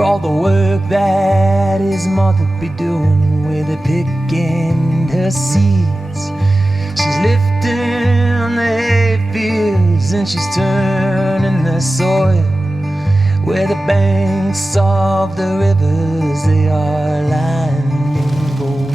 for all the work that his mother be doing with her pick and her seeds. She's lifting the hay fields and she's turning the soil where the banks of the rivers they are lined in gold.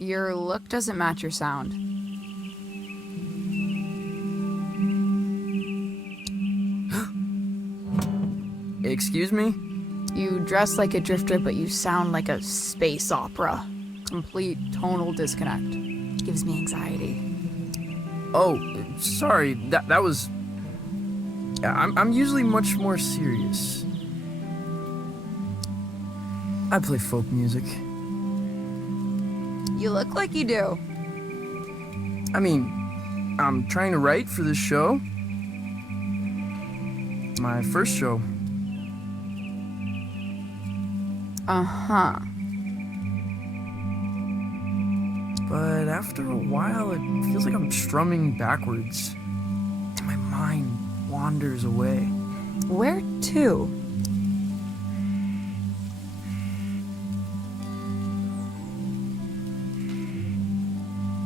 Your look doesn't match your sound. Excuse me? You dress like a drifter, but you sound like a space opera. Complete tonal disconnect. Gives me anxiety. Oh, sorry. That was... I'm usually much more serious. I play folk music. You look like you do. I mean, I'm trying to write for this show. My first show. Uh-huh. But after a while, it feels like I'm strumming backwards. And my mind wanders away. Where to?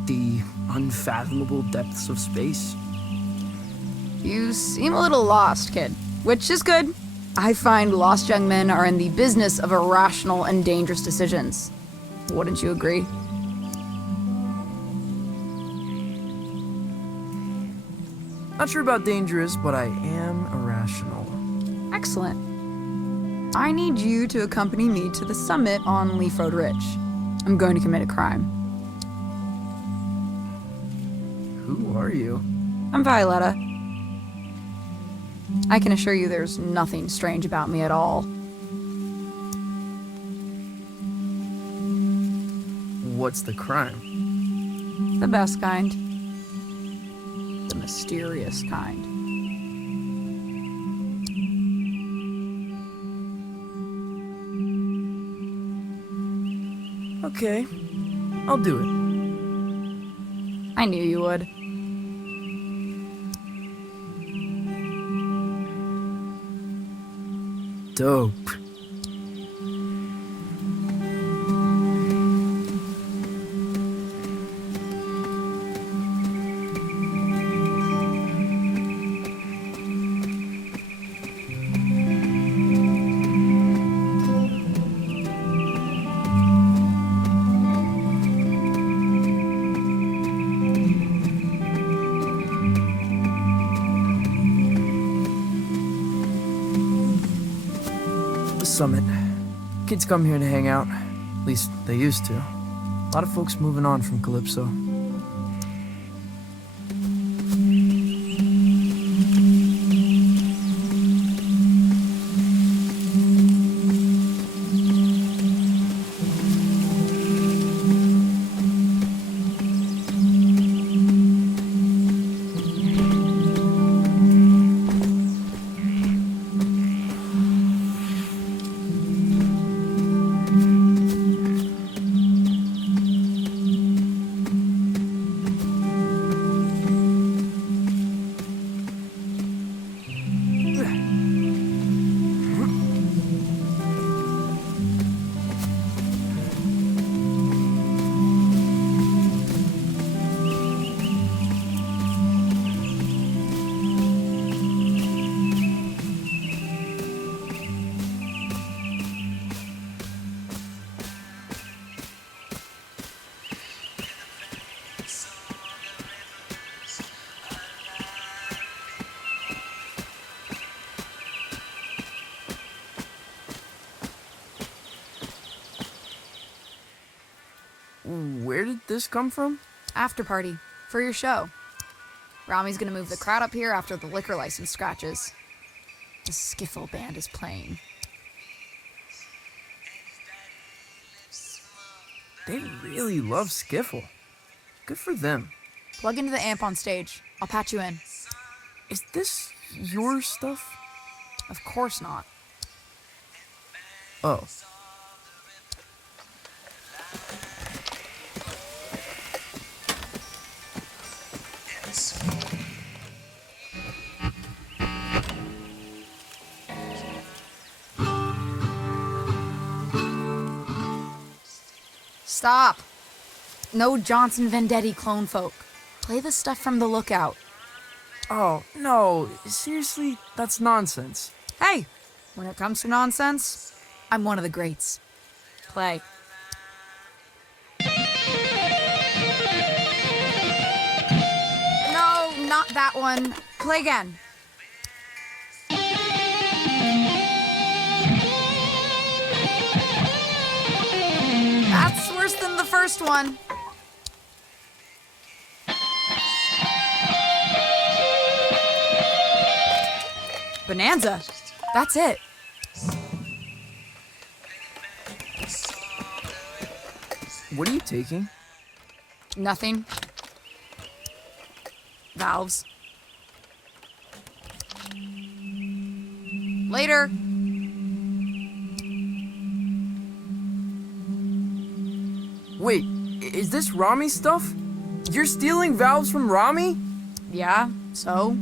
The unfathomable depths of space. You seem a little lost, kid. Which is good. I find lost young men are in the business of irrational and dangerous decisions. Wouldn't you agree? Not sure about dangerous, but I am irrational. Excellent. I need you to accompany me to the summit on Leaf Road Ridge. I'm going to commit a crime. Who are you? I'm Violetta. I can assure you there's nothing strange about me at all. What's the crime? The best kind. The mysterious kind. Okay, I'll do it. I knew you would. Dope. Summit. Kids come here to hang out. At least they used to. A lot of folks moving on from Calypso. this come from? After party. For your show. Rami's gonna move the crowd up here after the liquor license scratches. The skiffle band is playing. They really love skiffle. Good for them. Plug into the amp on stage. I'll patch you in. Is this your stuff? Of course not. Oh. Stop. No Johnson Vendetti clone folk. Play the stuff from The Lookout. Oh, no. Seriously, that's nonsense. Hey, when it comes to nonsense, I'm one of the greats. Play. No, not that one. Play again. That's worse than the first one. Bonanza. That's it. What are you taking? Nothing. Valves. Later. Wait, is this Rami's stuff? You're stealing valves from Rami? Yeah, so?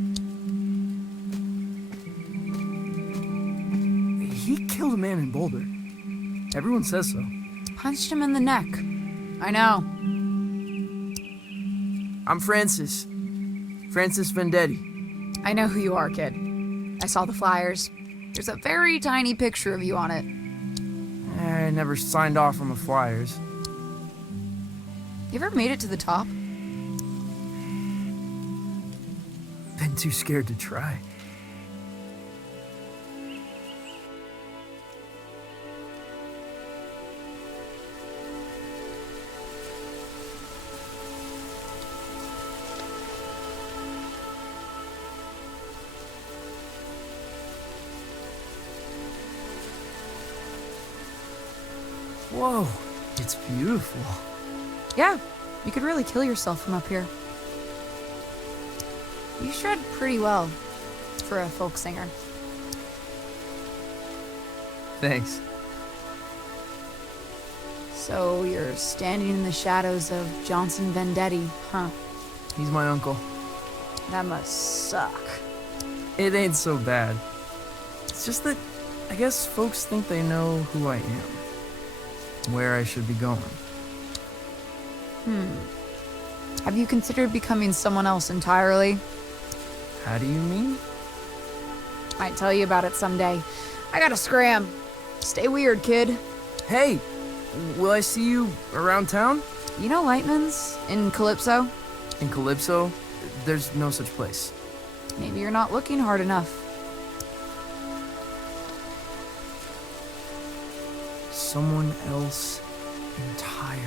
He killed a man in Boulder. Everyone says so. Punched him in the neck. I know. I'm Francis. Francis Vendetti. I know who you are, kid. I saw the flyers. There's a very tiny picture of you on it. I never signed off on the flyers. You ever made it to the top? Been too scared to try. Whoa, it's beautiful. Yeah, you could really kill yourself from up here. You shred pretty well for a folk singer. Thanks. So you're standing in the shadows of Johnson Vendetti, huh? He's my uncle. That must suck. It ain't so bad. It's just that I guess folks think they know who I am. Where I should be going. Have you considered becoming someone else entirely? How do you mean? Might tell you about it someday. I gotta scram. Stay weird, kid. Hey, will I see you around town? You know Lightman's in Calypso? In Calypso? There's no such place. Maybe you're not looking hard enough. Someone else entirely.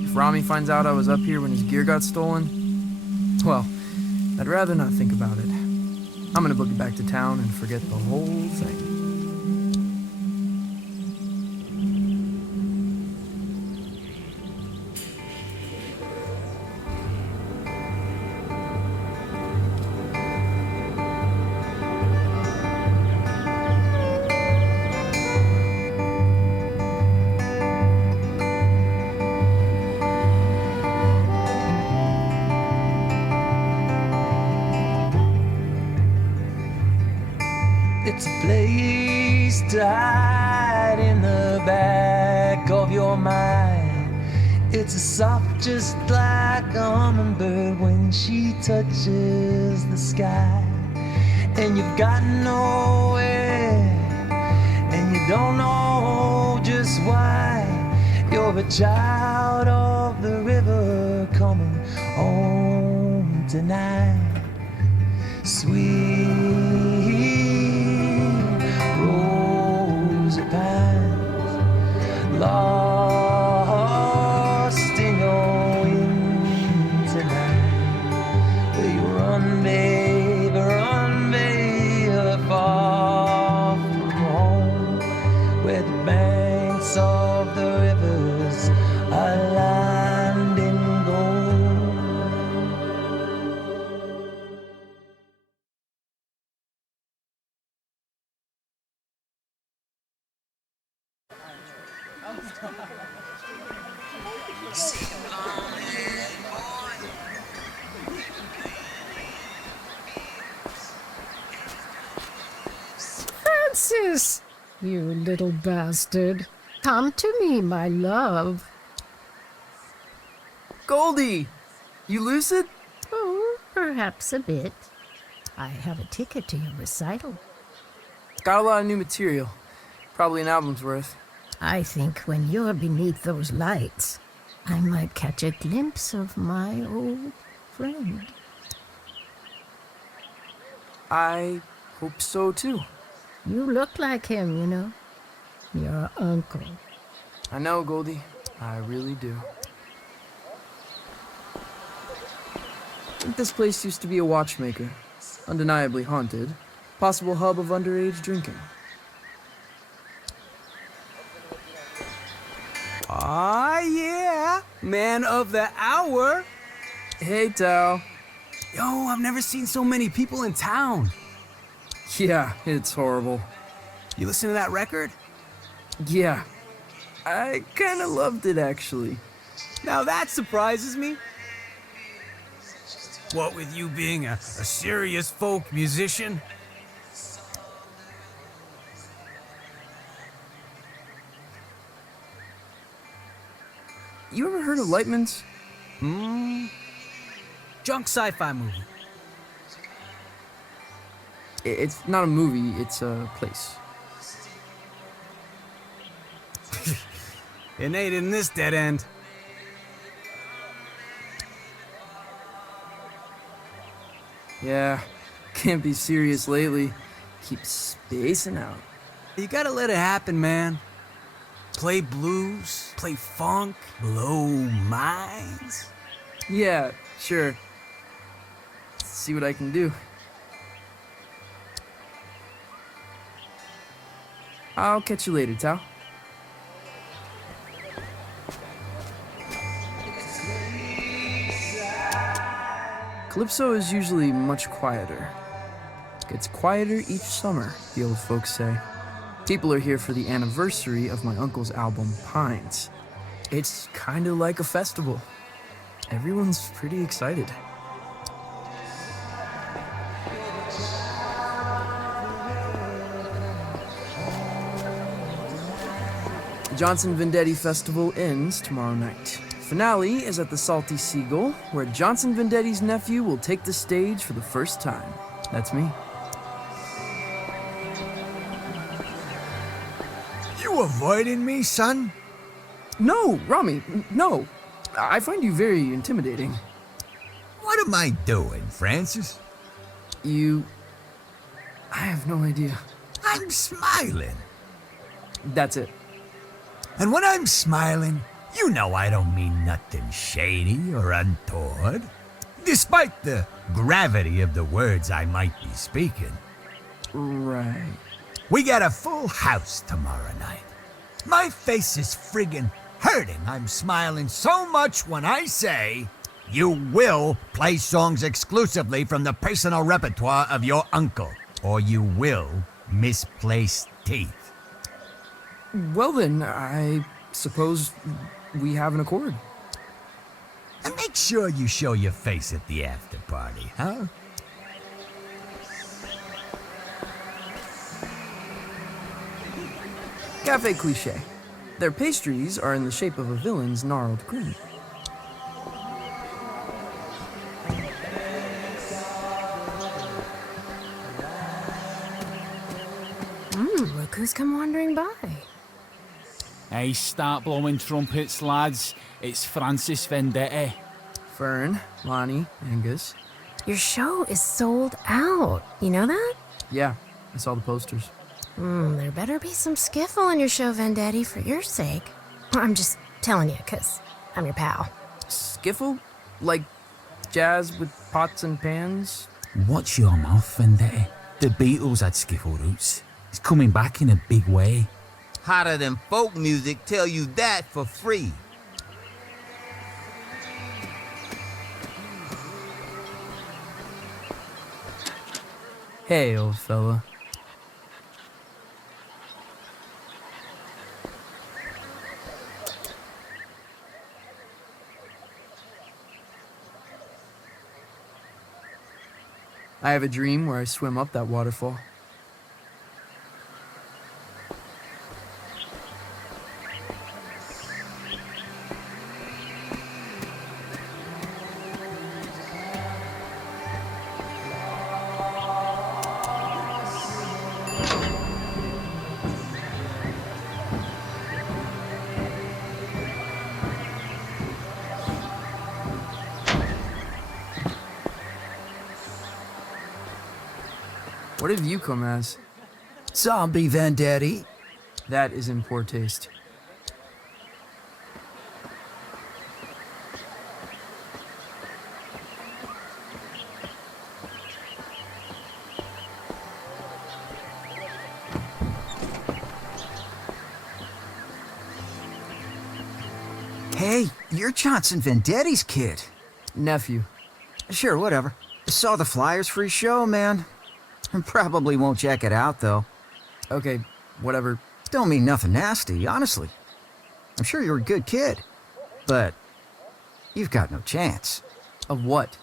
If Rami finds out I was up here when his gear got stolen, well, I'd rather not think about it. I'm gonna book it back to town and forget the whole thing. It's a place to hide in the back of your mind. It's soft just like a hummingbird when she touches the sky. And you've got nowhere, and you don't know just why. You're a child of the river coming home tonight. Sweet rose of pines, lost in your wind tonight. Will you run, babe, run, babe, far from home, where the banks of the rivers are lined in gold. Francis, you little bastard. Come to me, my love. Goldie! You lucid? Oh, perhaps a bit. I have a ticket to your recital. Got a lot of new material. Probably an album's worth. I think when you're beneath those lights, I might catch a glimpse of my old friend. I hope so too. You look like him, you know. Your uncle. I know, Goldie. I really do. I think this place used to be a watchmaker. Undeniably haunted. Possible hub of underage drinking. Ah, yeah. Man of the hour. Hey, Tao. Yo, I've never seen so many people in town. Yeah, it's horrible. You listen to that record? Yeah. I kinda loved it, actually. Now that surprises me. What with you being a serious folk musician? You ever heard of Lightman's? Junk sci-fi movie. It's not a movie, it's a place. It ain't in this dead end. Yeah, can't be serious lately. Keep spacing out. You gotta let it happen, man. Play blues, play funk, blow minds. Yeah, sure. See what I can do. I'll catch you later, Tao. Calypso is usually much quieter. Gets quieter each summer, the old folks say. People are here for the anniversary of my uncle's album, Pines. It's kinda like a festival. Everyone's pretty excited. The Johnson Vendetti Festival ends tomorrow night. Finale is at the Salty Seagull, where Johnson Vendetti's nephew will take the stage for the first time. That's me. You avoiding me, son? No, Rami, no. I find you very intimidating. What am I doing, Francis? I have no idea. I'm smiling. That's it. And when I'm smiling, you know I don't mean nothing shady or untoward. Despite the gravity of the words I might be speaking. Right. We got a full house tomorrow night. My face is friggin' hurting. I'm smiling so much when I say you will play songs exclusively from the personal repertoire of your uncle, or you will misplace teeth. Well then, I suppose we have an accord. And make sure you show your face at the after party, huh? Cafe cliche. Their pastries are in the shape of a villain's gnarled grin. Look who's come wandering by. Hey, start blowing trumpets, lads. It's Francis Vendetti. Fern, Lonnie, Angus. Your show is sold out. You know that? Yeah, I saw the posters. There better be some skiffle in your show, Vendetti, for your sake. I'm just telling you, 'cause I'm your pal. Skiffle? Like jazz with pots and pans? Watch your mouth, Vendetti. The Beatles had skiffle roots. It's coming back in a big way. Hotter than folk music, tell you that for free. Hey, old fella. I have a dream where I swim up that waterfall. What have you come as? Zombie Vendetti. That is in poor taste. Hey, you're Johnson Vendetti's kid. Nephew. Sure, whatever. Saw the flyers for his show, man. Probably won't check it out, though. Okay, whatever. Don't mean nothing nasty, honestly. I'm sure you're a good kid. But you've got no chance. Of what?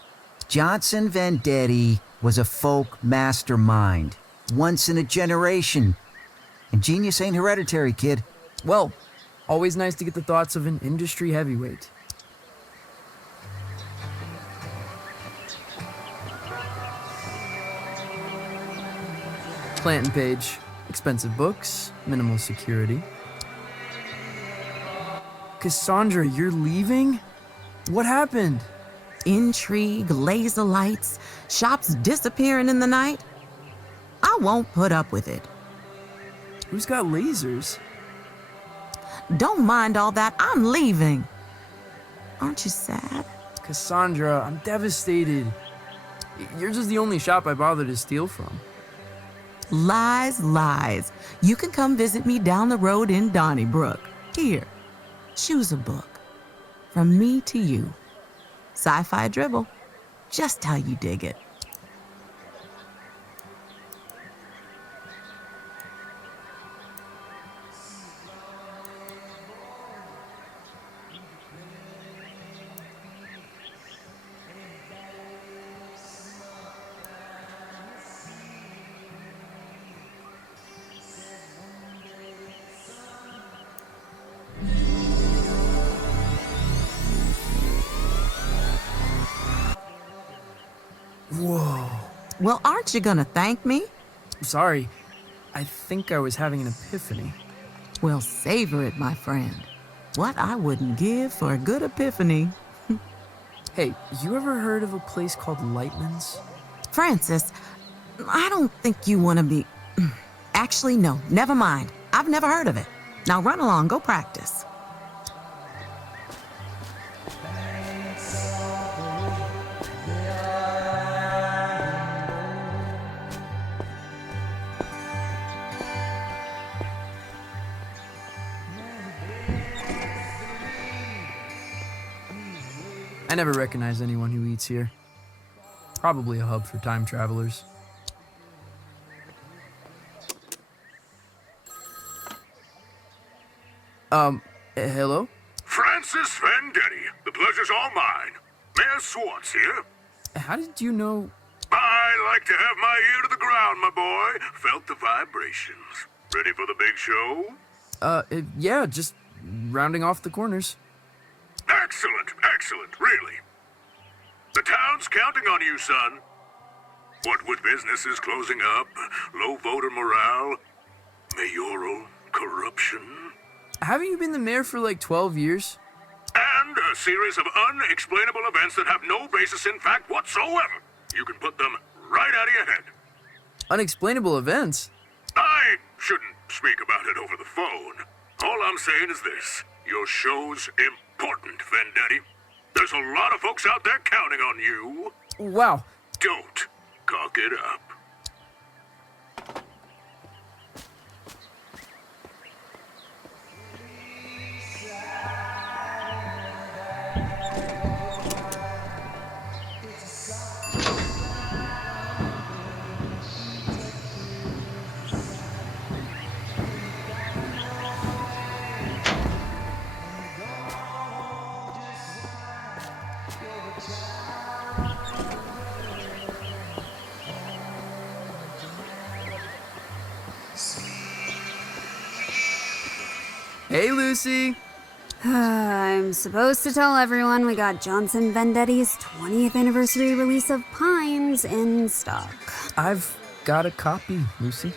Johnson Vendetti was a folk mastermind. Once in a generation. And genius ain't hereditary, kid. Well, always nice to get the thoughts of an industry heavyweight. Plant and Page. Expensive books, minimal security. Cassandra, you're leaving? What happened? Intrigue, laser lights, shops disappearing in the night. I won't put up with it. Who's got lasers? Don't mind all that. I'm leaving. Aren't you sad? Cassandra, I'm devastated. Yours is the only shop I bother to steal from. Lies, lies. You can come visit me down the road in Donnybrook. Here, choose a book. From me to you. Sci-fi dribble. Just how you dig it. Whoa. Well, aren't you gonna thank me? Sorry. I think I was having an epiphany. Well, savor it, my friend. What I wouldn't give for a good epiphany. Hey, you ever heard of a place called Lightman's? Francis, I don't think you want to be... Actually, no, never mind. I've never heard of it. Now run along, go practice. I never recognize anyone who eats here. Probably a hub for time travelers. Hello? Francis Vendetti, the pleasure's all mine. Mayor Swartz here. How did you know... I like to have my ear to the ground, my boy. Felt the vibrations. Ready for the big show? Yeah, just rounding off the corners. Excellent, excellent, really. The town's counting on you, son. What with businesses closing up, low voter morale, mayoral corruption, Haven't you been the mayor for like 12 years? and a series of unexplainable events that have no basis in fact whatsoever, you can put them right out of your head. Unexplainable events? I shouldn't speak about it over the phone. All I'm saying is this. Your show's important, Vendetti. There's a lot of folks out there counting on you. Wow. Don't cock it up. Hey, Lucy. I'm supposed to tell everyone we got Johnson Vendetti's 20th anniversary release of Pines in stock. I've got a copy, Lucy.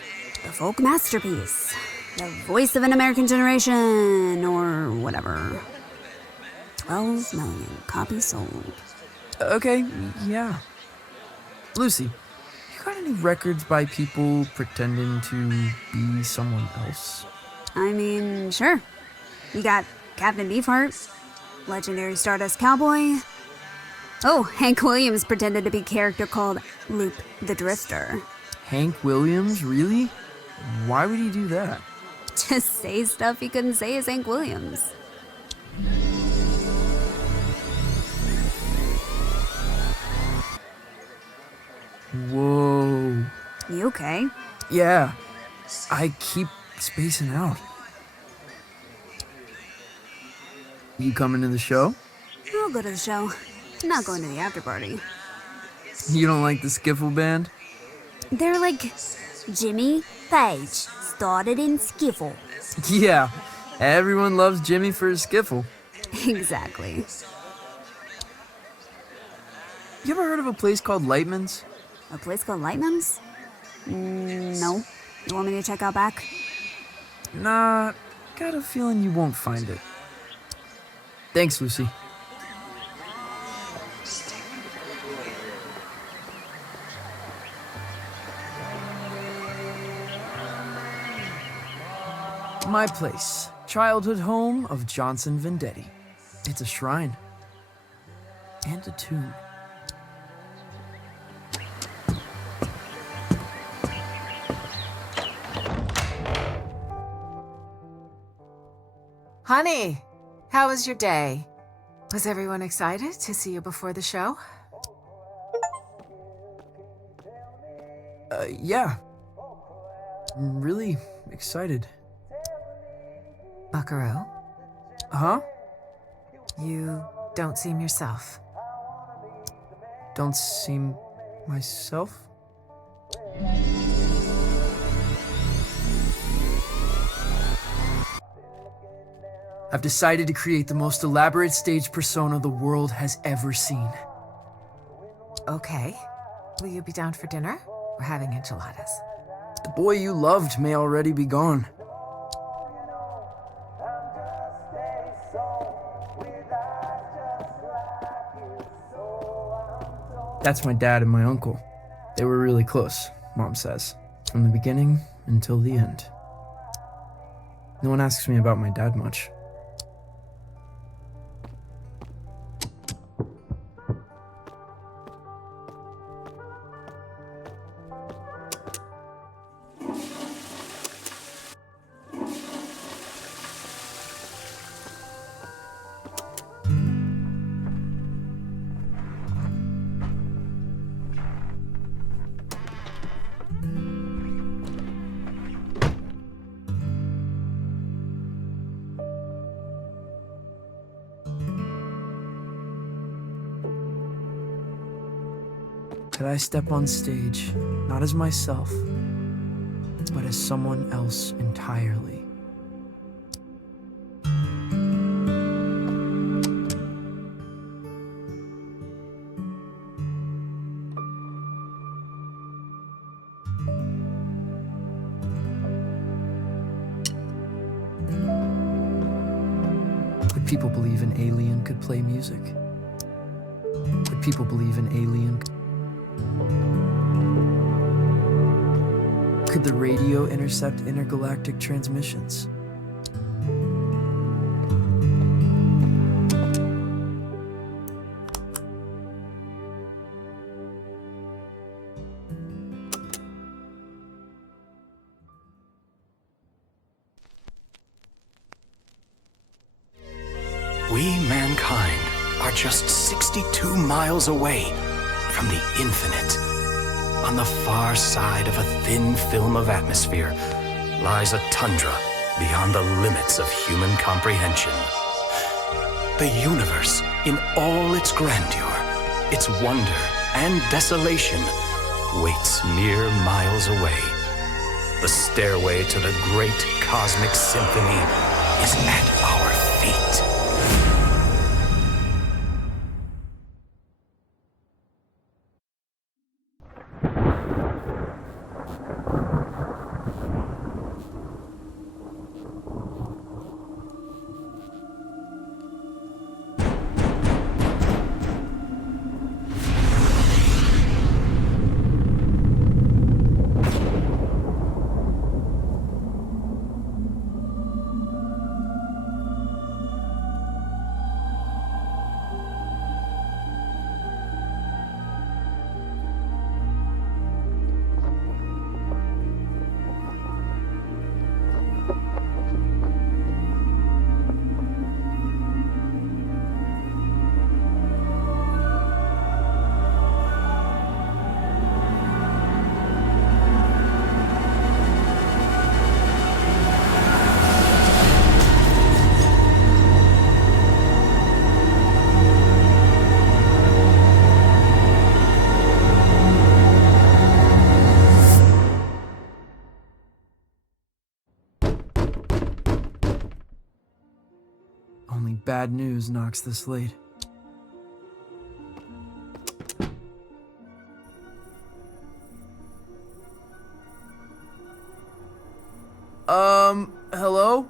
The folk masterpiece. The voice of an American generation, or whatever. 12 million copies sold. Okay, yeah. Lucy, you got any records by people pretending to be someone else? I mean, sure. You got Captain Beefheart, legendary Stardust Cowboy. Oh, Hank Williams pretended to be a character called Loop the Drifter. Hank Williams, really? Why would he do that? Just say stuff he couldn't say as Hank Williams. Whoa. You okay? Yeah, I keep spacing out. You coming to the show? I'll go to the show. I'm not going to the after party. You don't like the skiffle band? They're like Jimmy Page started in skiffle. Yeah, everyone loves Jimmy for his skiffle. Exactly. You ever heard of a place called Lightman's? A place called Lightman's? No. You want me to check out back? Nah, got a feeling you won't find it. Thanks, Lucy. My place, childhood home of Johnson Vendetti. It's a shrine. And a tomb. Honey, how was your day? Was everyone excited to see you before the show? Yeah. I'm really excited. Buckaroo? Huh? You don't seem yourself. Don't seem myself? I've decided to create the most elaborate stage persona the world has ever seen. Okay. Will you be down for dinner? We're having enchiladas. The boy you loved may already be gone. That's my dad and my uncle. They were really close, Mom says, from the beginning until the end. No one asks me about my dad much. Could I step on stage, not as myself, but as someone else entirely? people believe an alien could play music? Would people believe an alien? Could the radio intercept intergalactic transmissions? We, mankind, are just 62 miles away from the infinite. On the far side of a thin film of atmosphere lies a tundra beyond the limits of human comprehension. The universe, in all its grandeur, its wonder and desolation, waits mere miles away. The stairway to the great cosmic symphony is at our feet. Only bad news knocks this late. Hello?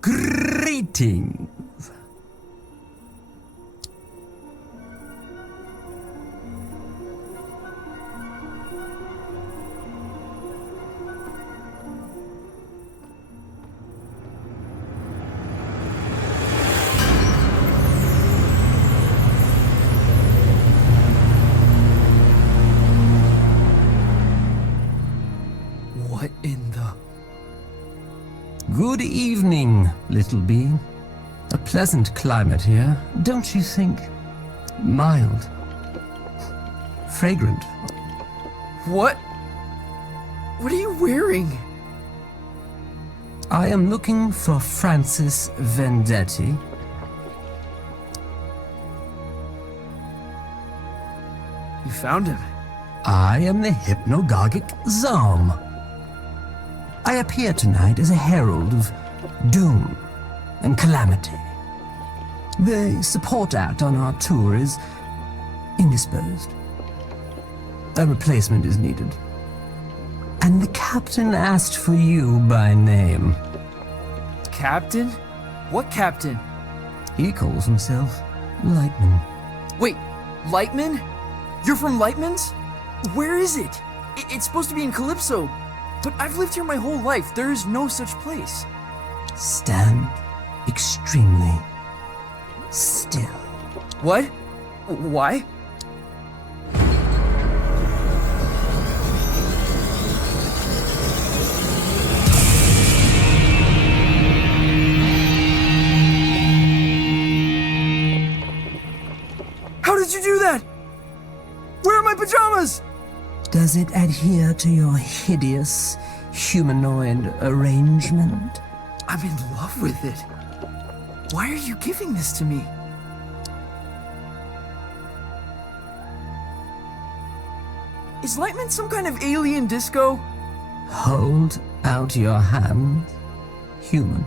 Greetings. What in the... Good evening, little being. A pleasant climate here, don't you think? Mild. Fragrant. What? What are you wearing? I am looking for Francis Vendetti. You found him. I am the hypnagogic Zom. I appear tonight as a herald of doom and calamity. The support act on our tour is indisposed. A replacement is needed. And the captain asked for you by name. Captain? What captain? He calls himself Lightman. Wait, Lightman? You're from Lightman's? Where is it? It's supposed to be in Calypso. But I've lived here my whole life. There is no such place. Stand extremely still. What? Why? How did you do that? Where are my pajamas? Does it adhere to your hideous humanoid arrangement? I'm in love with it. Why are you giving this to me? Is Lightman some kind of alien disco? Hold out your hand, human.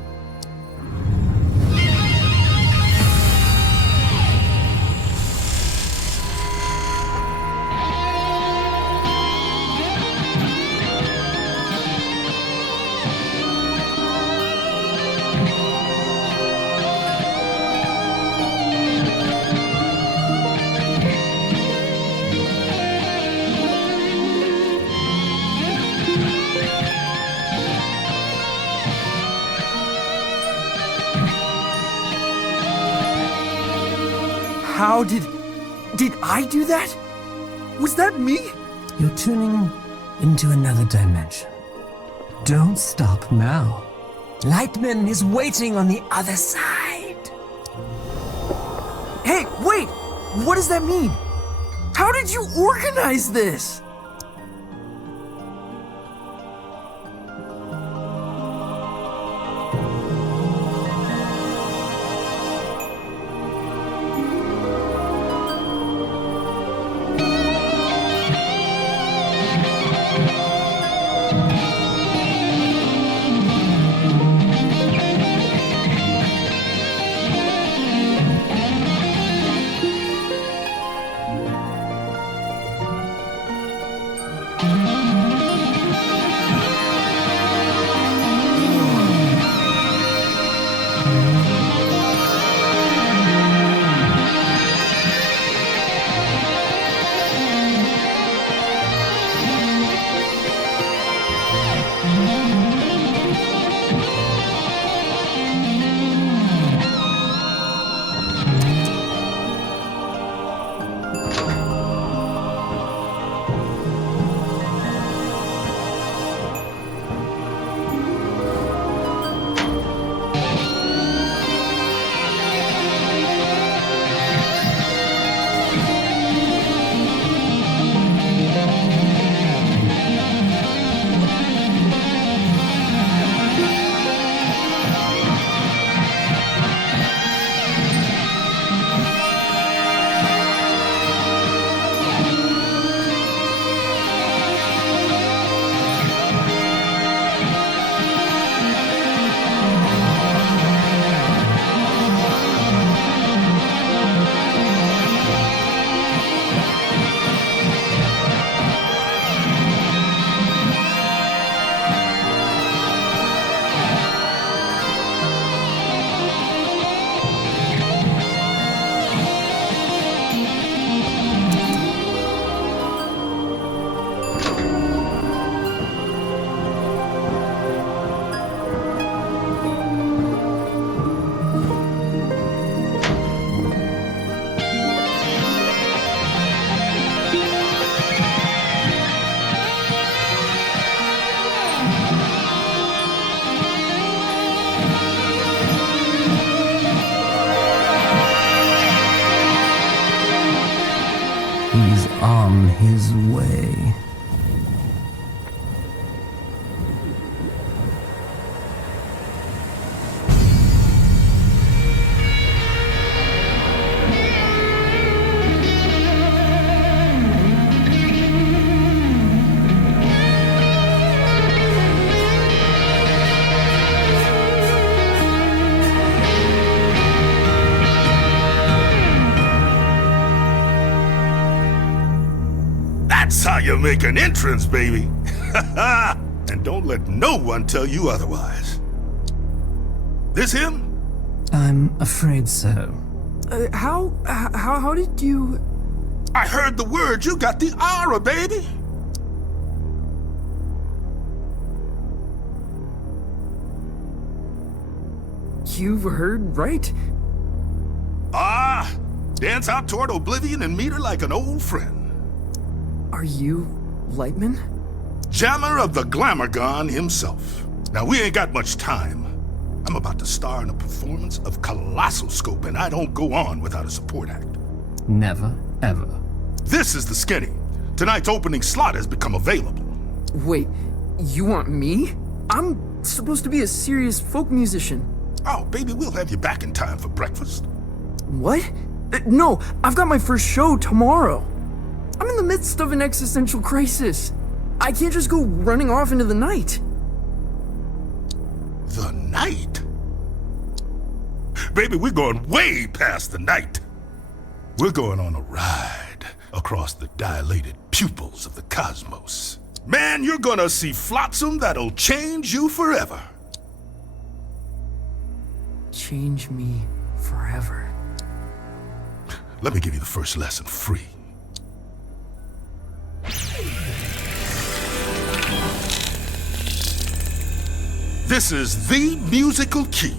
How did I do that? Was that me? You're tuning into another dimension. Don't stop now. Lightman is waiting on the other side. Hey, wait! What does that mean? How did you organize this? He's on his way. That's how you make an entrance, baby. And don't let no one tell you otherwise. This him? I'm afraid so. How did you... I heard the word. You got the aura, baby. You've heard right? Dance out toward oblivion and meet her like an old friend. Are you Lightman? Jammer of the Glamourgon himself. Now, we ain't got much time. I'm about to star in a performance of colossal scope, and I don't go on without a support act. Never, ever. This is the skinny. Tonight's opening slot has become available. Wait, you want me? I'm supposed to be a serious folk musician. Oh, baby, we'll have you back in time for breakfast. What? No, I've got my first show tomorrow. I'm in the midst of an existential crisis. I can't just go running off into the night. The night? Baby, we're going way past the night. We're going on a ride across the dilated pupils of the cosmos. Man, you're gonna see flotsam that'll change you forever. Change me forever. Let me give you the first lesson free. This is the musical key.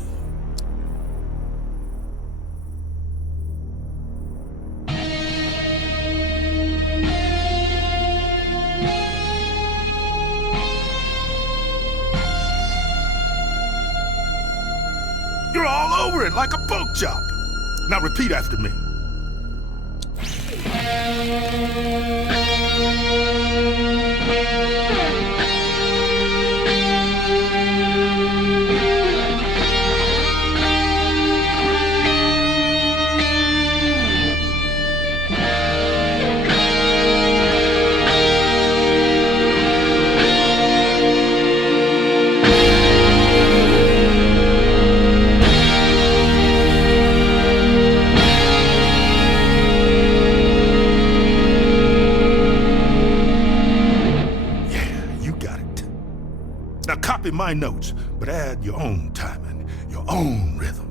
hear it like a pork chop. Now repeat after me. Copy my notes, but add your own timing, your own rhythm.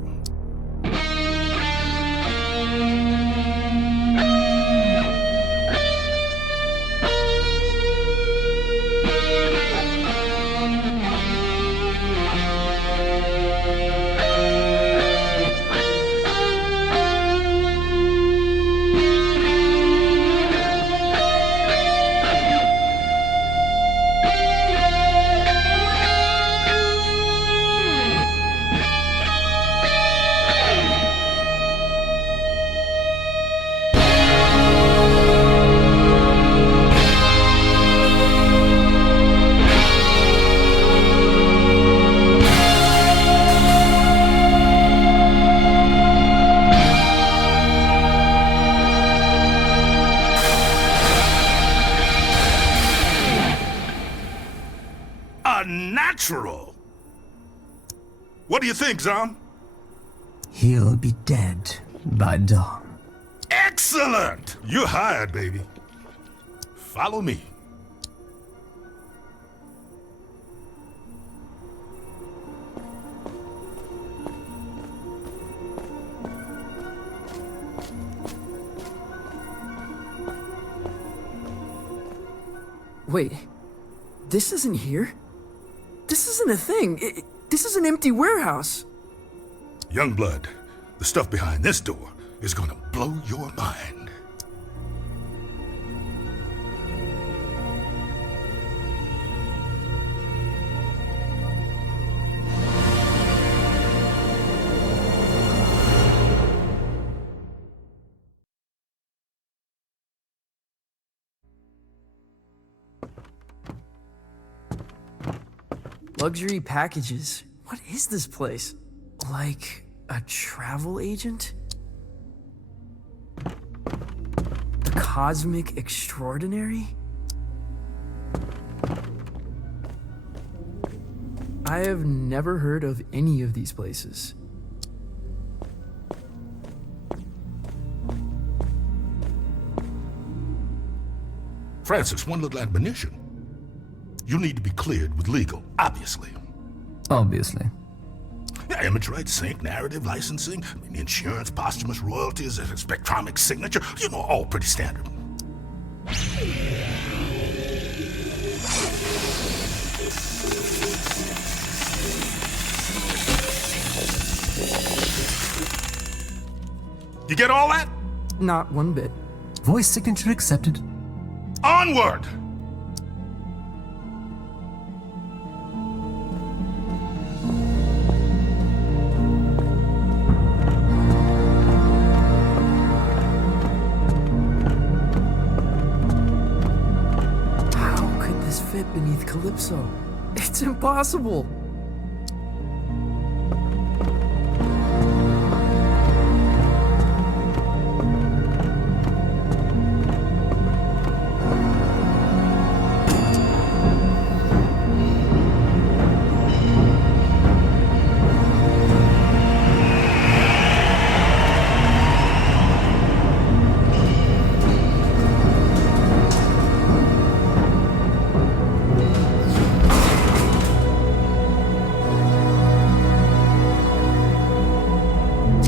Natural. What do you think, Zom? He'll be dead by dawn. Excellent! You're hired, baby. Follow me. Wait, this isn't here? This isn't a thing. This is an empty warehouse. Youngblood, the stuff behind this door is gonna blow your mind. Luxury packages. What is this place? Like a travel agent? The Cosmic Extraordinary? I have never heard of any of these places. Francis, one little admonition. You need to be cleared with legal, obviously. Obviously. Yeah, image rights, sync, narrative, licensing, insurance, posthumous royalties, a spectromic signature, you know, all pretty standard. You get all that? Not one bit. Voice signature accepted. Onward! Fit beneath Calypso. It's impossible.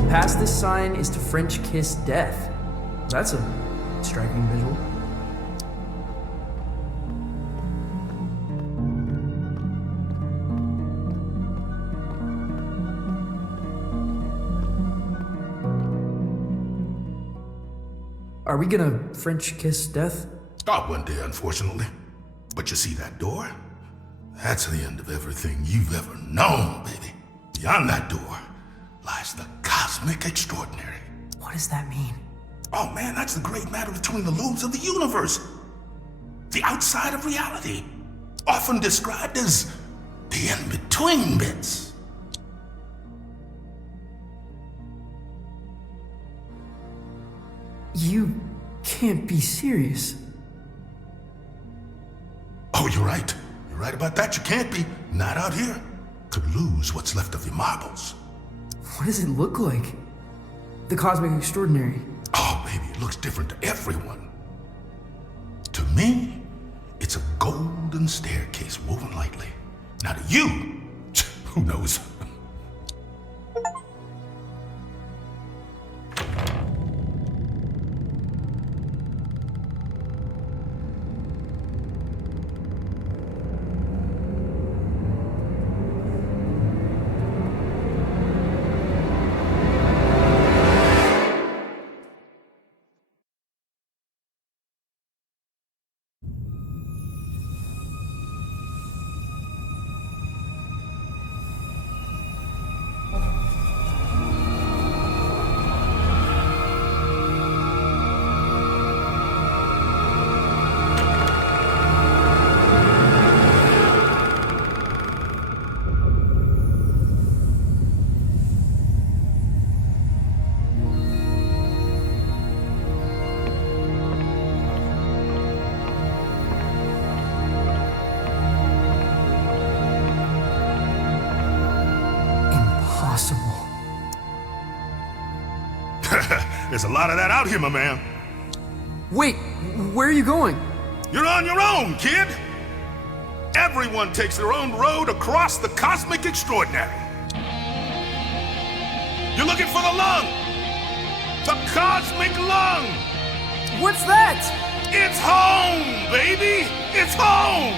Past this sign is to French kiss death. That's a striking visual. Are we gonna French kiss death? Not one day, unfortunately. But you see that door? That's the end of everything you've ever known, baby. Beyond that door lies the cosmic extraordinary. What does that mean? Oh man, that's the great matter between the lobes of the universe. The outside of reality. Often described as the in-between bits. You can't be serious. Oh, you're right. You're right about that. You can't be. Not out here. Could lose what's left of your marbles. What does it look like? The cosmic extraordinary. Oh, baby, it looks different to everyone. To me, it's a golden staircase woven lightly. Now to you, who knows? There's a lot of that out here, my man. Wait, where are you going? You're on your own, kid. Everyone takes their own road across the cosmic extraordinary. You're looking for the lung. The cosmic lung. What's that? It's home, baby. It's home.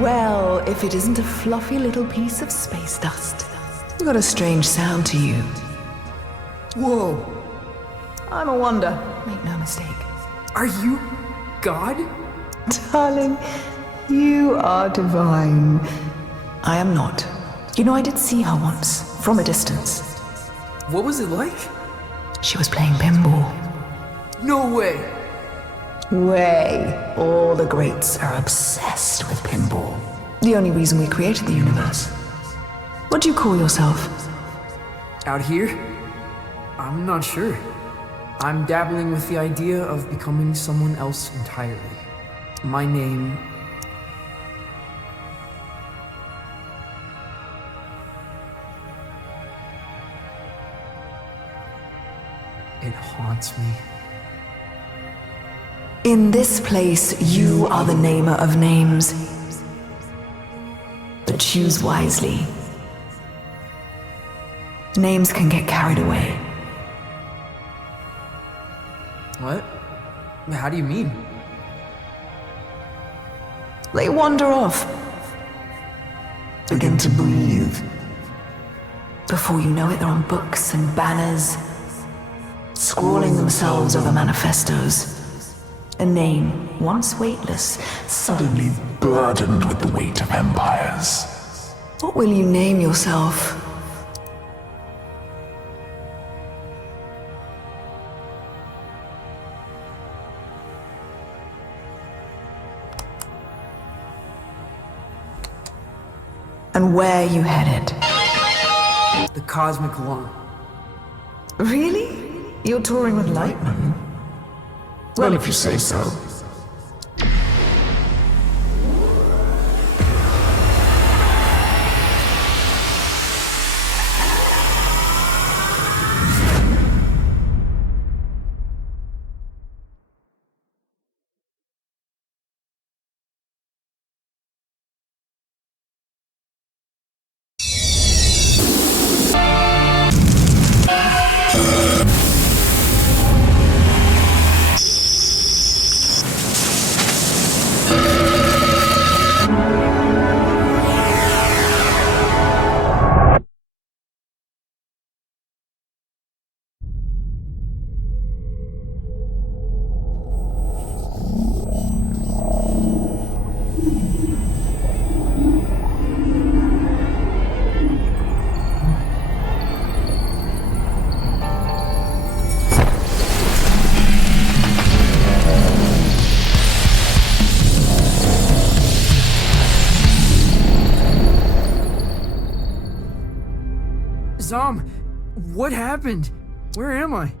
Well, if it isn't a fluffy little piece of space dust. You got a strange sound to you. Whoa! I'm a wonder, make no mistake. Are you God? Darling, you are divine. I am not. You know, I did see her once, from a distance. What was it like? She was playing pinball. No way! Way. All the greats are obsessed with pinball. The only reason we created the universe. What do you call yourself? Out here? I'm not sure. I'm dabbling with the idea of becoming someone else entirely. My name... It haunts me. In this place, you are the namer of names. But choose wisely. Names can get carried away. What? How do you mean? They wander off. Begin to breathe. Before you know it, they're on books and banners, scrawling themselves over manifestos. A name, once weightless, suddenly burdened with the weight of empires. What will you name yourself? And where you headed? The cosmic lung. Really? You're touring with Lightman? Well, if you say so. Zom, what happened? Where am I?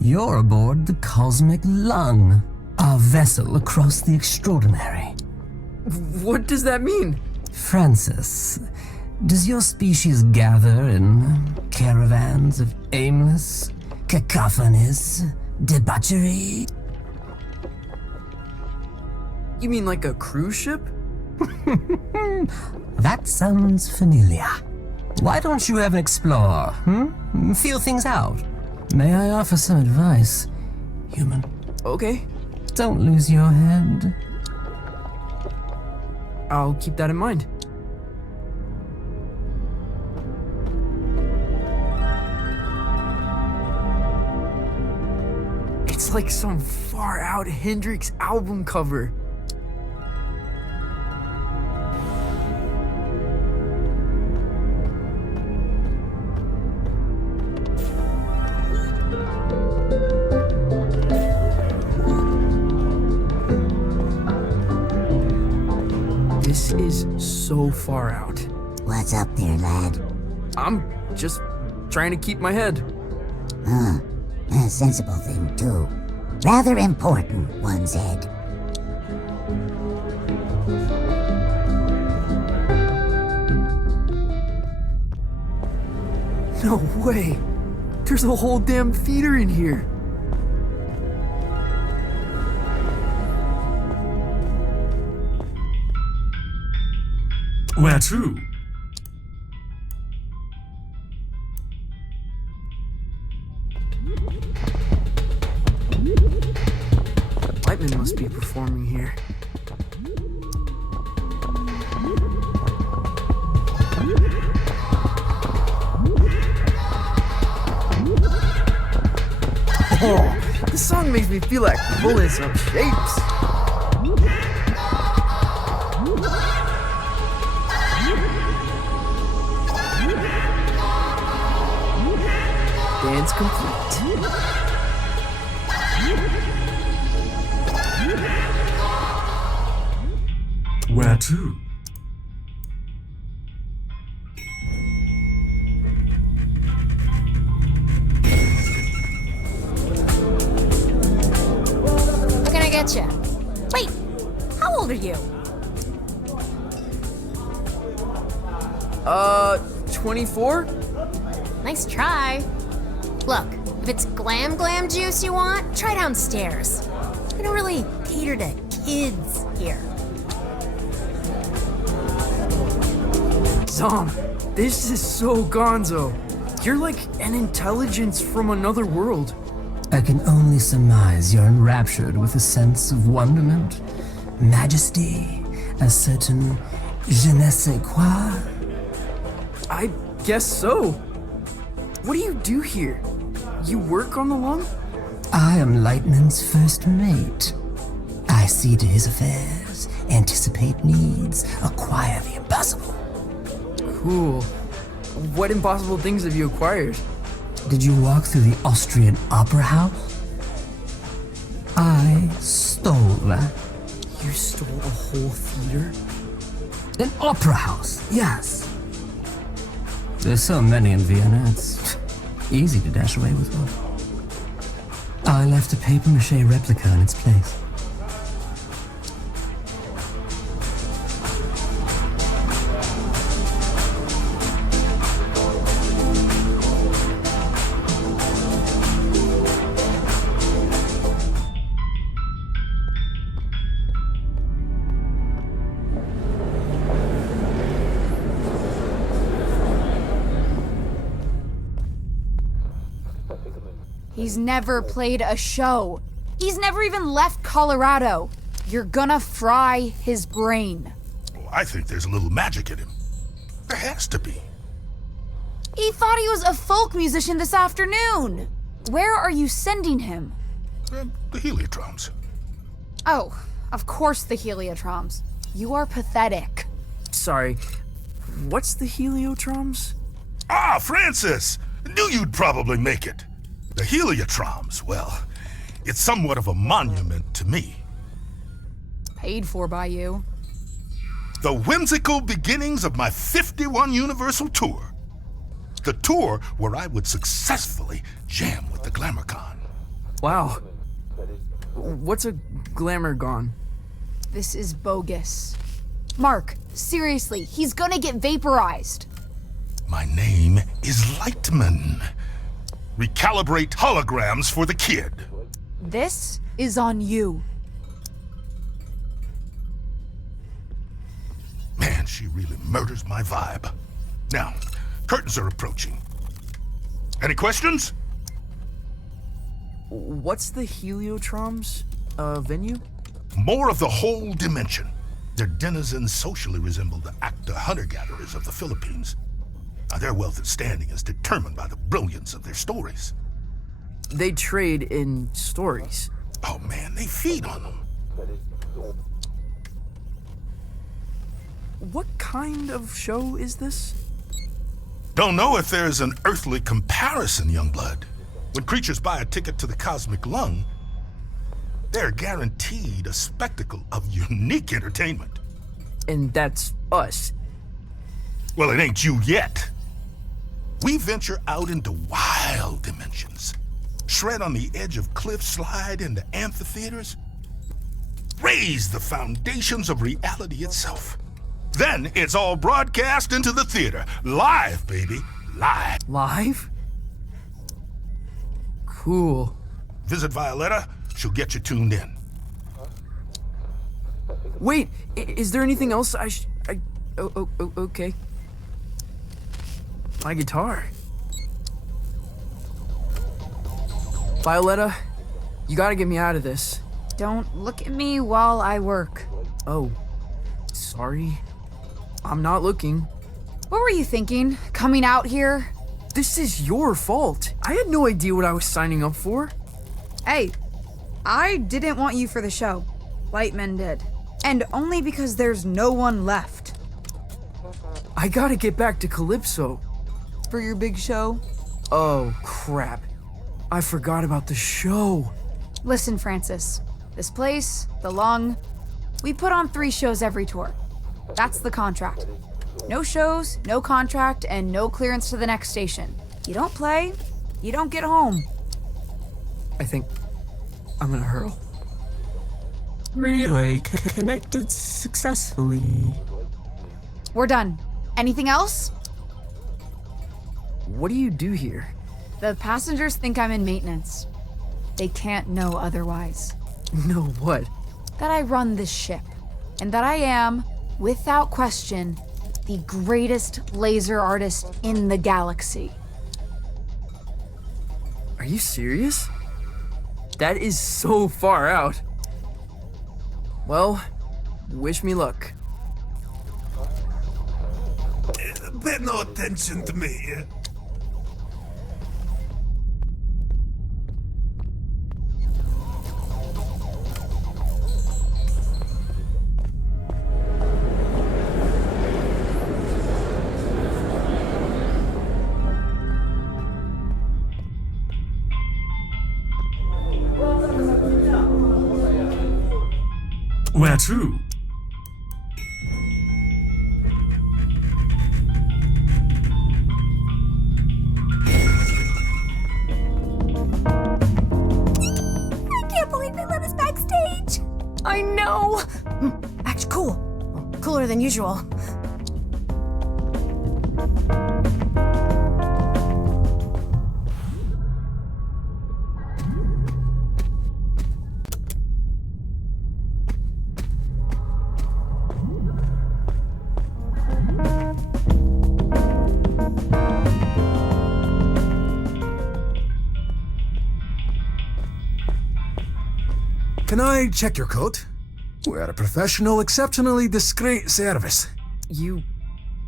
You're aboard the Cosmic Lung, our vessel across the extraordinary. What does that mean? Francis, does your species gather in caravans of aimless, cacophonous debauchery? You mean like a cruise ship? That sounds familiar. Why don't you ever explore, Feel things out. May I offer some advice, human? Okay. Don't lose your head. I'll keep that in mind. It's like some far out Hendrix album cover. This is so far out. What's up there, lad? I'm just trying to keep my head. A sensible thing, too. Rather important, one said. No way! There's a whole damn theater in here! Where to? Lightman must be performing here. Oh, this song makes me feel like pulling some shapes. Science complete. Where to? What can I get you? Wait, how old are you? 24? Nice try. Look, if it's glam juice you want, try downstairs. We don't really cater to kids here. Zom, this is so gonzo. You're like an intelligence from another world. I can only surmise you're enraptured with a sense of wonderment, majesty, a certain je ne sais quoi. I guess so. What do you do here? You work on the lung? I am Lightman's first mate. I see to his affairs, anticipate needs, acquire the impossible. Cool. What impossible things have you acquired? Did you walk through the Austrian Opera House? I stole that. You stole a whole theater? An opera house, yes. There's so many in Vienna, it's easy to dash away with one. I left a papier-mâché replica in its place. He's never played a show. He's never even left Colorado. You're gonna fry his brain. Well, I think there's a little magic in him. There has to be. He thought he was a folk musician this afternoon. Where are you sending him? The heliotroms. Oh, of course the heliotroms. You are pathetic. Sorry, what's the heliotroms? Ah, Francis! Knew you'd probably make it. The heliotroms, well, it's somewhat of a monument to me. Paid for by you. The whimsical beginnings of my 51 Universal Tour. The tour where I would successfully jam with the GlamourCon. Wow. What's a GlamourCon? This is bogus. Mark, seriously, he's gonna get vaporized. My name is Lightman. Recalibrate holograms for the kid. This is on you. Man, she really murders my vibe. Now, curtains are approaching. Any questions? What's the heliotroms venue? More of the whole dimension. Their denizens socially resemble the actor hunter-gatherers of the Philippines. Now, their wealth of standing is determined by the brilliance of their stories. They trade in stories. Oh man, they feed on them. What kind of show is this? Don't know if there's an earthly comparison, Youngblood. When creatures buy a ticket to the cosmic lung, they're guaranteed a spectacle of unique entertainment. And that's us. Well, it ain't you yet. We venture out into wild dimensions, shred on the edge of cliffs, slide into amphitheaters, raise the foundations of reality itself. Then it's all broadcast into the theater. Live, baby. Live. Live? Cool. Visit Violetta. She'll get you tuned in. Wait, is there anything else okay. My guitar. Violetta, you gotta get me out of this. Don't look at me while I work. Oh, sorry. I'm not looking. What were you thinking, coming out here? This is your fault. I had no idea what I was signing up for. Hey, I didn't want you for the show. Lightman did. And only because there's no one left. I gotta get back to Calypso. For your big show? Oh, crap. I forgot about the show. Listen, Francis. This place, the Lung, we put on 3 shows every tour. That's the contract. No shows, no contract, and no clearance to the next station. You don't play, you don't get home. I think I'm gonna hurl. Relay connected successfully. We're done. Anything else? What do you do here? The passengers think I'm in maintenance. They can't know otherwise. No, what? That I run this ship, and that I am, without question, the greatest laser artist in the galaxy. Are you serious? That is so far out. Well, wish me luck. Pay no attention to me. Where to? I can't believe they let us backstage. I know! Act cool. Well, cooler than usual. Can I check your coat? We're a professional, exceptionally discreet service. You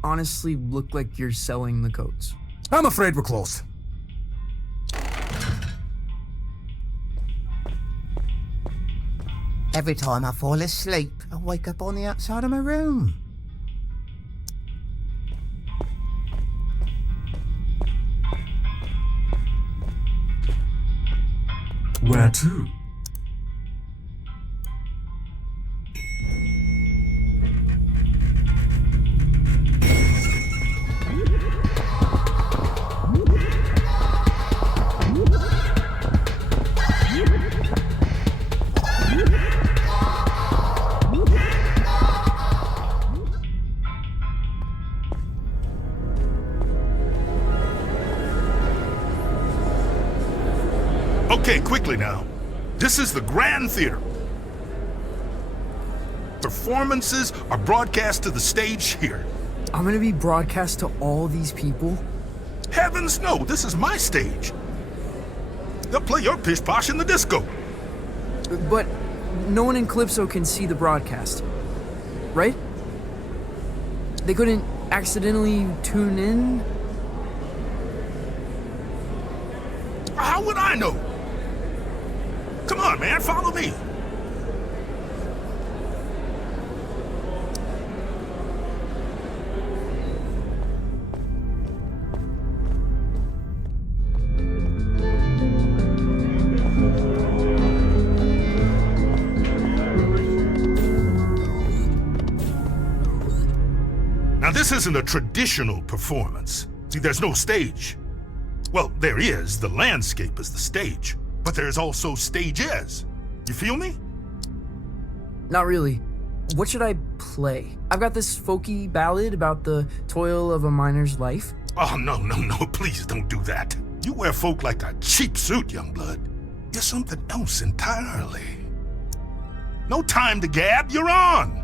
honestly look like you're selling the coats. I'm afraid we're closed. Every time I fall asleep, I wake up on the outside of my room. Where to? Okay, quickly now. This is the Grand Theater. Performances are broadcast to the stage here. I'm gonna be broadcast to all these people? Heavens no, this is my stage. They'll play your pish posh in the disco. But no one in Calypso can see the broadcast, right? They couldn't accidentally tune in? How would I know? Come on, man, follow me. Now, this isn't a traditional performance. See, there's no stage. Well, there is. The landscape is the stage. But there's also stages. You feel me? Not really. What should I play? I've got this folky ballad about the toil of a miner's life. Oh, no, please don't do that. You wear folk like a cheap suit, young blood. You're something else entirely. No time to gab, you're on.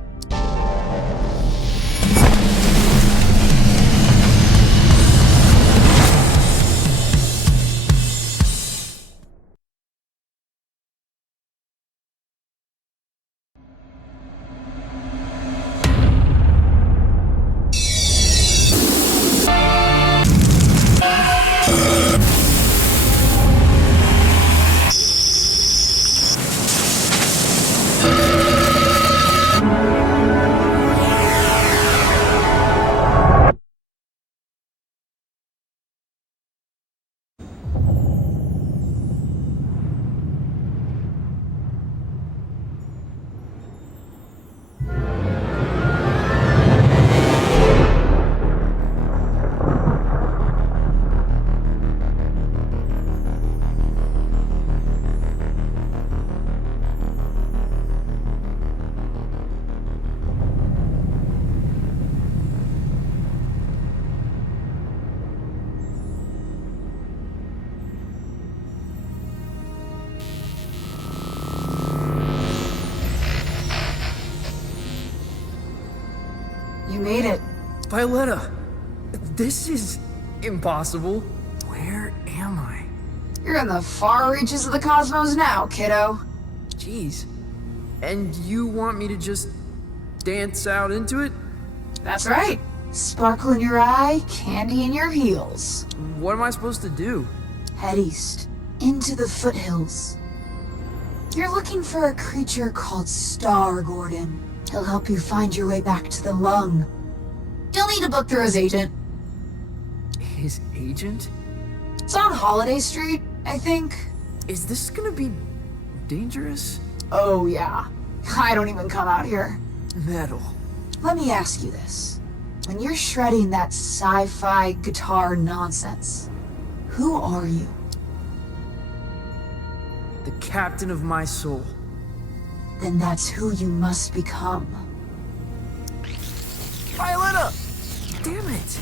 made it. Violetta, this is impossible. Where am I? You're in the far reaches of the cosmos now, kiddo. Jeez. And you want me to just dance out into it? That's right. Sparkle in your eye, candy in your heels. What am I supposed to do? Head east, into the foothills. You're looking for a creature called Star, Gordon. He'll help you find your way back to the lung. You'll need a book through his agent. His agent? It's on Holiday Street, I think. Is this gonna be dangerous? Oh yeah. I don't even come out here. Metal. Let me ask you this. When you're shredding that sci-fi guitar nonsense, who are you? The captain of my soul. Then that's who you must become. Violetta! Damn it!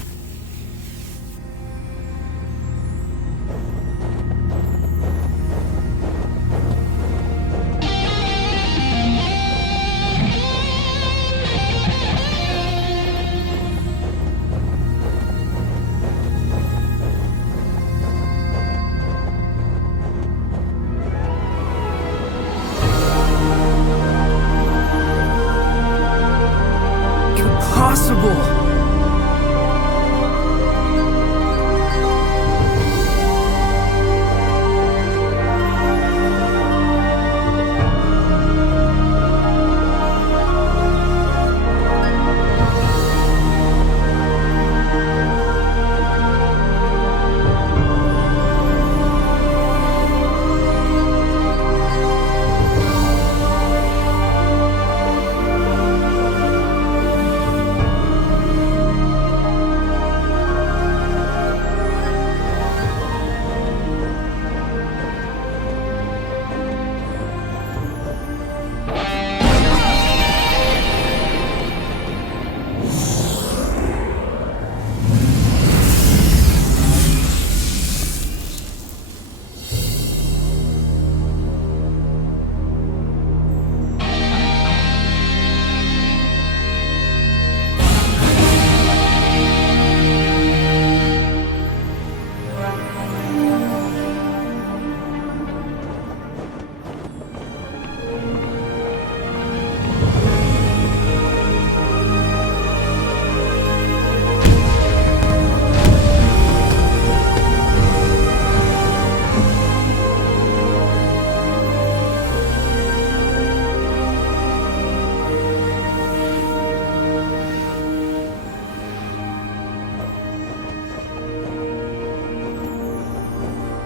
Impossible!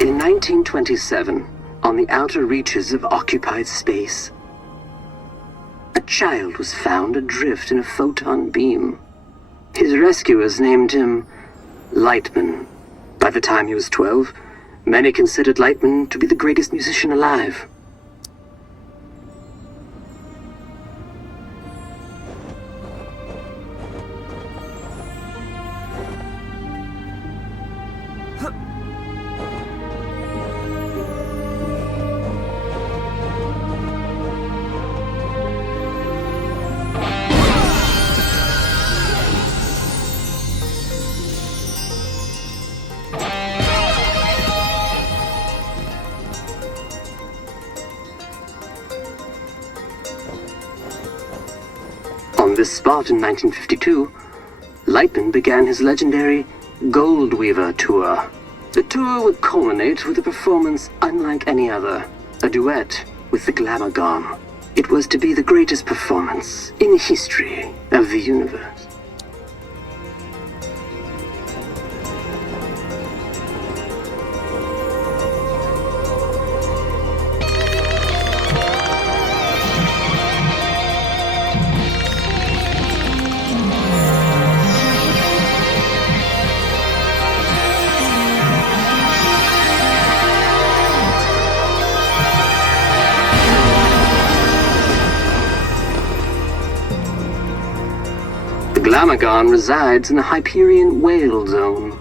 In 1927, on the outer reaches of occupied space, a child was found adrift in a photon beam. His rescuers named him Lightman. By the time he was 12, many considered Lightman to be the greatest musician alive. On this spot in 1952, Lightman began his legendary Gold Weaver tour. The tour would culminate with a performance unlike any other, a duet with the Glamour Gone. It was to be the greatest performance in the history of the universe. Glamagon resides in the Hyperion Whale Zone.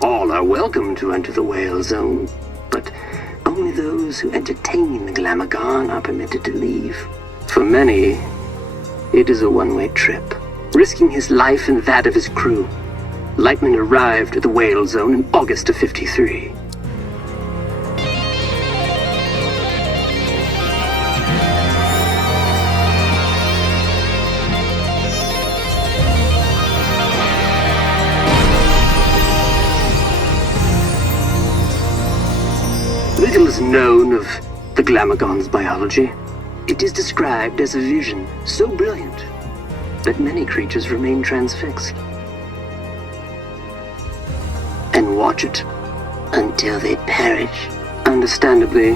All are welcome to enter the Whale Zone, but only those who entertain the Glamagon are permitted to leave. For many, it is a one-way trip. Risking his life and that of his crew, Lightman arrived at the whale zone in August of '53. Little is known of the Glamagon's biology. It is described as a vision so brilliant that many creatures remain transfixed and watch it until they perish. Understandably,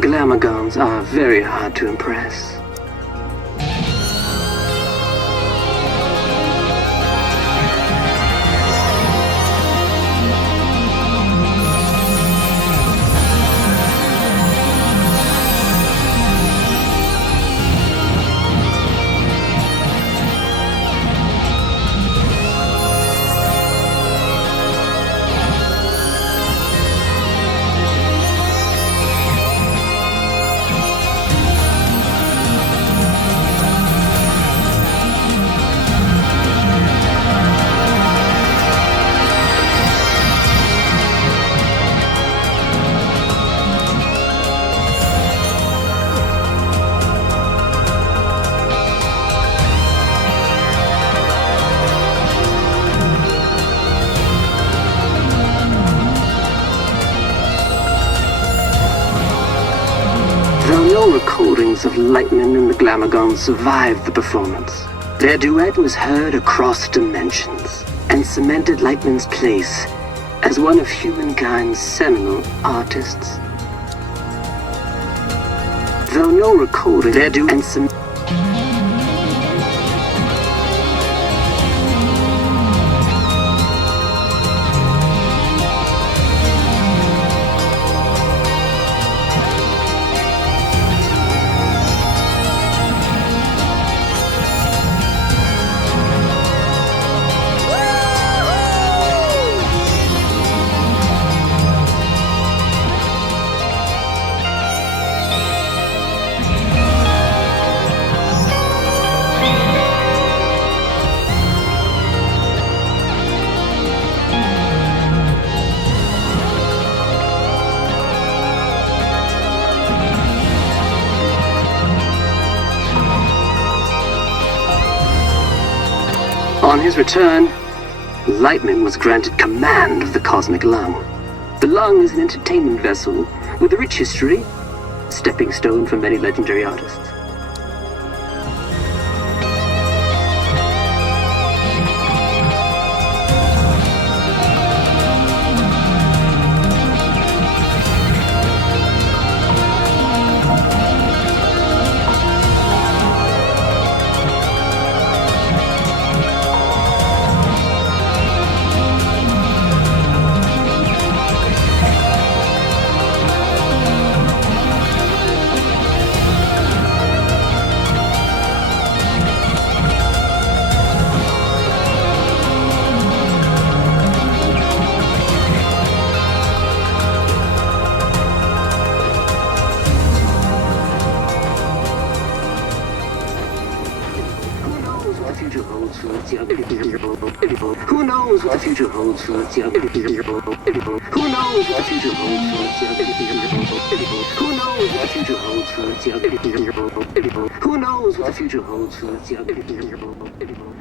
Glamagons are very hard to impress. Though no recordings of Lightman and the Glamagon survived the performance, their duet was heard across dimensions and cemented Lightman's place as one of humankind's seminal artists. Though no recording, their duet and On his return, Lightman was granted command of the Cosmic Lung. The Lung is an entertainment vessel with a rich history, a stepping stone for many legendary artists. Who knows what the future holds for its young people? Who knows what the future holds for its young people? Who knows what the future holds for its young people? Who knows what the future holds for its young people?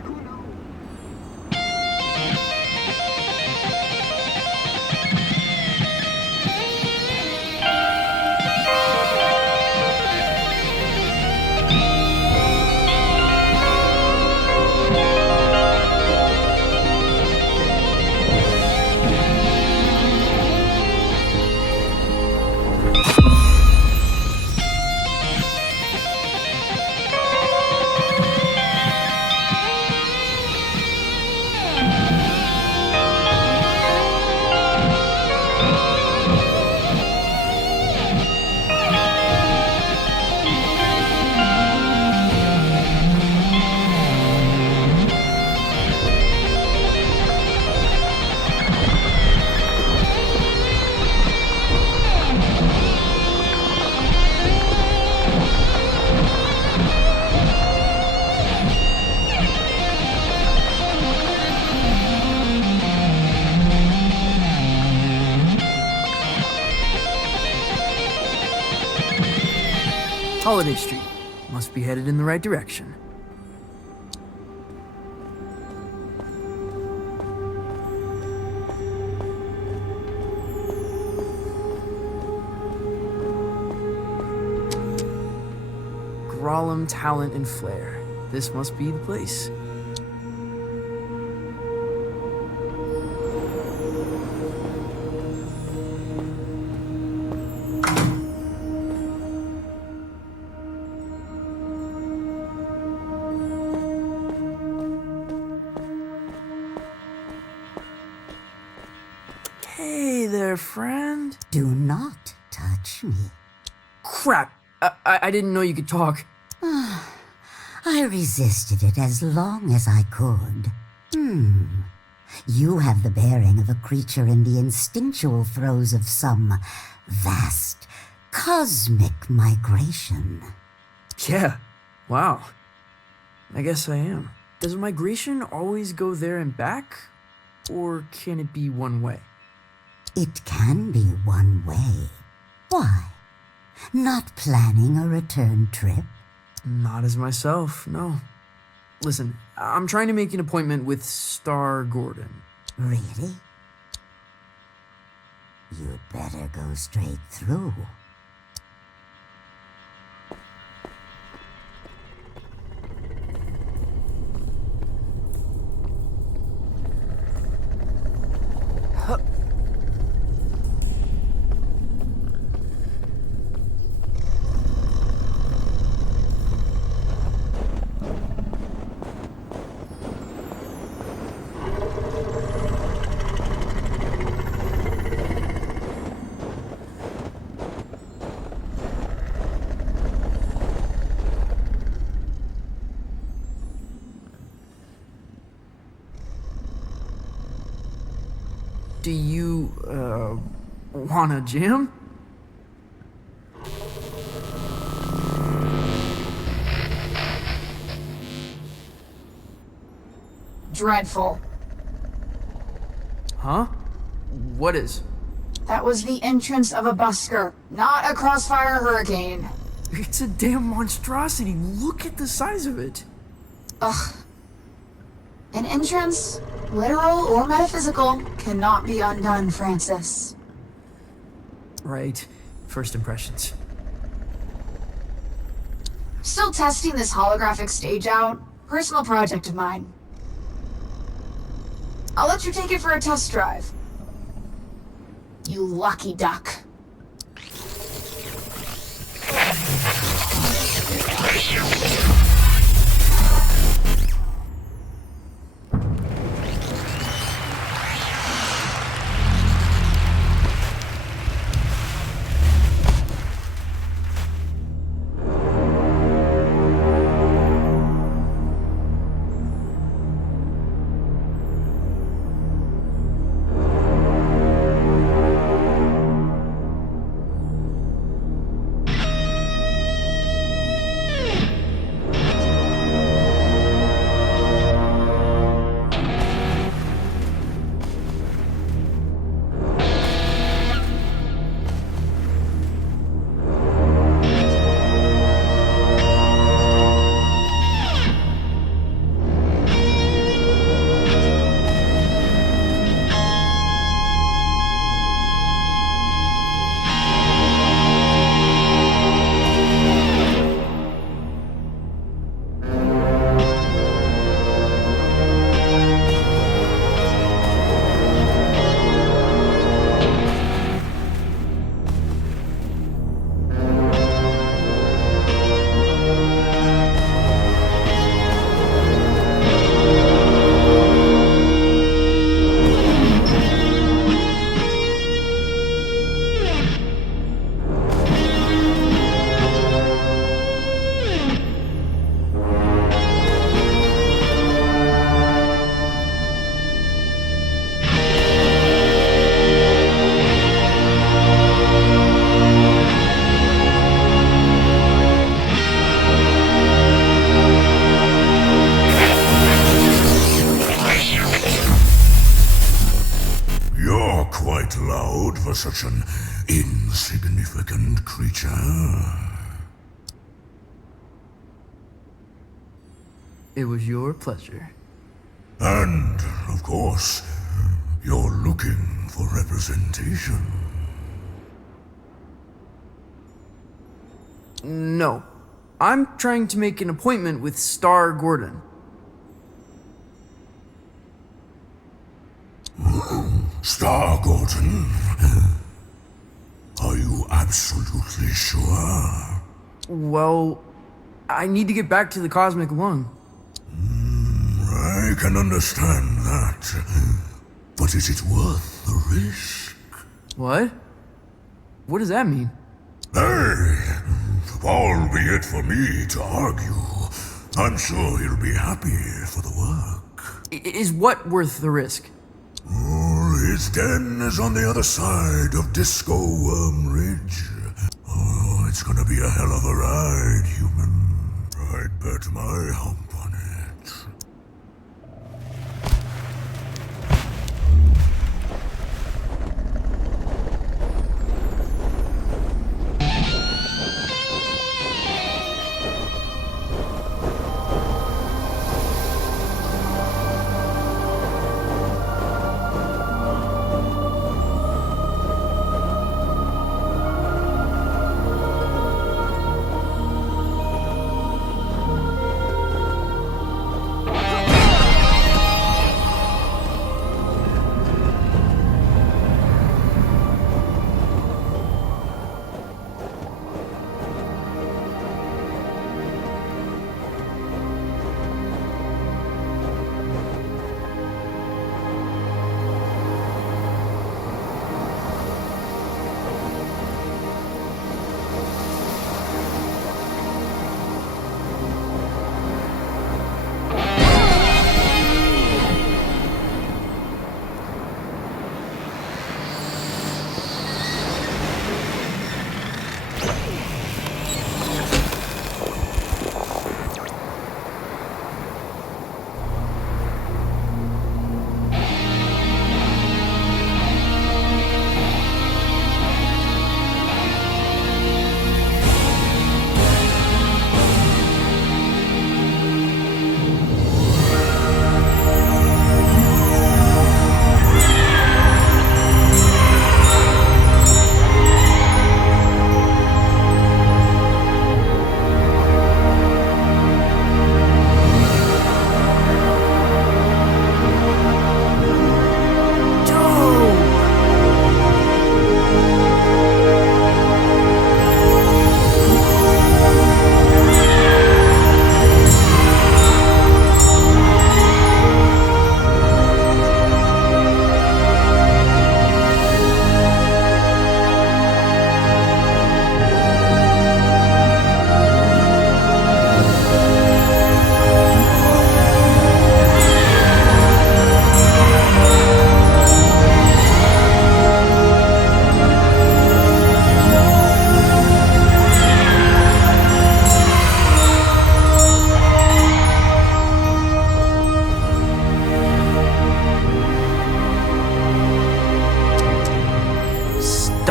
Holiday Street. Must be headed in the right direction. Grolem, Talent, and Flair. This must be the place. Hey there, friend. Do not touch me. Crap! I didn't know you could talk. I resisted it as long as I could. You have the bearing of a creature in the instinctual throes of some vast, cosmic migration. Yeah, wow. I guess I am. Does a migration always go there and back? Or can it be one way? It can be one way. Why? Not planning a return trip? Not as myself, no. Listen, I'm trying to make an appointment with Star Gordon. Really? You'd better go straight through. Do you, want a jam? Dreadful. Huh? What is? That was the entrance of a busker, not a crossfire hurricane. It's a damn monstrosity. Look at the size of it. Ugh. An entrance, literal or metaphysical, cannot be undone, Francis. Right. First impressions. Still testing this holographic stage out. Personal project of mine. I'll let you take it for a test drive. You lucky duck. For such an insignificant creature. It was your pleasure. And, of course, you're looking for representation. No. I'm trying to make an appointment with Star Gordon. Star Gordon? Are you absolutely sure? Well, I need to get back to the Cosmic Lung. I can understand that. But is it worth the risk? What? What does that mean? Hey, albeit for me to argue, I'm sure he'll be happy for the work. Is what worth the risk? His den is on the other side of Disco Worm Ridge. Oh, it's gonna be a hell of a ride, human. I'd bet my hump on it.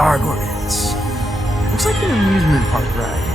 Star Gordons. Looks like an amusement park ride.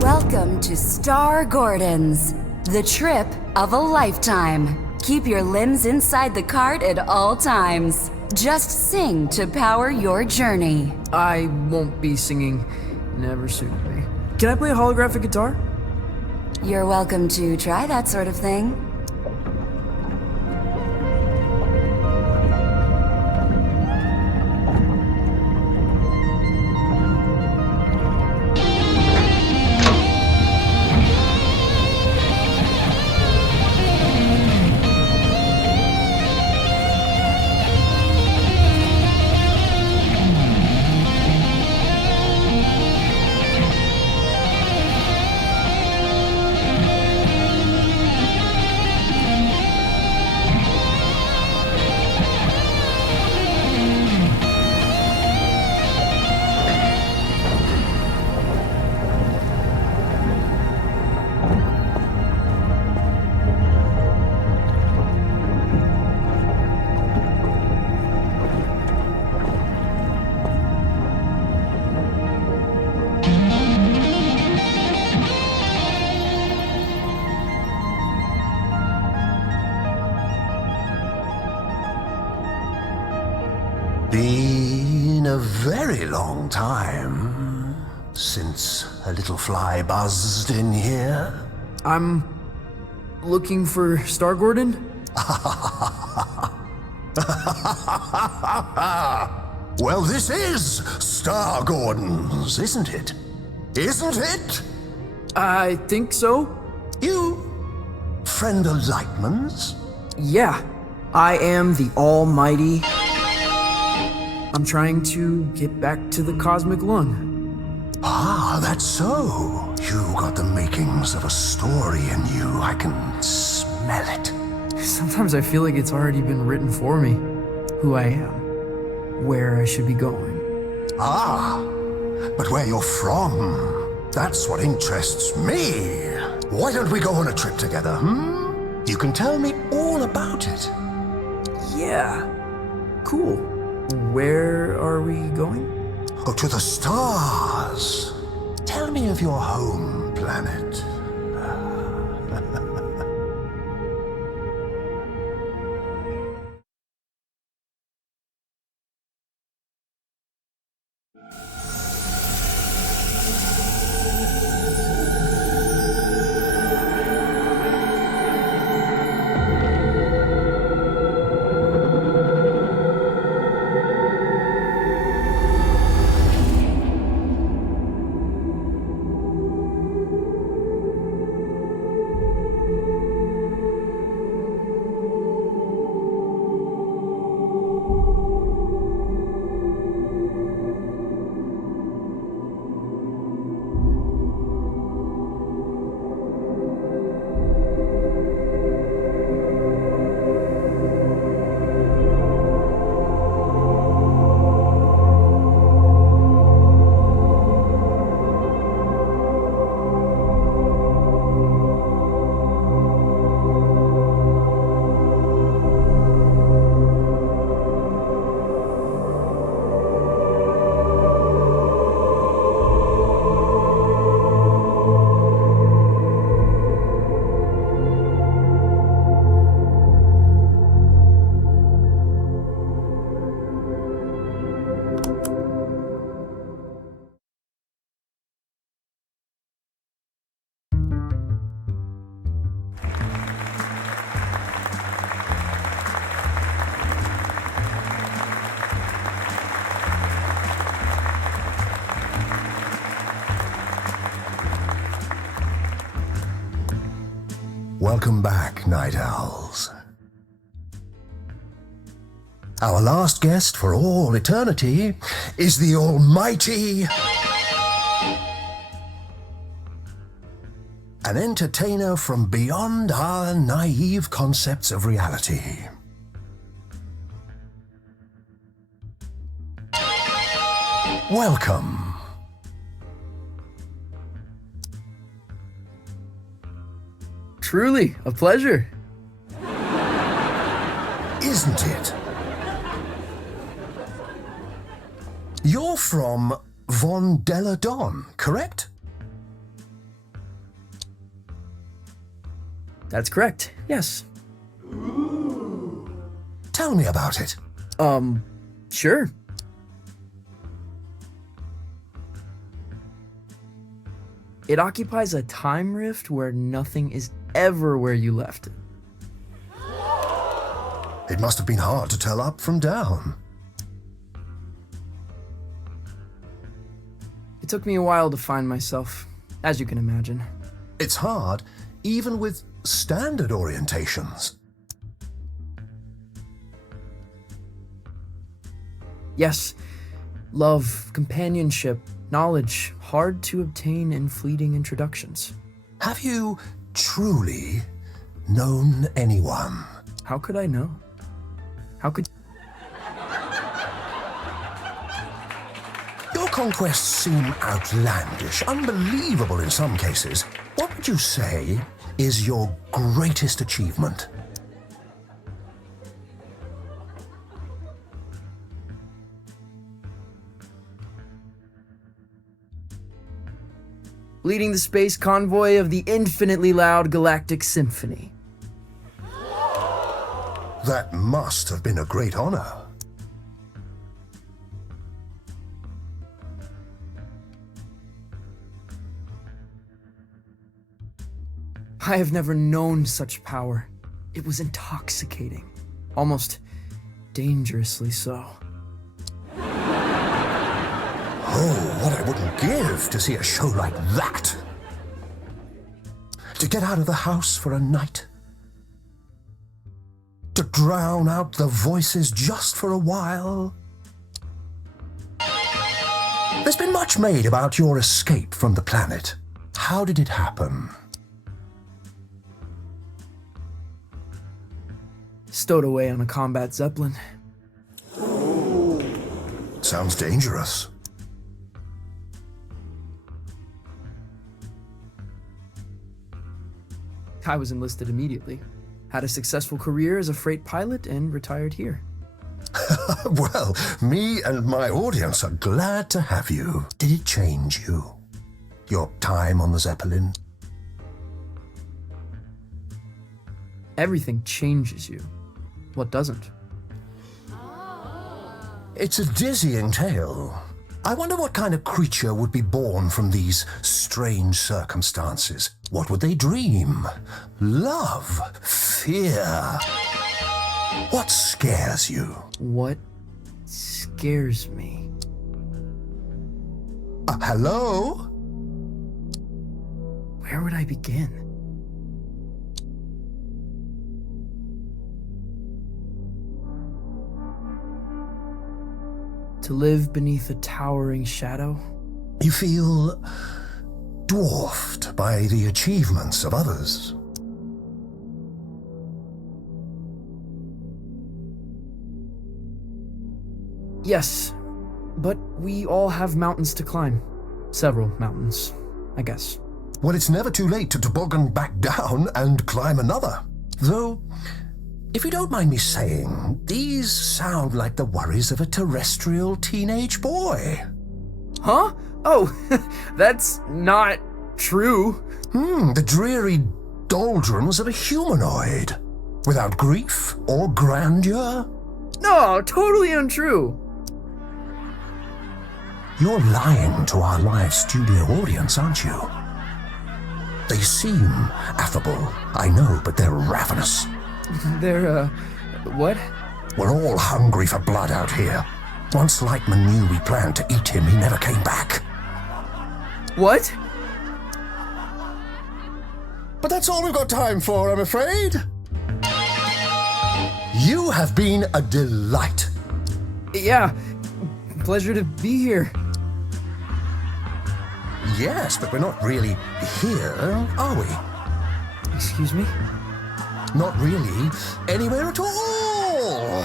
Welcome to Star Gordons, the trip of a lifetime. Keep your limbs inside the cart at all times. Just sing to power your journey. I won't be singing. Never suited me. Can I play a holographic guitar? You're welcome to try that sort of thing. Been a very long time since a little fly buzzed in here. I'm looking for Star Gordon? Well, this is Star Gordon's, isn't it? Isn't it? I think so. You friend of Lightman's? Yeah, I am the Almighty. I'm trying to get back to the cosmic lung. Ah, that's so. You got the makings of a story in you. I can smell it. Sometimes I feel like it's already been written for me. Who I am. Where I should be going. Ah, but where you're from, that's what interests me. Why don't we go on a trip together, hmm? You can tell me all about it. Yeah, cool. Where are we going? Oh, to the stars. Tell me of your home planet. Welcome back, Night Owls. Our last guest for all eternity is the almighty... an entertainer from beyond our naive concepts of reality. Welcome. Truly, a pleasure. Isn't it? You're from Von Della Don, correct? That's correct, yes. Tell me about it. Sure. It occupies a time rift where nothing is ever where you left it. It must have been hard to tell up from down. It took me a while to find myself, as you can imagine. It's hard, even with standard orientations. Yes, love, companionship, knowledge, hard to obtain in fleeting introductions. Have you truly known anyone? How could I know? How could... Your conquests seem outlandish, unbelievable in some cases. What would you say is your greatest achievement? Leading the space convoy of the infinitely loud galactic symphony. That must have been a great honor. I have never known such power. It was intoxicating, almost dangerously so. Oh, what I wouldn't give to see a show like that. To get out of the house for a night. To drown out the voices just for a while. There's been much made about your escape from the planet. How did it happen? Stowed away on a combat zeppelin. Sounds dangerous. I was enlisted immediately. Had a successful career as a freight pilot and retired here. Well, me and my audience are glad to have you. Did it change you? Your time on the Zeppelin? Everything changes you. What doesn't? It's a dizzying tale. I wonder what kind of creature would be born from these strange circumstances. What would they dream? Love? Fear? What scares you? What scares me? Hello? Where would I begin? To live beneath a towering shadow? You feel dwarfed by the achievements of others. Yes, but we all have mountains to climb. Several mountains, I guess. Well, it's never too late to toboggan back down and climb another. Though, if you don't mind me saying, these sound like the worries of a terrestrial teenage boy. Huh? Oh, that's not true. The dreary doldrums of a humanoid. Without grief or grandeur. No, totally untrue. You're lying to our live studio audience, aren't you? They seem affable, I know, but they're ravenous. They're, what? We're all hungry for blood out here. Once Lightman knew we planned to eat him, he never came back. What? But that's all we've got time for, I'm afraid. You have been a delight. Yeah, pleasure to be here. Yes, but we're not really here, are we? Excuse me? Not really anywhere at all.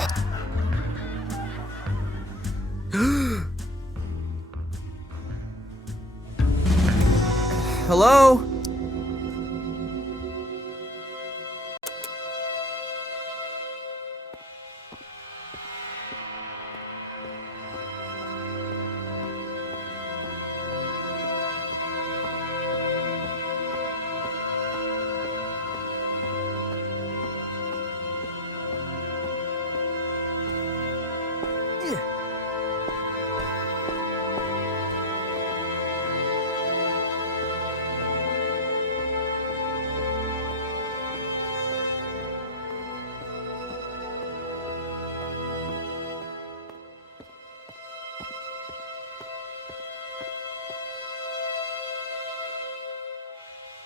Hello?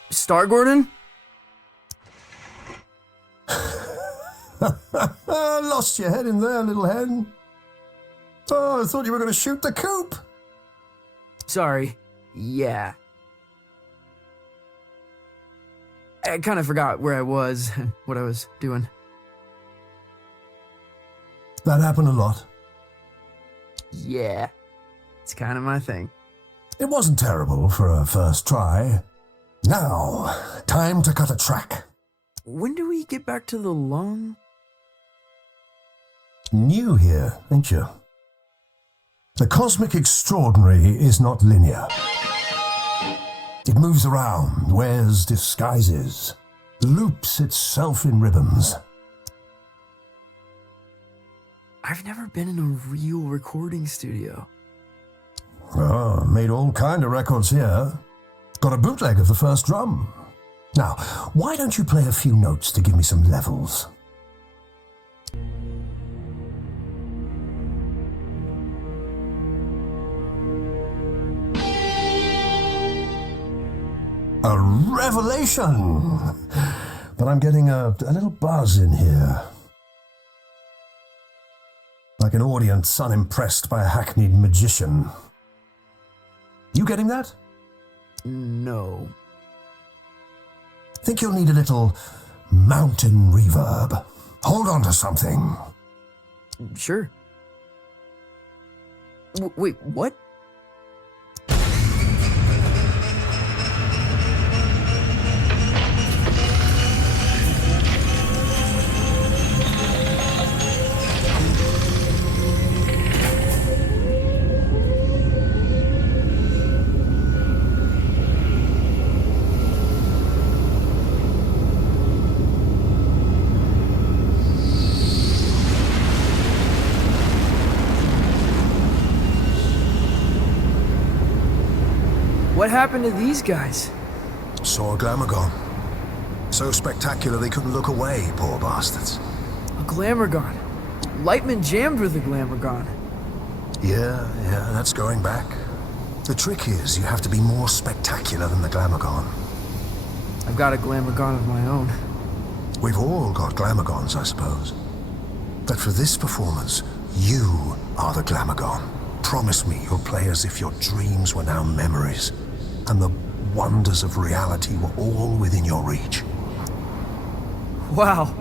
Star Gordon? Lost your head in there, little hen. Oh, I thought you were going to shoot the coop. Sorry. Yeah. I kind of forgot where I was, what I was doing. That happened a lot. Yeah. It's kind of my thing. It wasn't terrible for a first try. Now, time to cut a track. When do we get back to the lung? New here, ain't you? The cosmic extraordinary is not linear. It moves around, wears disguises, loops itself in ribbons. I've never been in a real recording studio. Oh, made all kind of records here. Got a bootleg of the first drum. Now, why don't you play a few notes to give me some levels? A revelation! But I'm getting a little buzz in here. Like an audience unimpressed by a hackneyed magician. You getting that? No. Think you'll need a little mountain reverb. Hold on to something. Sure. Wait, what? What happened to these guys? Saw a Glamogon. So spectacular they couldn't look away, poor bastards. A Glamogon. Lightman jammed with a Glamogon. Yeah, that's going back. The trick is you have to be more spectacular than the Glamogon. I've got a Glamogon of my own. We've all got Glamagons, I suppose. But for this performance, you are the Glamogon. Promise me you'll play as if your dreams were now memories, and the wonders of reality were all within your reach. Wow.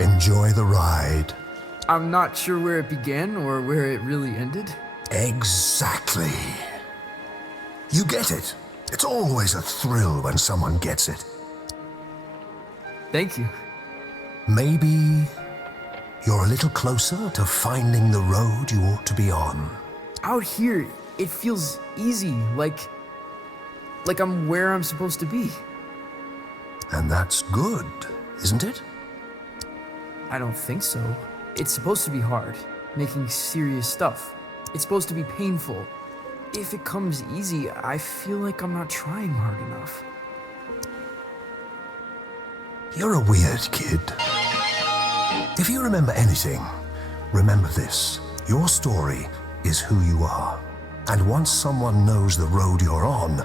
Enjoy the ride. I'm not sure where it began or where it really ended. Exactly. You get it. It's always a thrill when someone gets it. Thank you. Maybe you're a little closer to finding the road you ought to be on. Out here, it feels easy, like I'm where I'm supposed to be. And that's good, isn't it? I don't think so. It's supposed to be hard, making serious stuff. It's supposed to be painful, if it comes easy, I feel like I'm not trying hard enough. You're a weird kid. If you remember anything, remember this. Your story is who you are. And once someone knows the road you're on,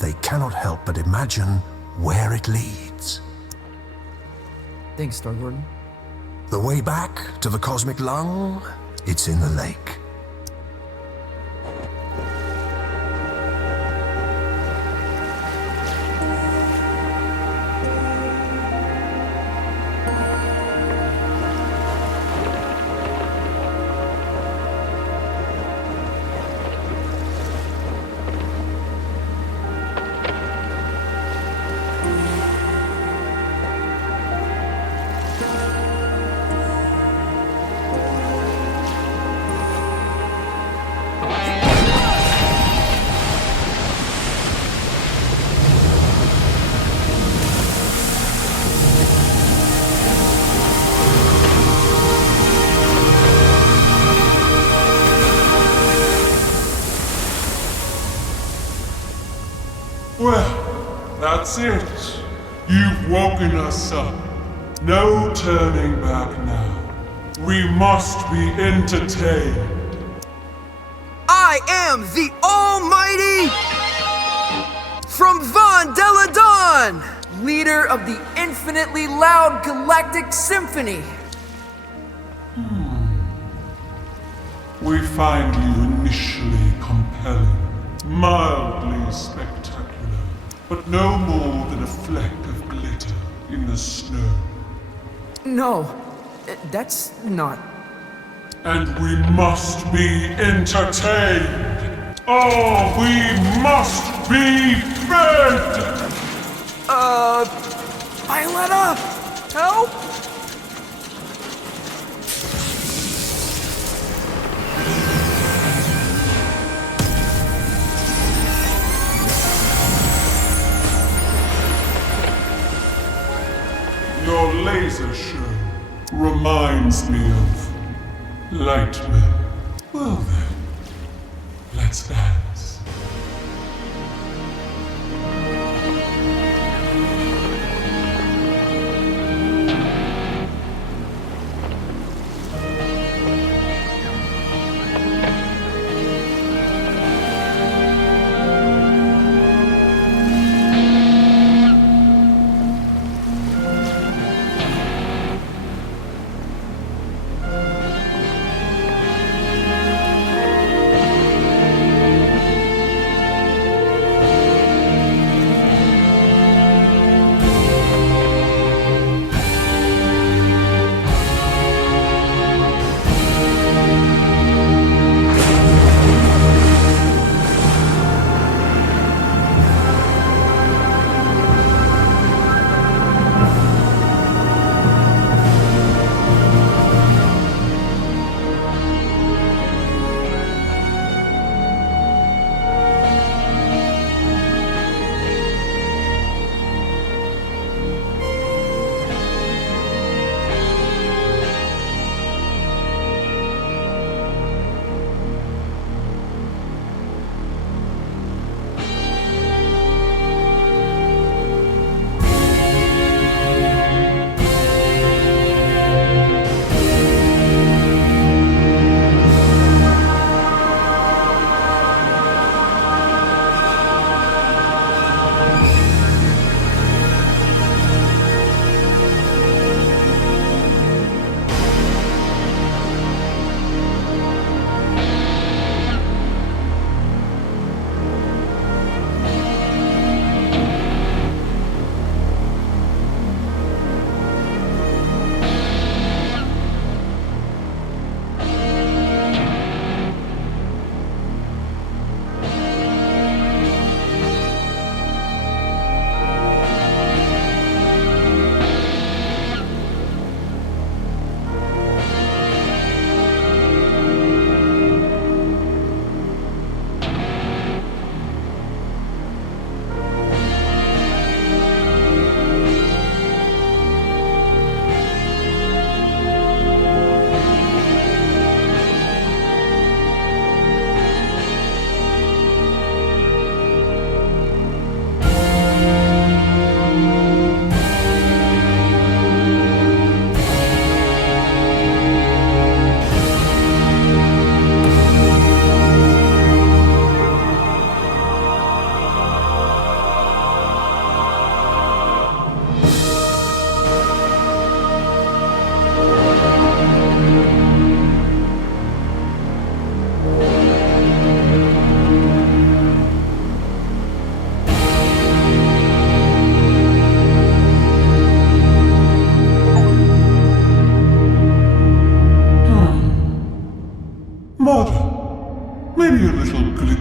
they cannot help but imagine where it leads. Thanks, Star Gordon. The way back to the cosmic lung, it's in the lake. Well, that's it. You've woken us up. No turning back now. We must be entertained. I am the Almighty from Von Deladon, leader of the infinitely loud galactic symphony. We find you initially compelling, mildly spectacular, but no more than a fleck of glitter in the snow. No, that's not. And we must be entertained. Oh, we must be fed! Violetta! Help! Your laser show reminds me of Lightman. Well then, let's dance.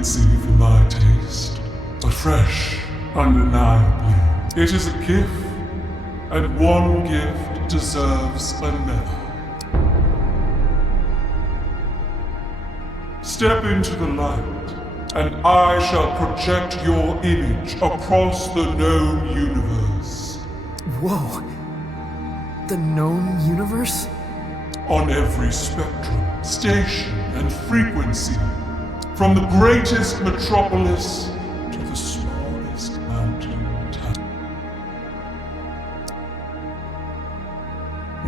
frequency for my taste, but fresh, undeniably. It is a gift, and one gift deserves another. Step into the light, and I shall project your image across the known universe. Whoa. The known universe? On every spectrum, station, and frequency, from the greatest metropolis to the smallest mountain town.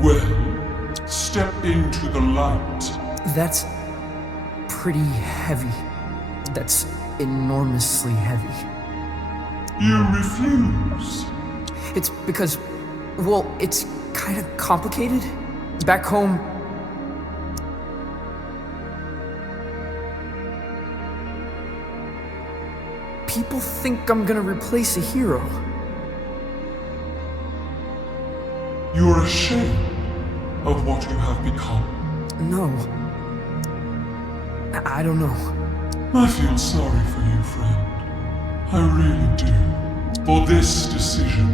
Well, step into the light. That's pretty heavy. That's enormously heavy. You refuse? It's because, well, it's kind of complicated. Back home, people think I'm gonna replace a hero. You're ashamed of what you have become? No. I don't know. I feel sorry for you, friend. I really do. For this decision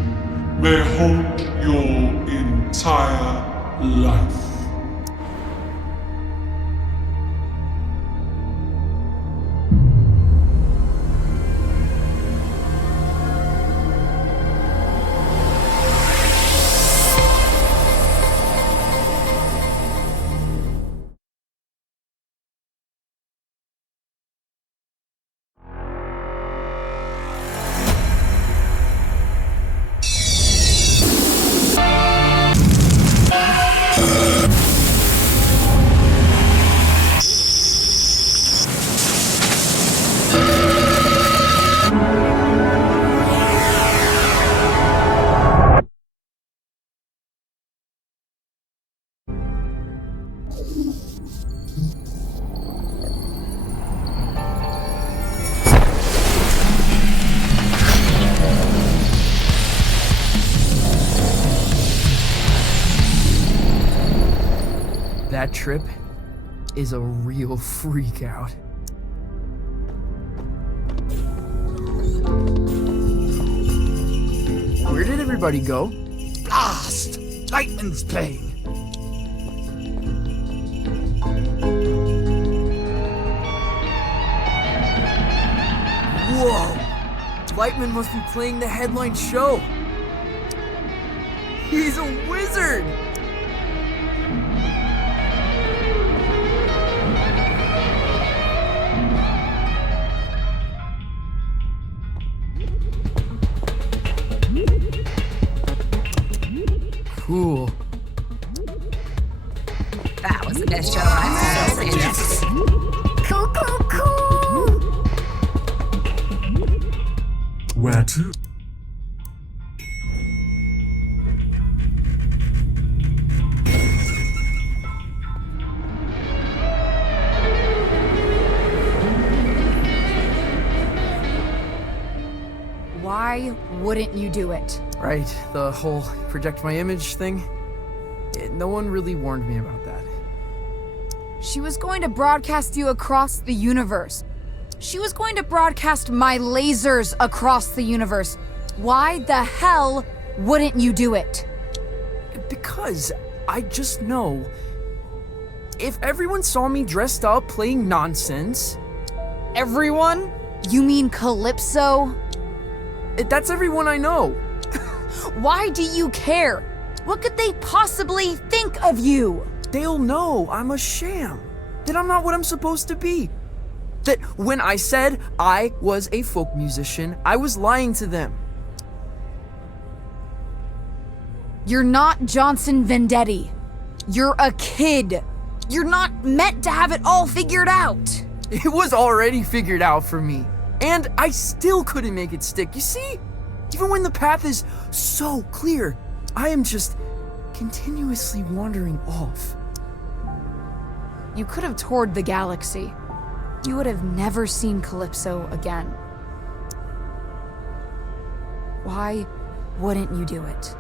may haunt your entire life. That trip is a real freak out. Where did everybody go? Blast! Lightning's playing. Whoa! Lightman must be playing the headline show. He's a wizard! Cool. That was the best show I've ever seen. Cool, cool, cool! Where to? Why wouldn't you do it? Right, the whole project my image thing. No one really warned me about that. She was going to broadcast you across the universe. She was going to broadcast my lasers across the universe. Why the hell wouldn't you do it? Because I just know if everyone saw me dressed up playing nonsense. Everyone? You mean Calypso? That's everyone I know. Why do you care? What could they possibly think of you? They'll know I'm a sham. That I'm not what I'm supposed to be. That when I said I was a folk musician, I was lying to them. You're not Johnson Vendetti. You're a kid. You're not meant to have it all figured out. It was already figured out for me. And I still couldn't make it stick. You see? Even when the path is so clear, I am just continuously wandering off. You could have toured the galaxy. You would have never seen Calypso again. Why wouldn't you do it?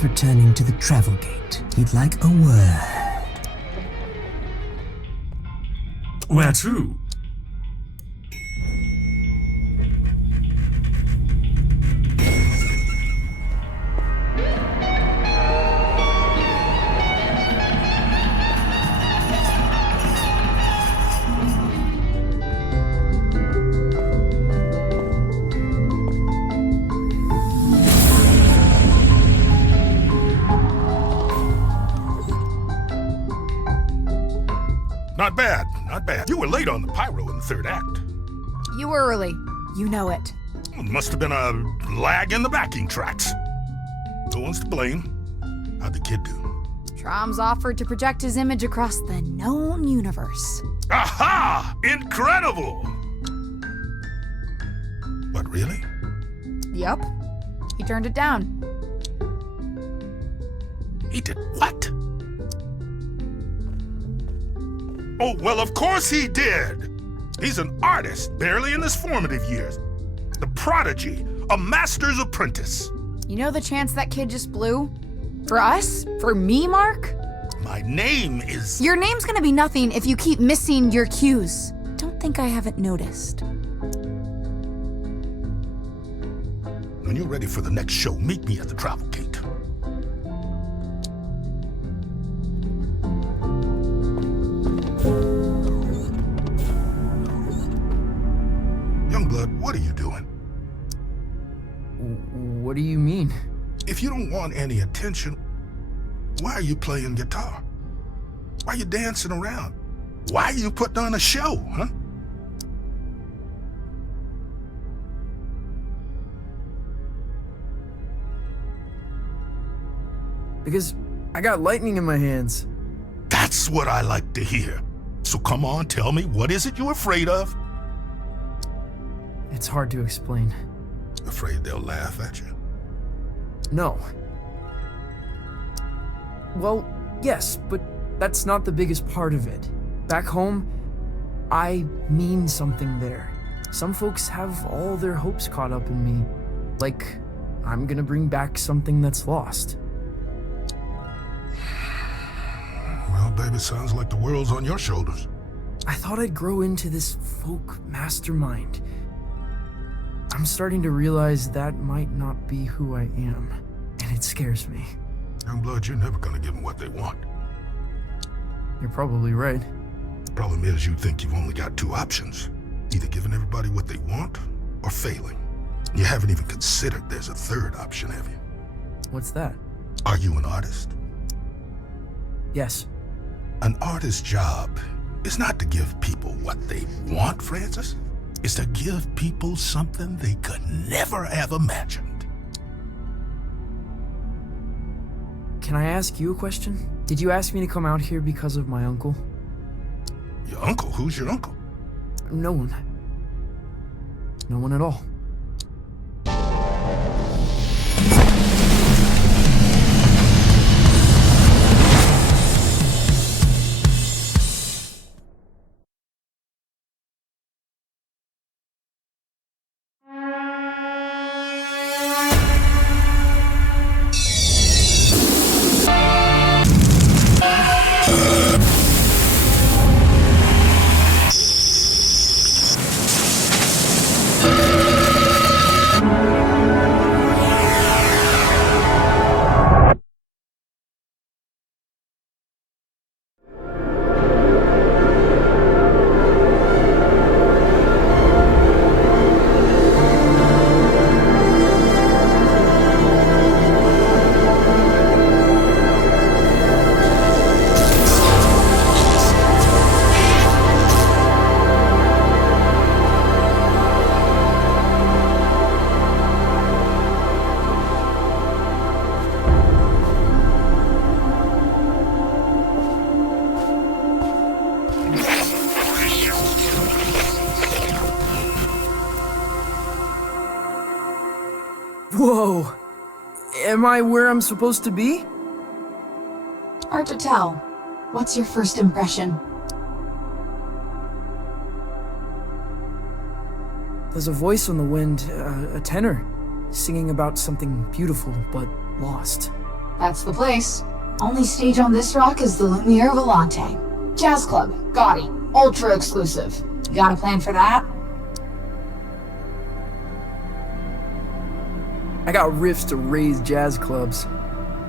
is returning to the travel gate. He'd like a word. Where to? Not bad, not bad. You were late on the pyro in the third act. You were early. You know it. Must have been a lag in the backing tracks. No one's to blame. How'd the kid do? Trom's offered to project his image across the known universe. Aha! Incredible! But really? Yup. He turned it down. He did what? Oh, well, of course he did. He's an artist, barely in his formative years. The prodigy, a master's apprentice. You know the chance that kid just blew? For us? For me, Mark? My name is... Your name's gonna be nothing if you keep missing your cues. Don't think I haven't noticed. When you're ready for the next show, meet me at the travel gate. Youngblood, what are you doing? What do you mean? If you don't want any attention, why are you playing guitar? Why are you dancing around? Why are you putting on a show, huh? Because I got lightning in my hands. That's what I like to hear. So come on, tell me, what is it you're afraid of? It's hard to explain. Afraid they'll laugh at you? No. Well, yes, but that's not the biggest part of it. Back home, I mean something there. Some folks have all their hopes caught up in me. Like, I'm gonna bring back something that's lost. Well, baby, sounds like the world's on your shoulders. I thought I'd grow into this folk mastermind. I'm starting to realize that might not be who I am, and it scares me. Youngblood, you're never gonna give them what they want. You're probably right. The problem is you think you've only got two options. Either giving everybody what they want, or failing. You haven't even considered there's a third option, have you? What's that? Are you an artist? Yes. An artist's job is not to give people what they want, Francis. It's to give people something they could never have imagined. Can I ask you a question? Did you ask me to come out here because of my uncle? Your uncle? Who's your uncle? No one. No one at all. Whoa! Am I where I'm supposed to be? Hard to tell. What's your first impression? There's a voice on the wind, a tenor, singing about something beautiful but lost. That's the place. Only stage on this rock is the Lumiere Volante. Jazz club, gaudy, ultra exclusive. You got a plan for that? I got riffs to raise jazz clubs.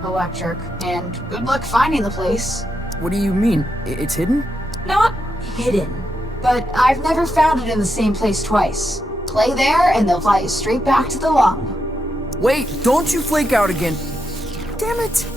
Electric. And good luck finding the place. What do you mean? It's hidden? Not hidden, but I've never found it in the same place twice. Play there and they'll fly you straight back to the lung. Wait, don't you flake out again. Damn it.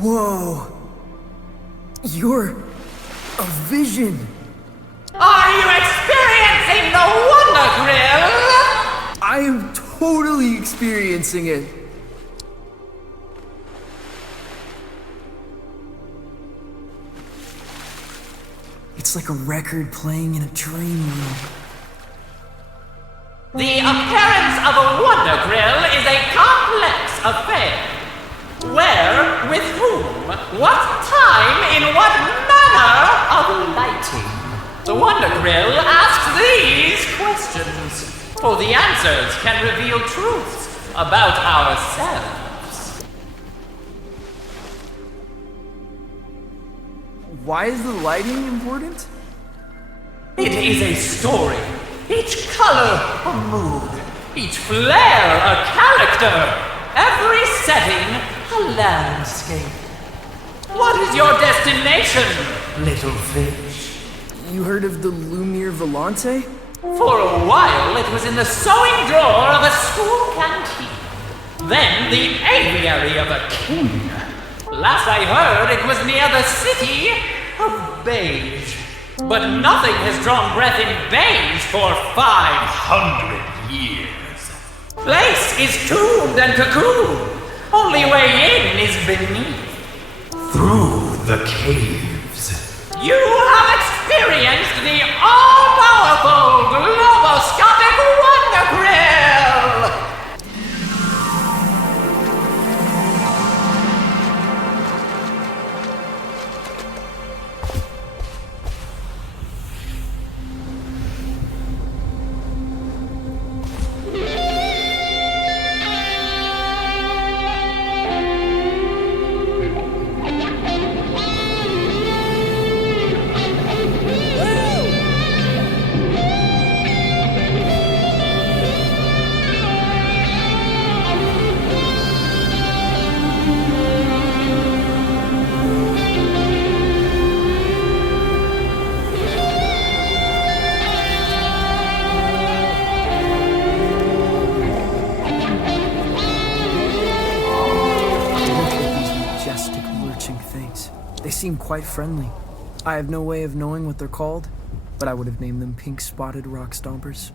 Whoa. You're a vision. Are you experiencing the Wonder Grill? I am totally experiencing it. It's like a record playing in a dream room. The appearance of a Wonder Grill is a complex affair. Where, with whom, what time, in what manner of lighting? The Wonder Grill asks these questions, for the answers can reveal truths about ourselves. Why is the lighting important? It is a story. Each color a mood. Each flare a character. Every setting a landscape. What is your destination, little fish? You heard of the Lumiere Volante? For a while, it was in the sewing drawer of a school canteen. Then the aviary of a king. Last I heard, it was near the city of Beige. But nothing has drawn breath in Beige for 500 years. Place is tombed and cocooned. Only way in is beneath. Through the caves. You have experienced the all-powerful globoscopic Wonder Grill! seem quite friendly. I have no way of knowing what they're called, but I would have named them pink-spotted rock stompers.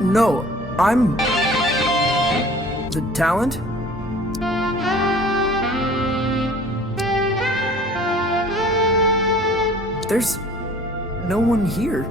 No, I'm the talent? There's no one here.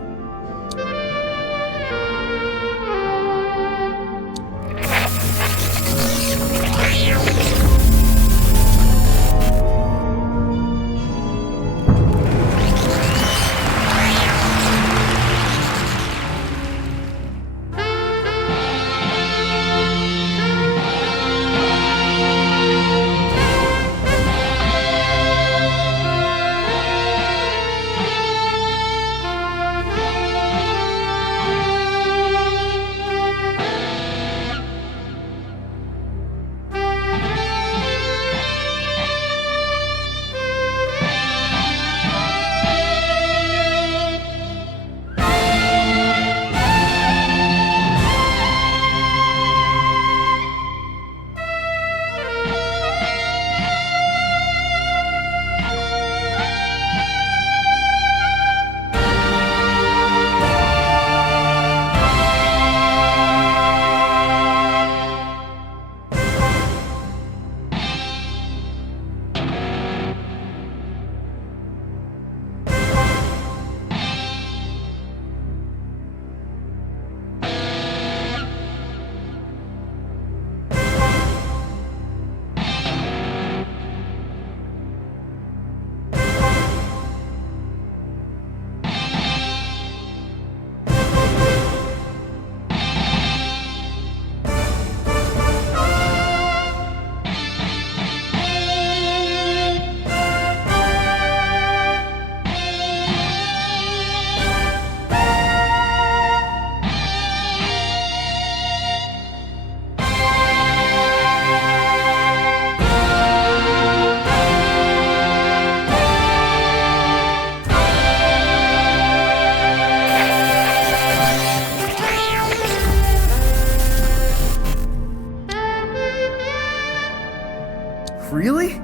Really?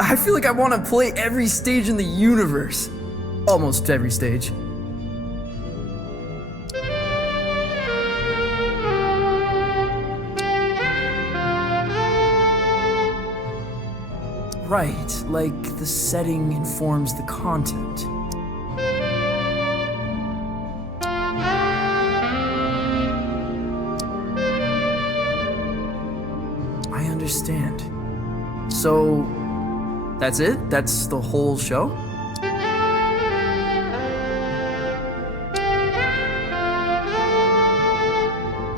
I feel like I want to play every stage in the universe. Almost every stage. Right, like the setting informs the content. I understand. So, that's it? That's the whole show?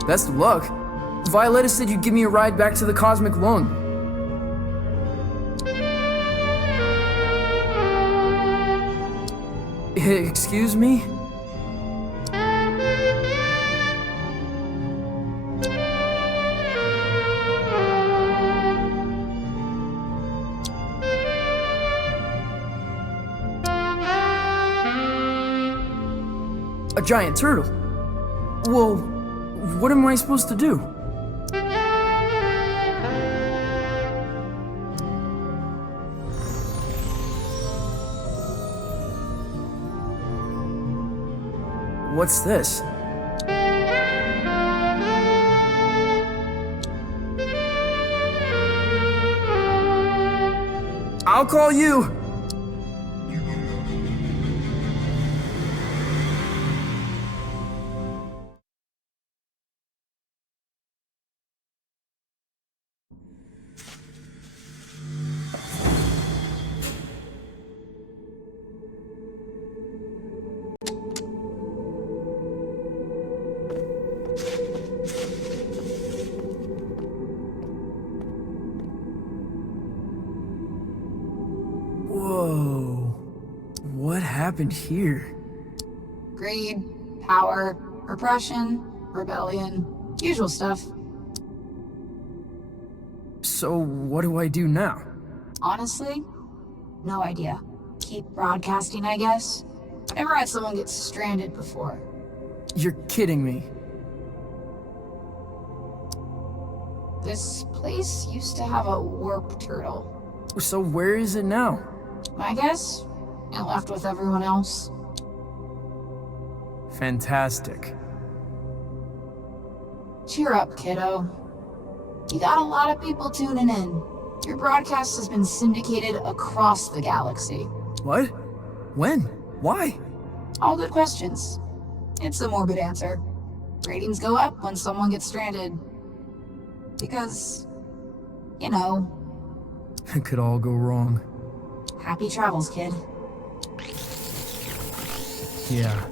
Best of luck. Violetta said you'd give me a ride back to the Cosmic Lung. Excuse me? A giant turtle? Well, what am I supposed to do? What's this? I'll call you! Whoa. What happened here? Greed, power, repression, rebellion, usual stuff. So, what do I do now? Honestly, no idea. Keep broadcasting, I guess. Never had someone get stranded before. You're kidding me. This place used to have a warp turtle. So where is it now? My guess? It left with everyone else. Fantastic. Cheer up, kiddo. You got a lot of people tuning in. Your broadcast has been syndicated across the galaxy. What? When? Why? All good questions. It's a morbid answer. Ratings go up when someone gets stranded. Because, you know. It could all go wrong. Happy travels, kid. Yeah.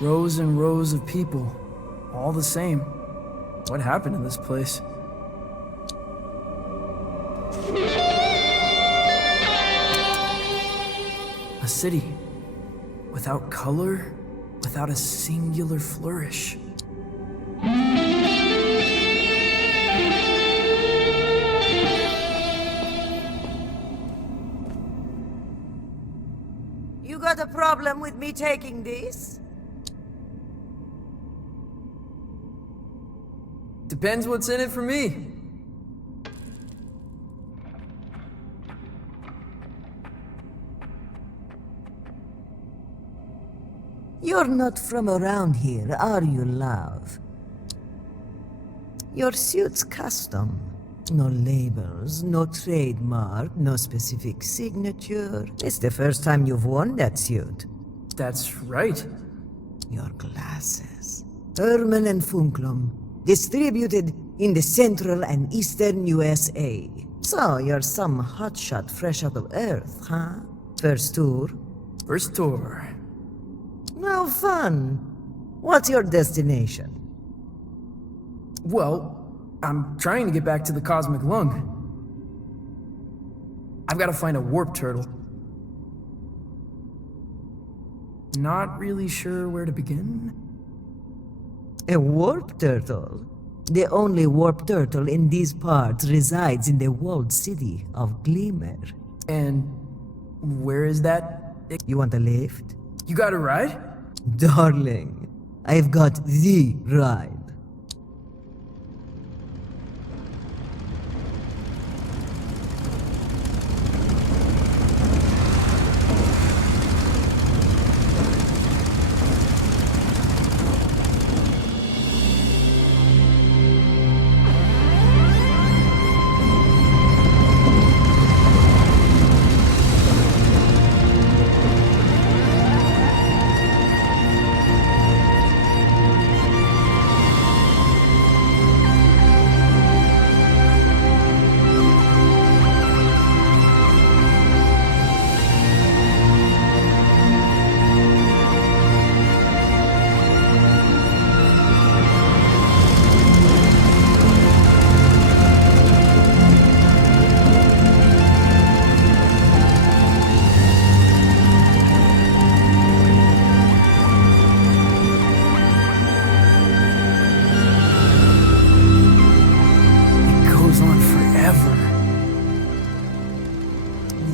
Rows and rows of people, all the same. What happened to this place? A city, without color, without a singular flourish. You got a problem with me taking this? Depends what's in it for me. You're not from around here, are you, love? Your suit's custom. No labels, no trademark, no specific signature. It's the first time you've worn that suit. That's right. Your glasses. Erman and Funklum. Distributed in the central and eastern USA. So, you're some hotshot fresh out of Earth, huh? First tour? First tour. No fun. What's your destination? Well, I'm trying to get back to the Cosmic Lung. I've got to find a warp turtle. Not really sure where to begin. A warp turtle? The only warp turtle in these parts resides in the walled city of Glimmer. And where is that? You want a lift? You got a ride? Darling, I've got the ride.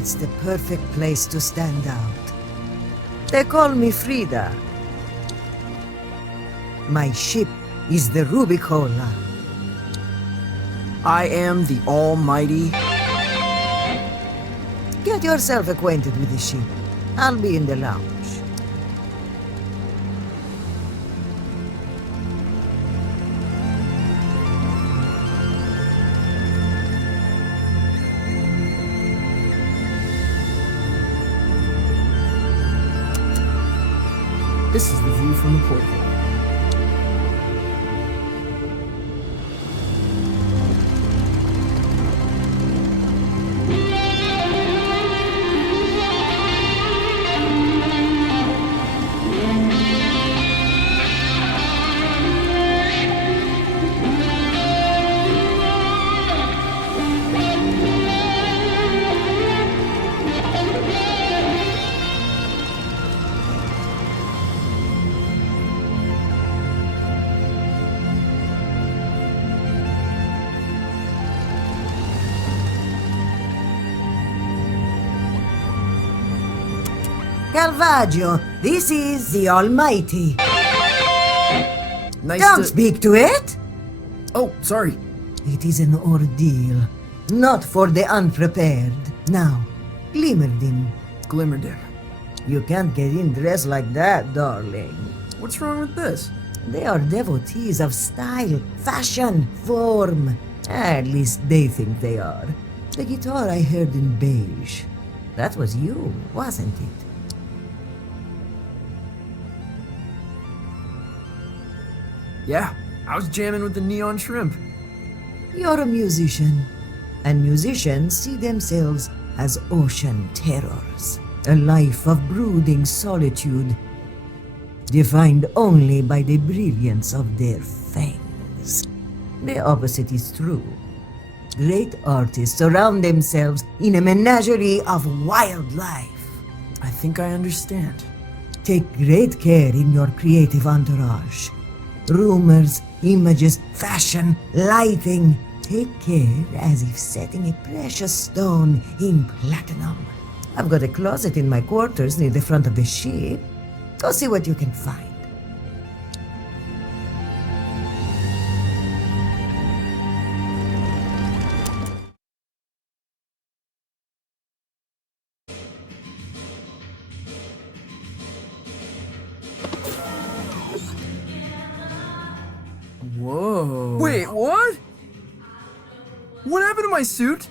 It's the perfect place to stand out. They call me Frida. My ship is the Rubicola. I am the almighty... Get yourself acquainted with the ship. I'll be in the lounge. This is the view from the porthole. Caravaggio, this is the Almighty. Nice Don't speak to it! Oh, sorry. It is an ordeal, not for the unprepared. Now, Glimmerdim. Glimmerdim. You can't get in dressed like that, darling. What's wrong with this? They are devotees of style, fashion, form. At least they think they are. The guitar I heard in beige. That was you, wasn't it? Yeah, I was jamming with the neon shrimp. You're a musician, and musicians see themselves as ocean terrors. A life of brooding solitude, defined only by the brilliance of their fangs. The opposite is true. Great artists surround themselves in a menagerie of wildlife. I think I understand. Take great care in your creative entourage. Rumors, images, fashion, lighting. Take care as if setting a precious stone in platinum. I've got a closet in my quarters near the front of the ship. Go see what you can find. Whoa. Wait, what? What happened to my suit?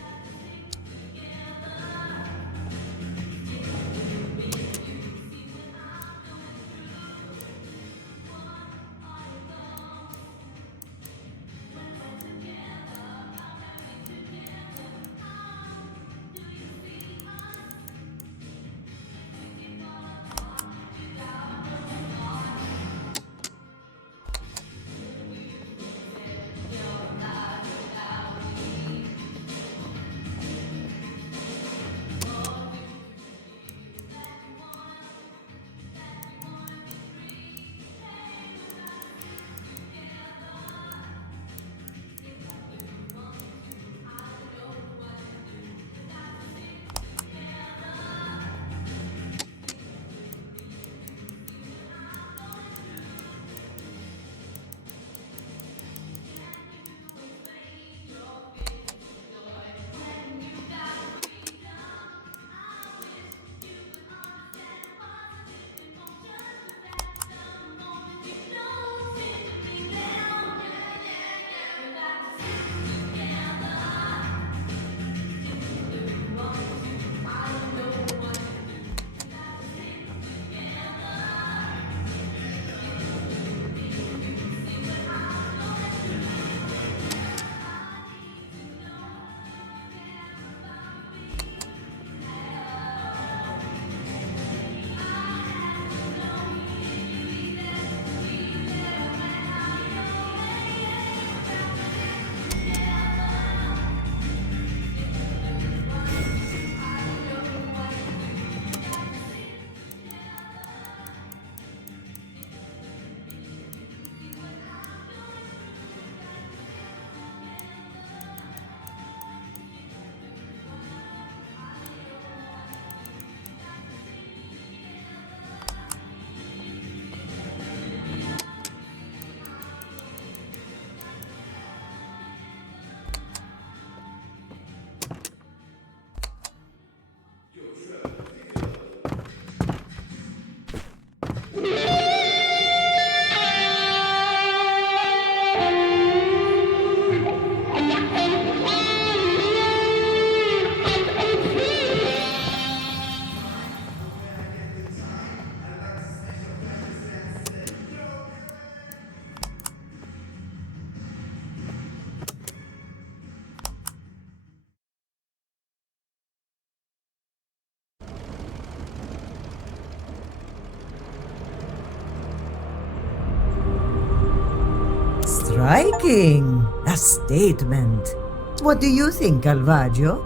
Striking. A statement. What do you think, Calvaggio?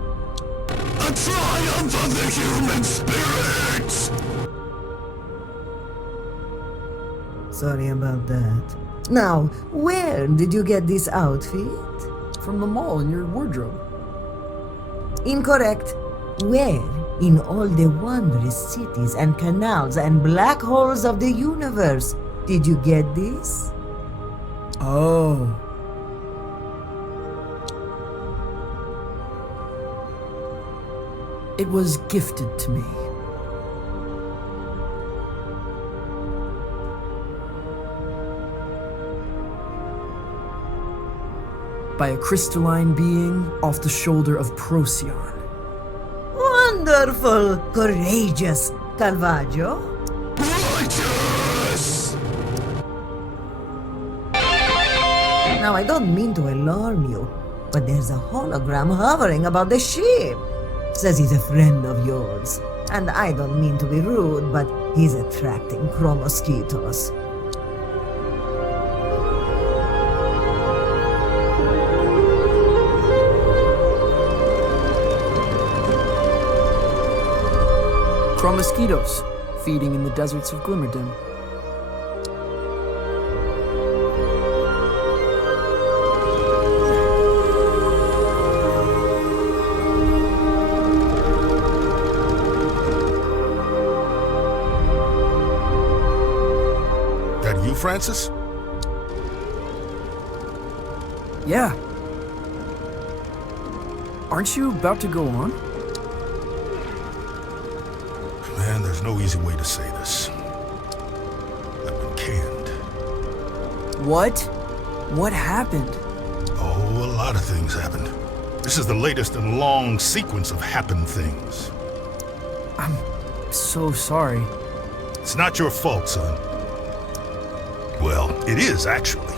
A triumph of the human spirit! Sorry about that. Now, where did you get this outfit? From the mall in your wardrobe. Incorrect. Where, in all the wondrous cities and canals and black holes of the universe, did you get this? Oh. It was gifted to me. By a crystalline being off the shoulder of Procyon. Wonderful! Courageous, Calvaggio. Righteous! Now, I don't mean to alarm you, but there's a hologram hovering about the ship. Says he's a friend of yours. And I don't mean to be rude, but he's attracting chromosquitos. Chromosquitos, feeding in the deserts of Glimmerdom. That you, Francis? Yeah. Aren't you about to go on? Man, there's no easy way to say this. I've been canned. What? What happened? Oh, a lot of things happened. This is the latest in a long sequence of happened things. I'm so sorry. It's not your fault, son. Well, it is, actually.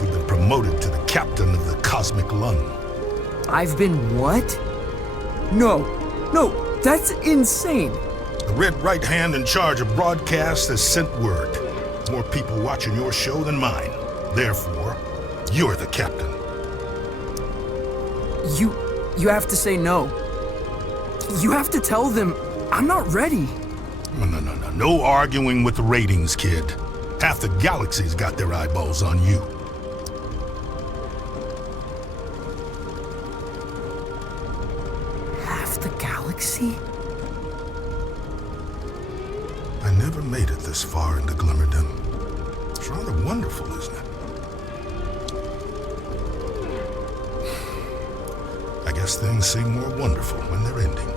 You've been promoted to the captain of the Cosmic Lung. I've been what? No, that's insane. The red right hand in charge of broadcasts has sent word. More people watching your show than mine. Therefore, you're the captain. You have to say no. You have to tell them I'm not ready. No. No arguing with the ratings, kid. Half the galaxy's got their eyeballs on you. Half the galaxy? I never made it this far into Glimmerdom. It's rather wonderful, isn't it? I guess things seem more wonderful when they're ending.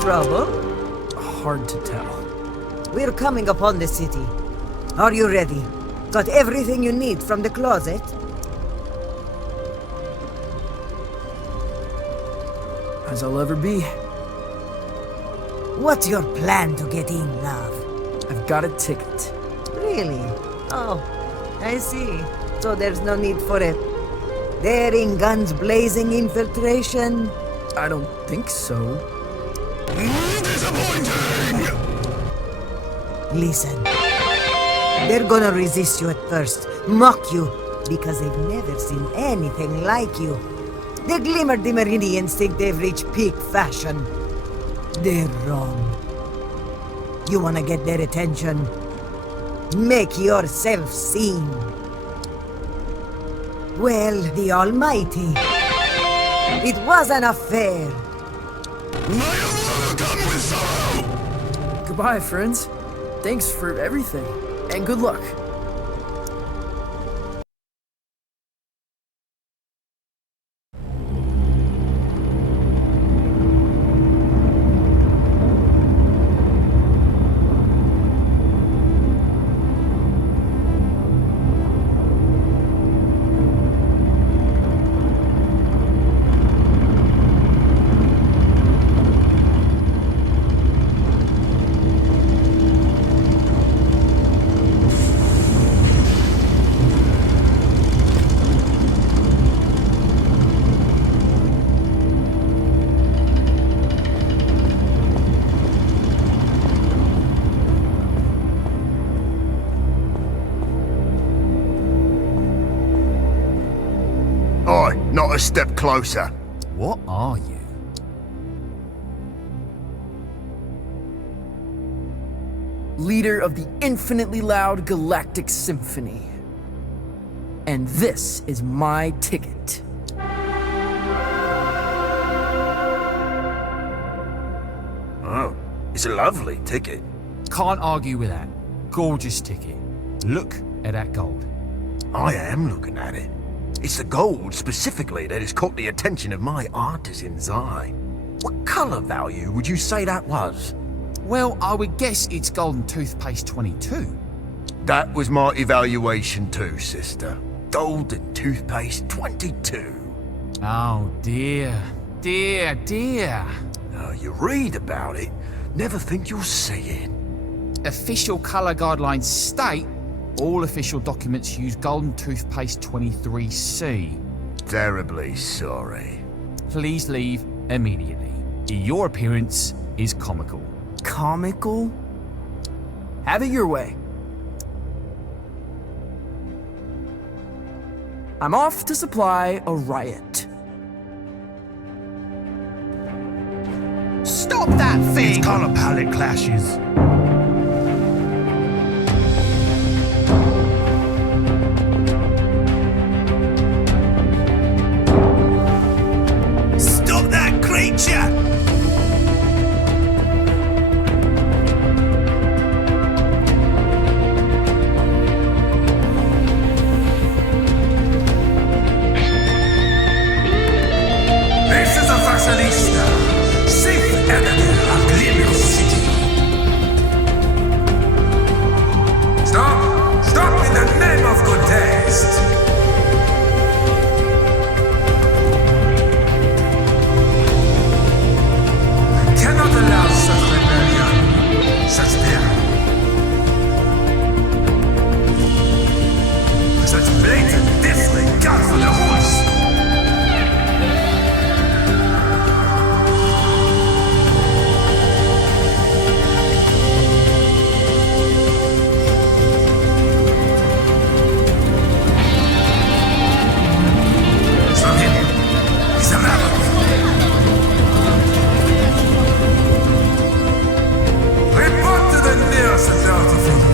Trouble? Hard to tell. We're coming upon the city. Are you ready? Got everything you need from the closet? As I'll ever be. What's your plan to get in, love? I've got a ticket. Really? Oh, I see. So there's no need for it. Daring, guns blazing infiltration? I don't think so. Disappointing! Listen. They're gonna resist you at first, mock you, because they've never seen anything like you. The Glimmerdimmerinians think they've reached peak fashion. They're wrong. You wanna get their attention? Make yourself seen. Well, the Almighty. It was an affair. Goodbye, friends. Thanks for everything, and good luck. a step closer. What are you? Leader of the infinitely loud galactic symphony. And this is my ticket. Oh, it's a lovely ticket. Can't argue with that. Gorgeous ticket. Look at that gold. I am looking at it. It's the gold specifically that has caught the attention of my artisan's eye. What colour value would you say that was? Well, I would guess it's golden toothpaste 22. That was my evaluation too, sister. Golden toothpaste 22. Oh dear, dear, dear. You read about it, never think you'll see it. Official colour guidelines state all official documents use golden toothpaste 23C. Terribly sorry. Please leave immediately. Your appearance is comical. Comical? Have it your way. I'm off to supply a riot. Stop that thing! It's colour palette clashes. Stop that creature! This is a fashionista, safe enemy of Glitter City. Stop! Stop in the name of good taste! I cannot allow such rebellion, such daring, such blatant disregard for the rules. Report to the nearest authority figure.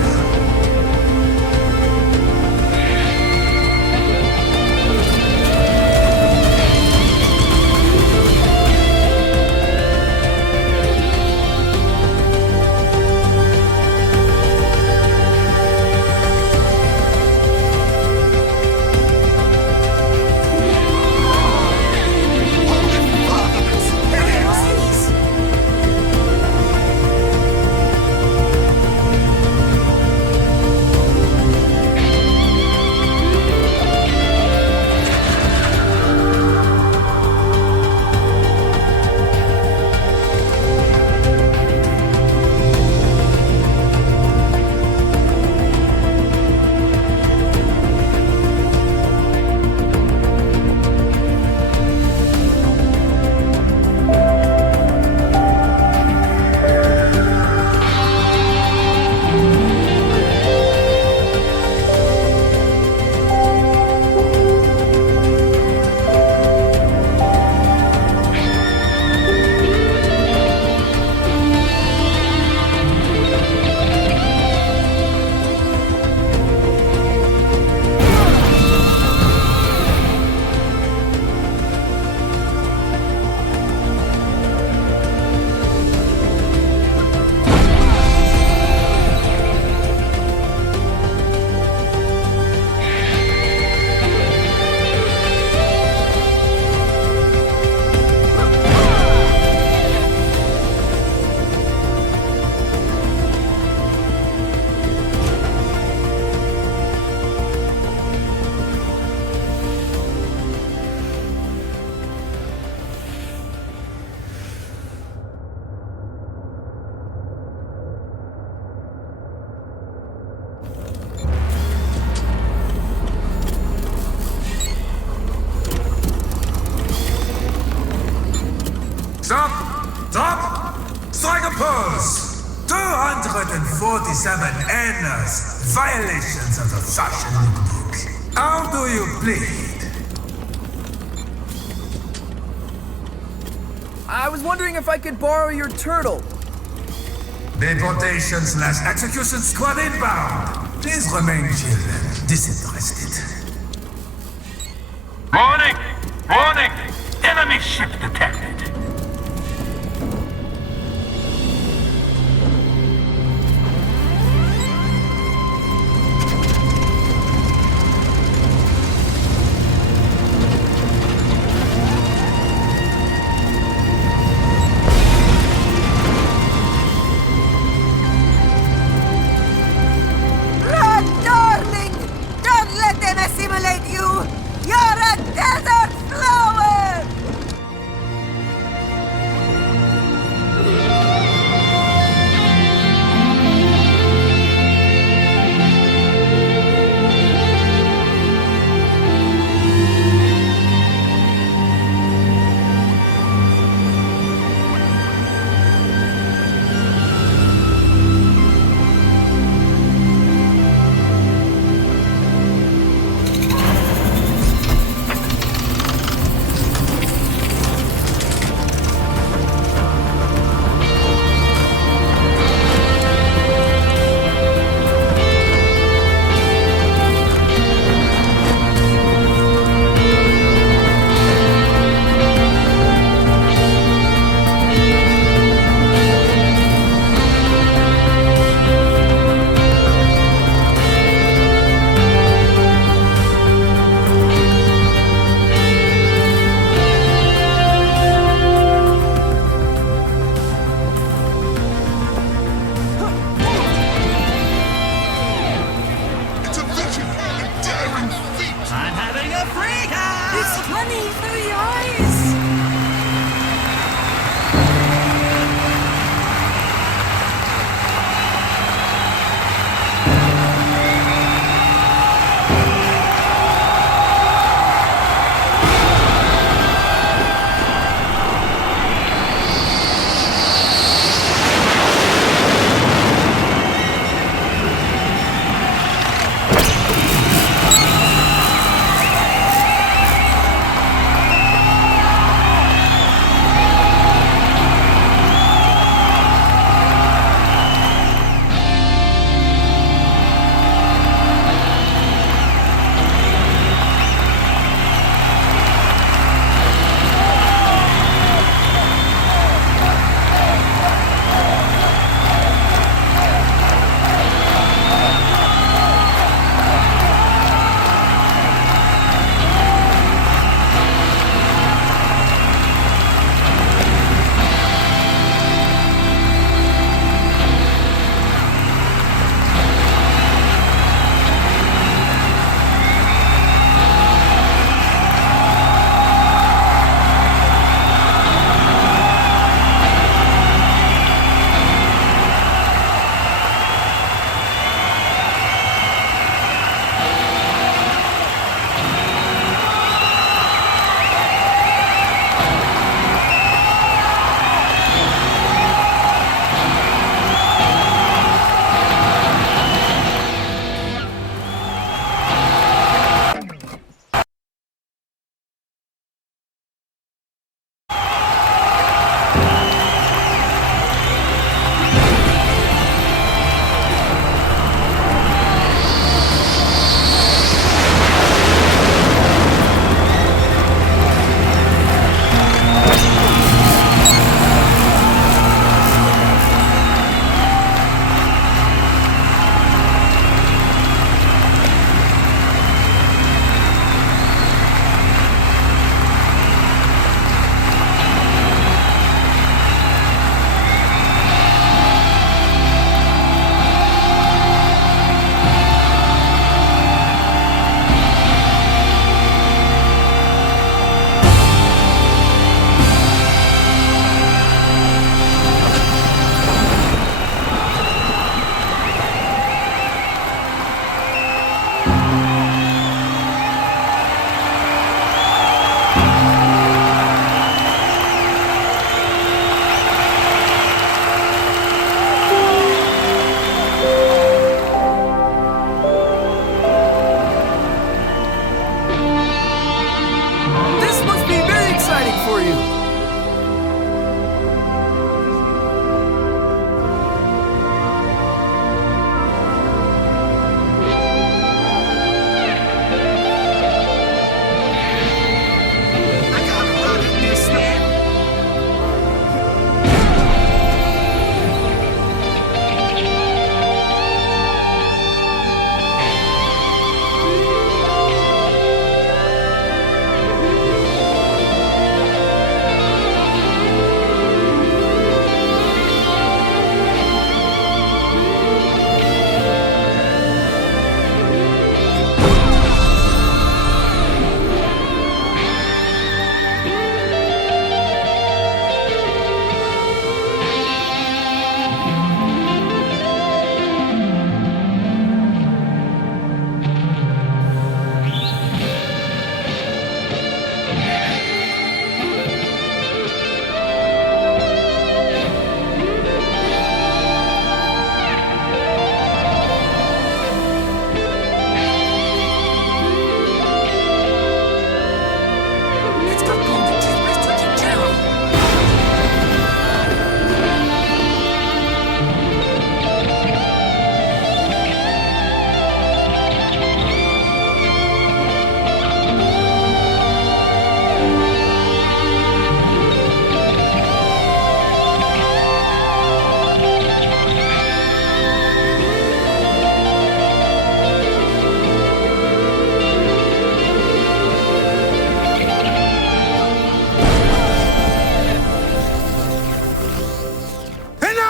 Stop! Stop! Strike a pose! 247 errors, violations of the fashion book. How do you plead? I was wondering if I could borrow your turtle. Deportation/execution squad inbound. Please remain children, disinterested. Warning! Warning! Enemy ship detected. Run, darling! Don't let them assimilate you! You're a desert flower!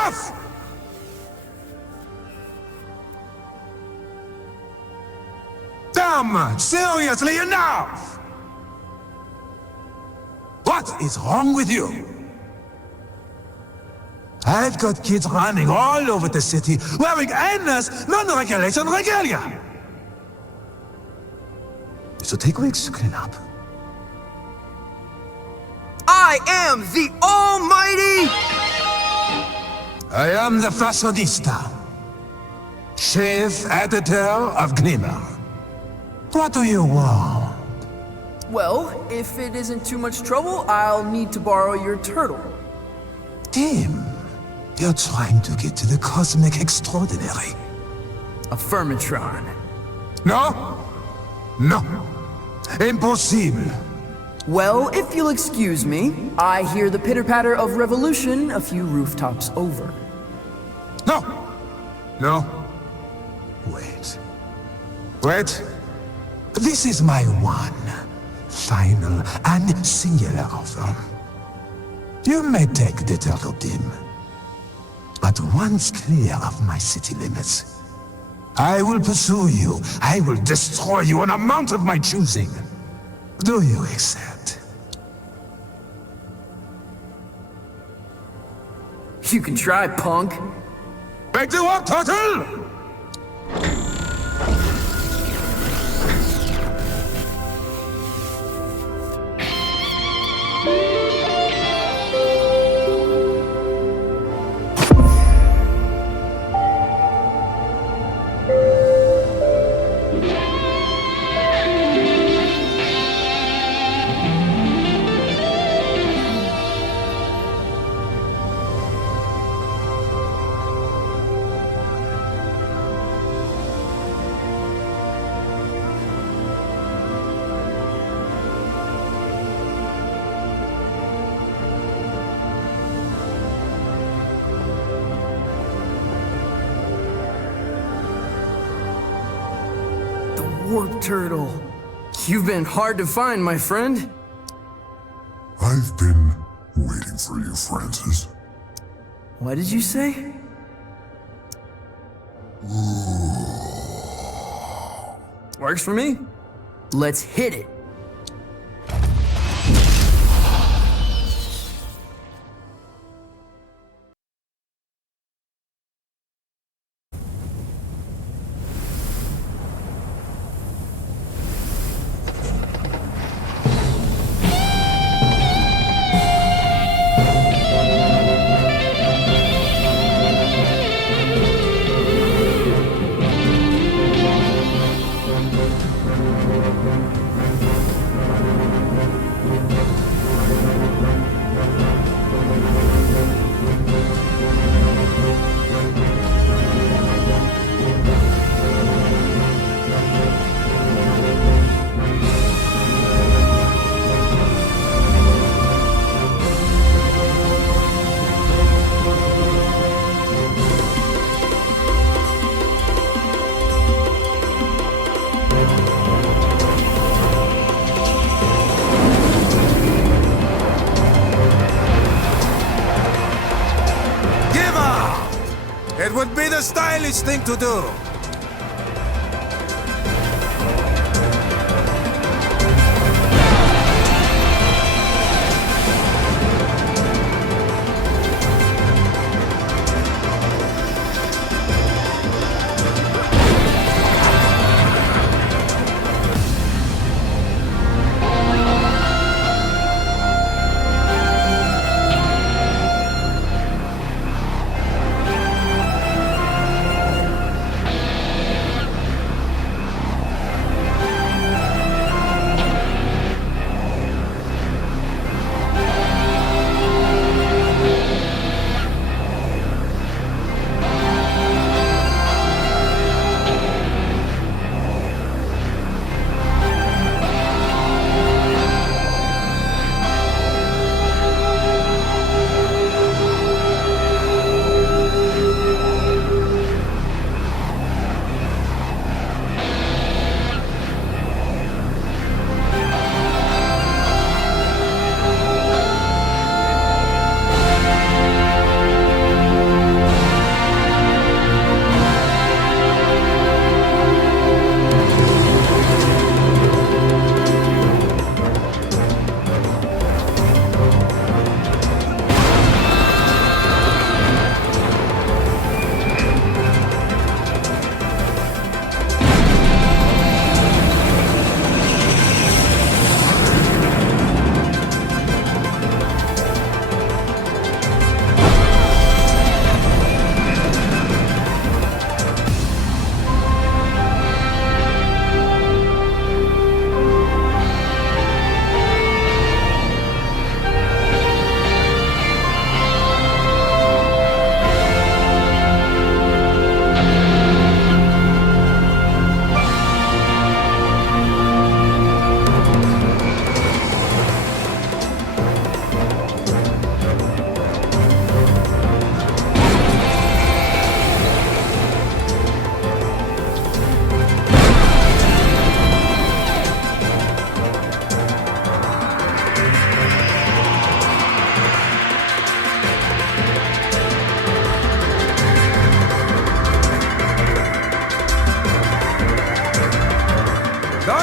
Enough! Damn! Seriously, enough! What is wrong with you? I've got kids running all over the city wearing endless non-regulation regalia. So take weeks to clean up. I am the Almighty! I am the fashionista, chief editor of Glimmer. What do you want? Well, if it isn't too much trouble, I'll need to borrow your turtle. Tim, you're trying to get to the cosmic extraordinary. A Firmatron. No? No. Impossible. Well, if you'll excuse me, I hear the pitter-patter of revolution a few rooftops over. No! No. Wait. Wait. This is my one, final, and singular offer. You may take the turtle, Tim. But once clear of my city limits, I will pursue you. I will destroy you on a mount of my choosing. Do you accept? You can try, punk. Back to work, turtle! Warp Turtle. You've been hard to find, my friend. I've been waiting for you, Francis. What did you say? Works for me. Let's hit it. It would be the stylish thing to do.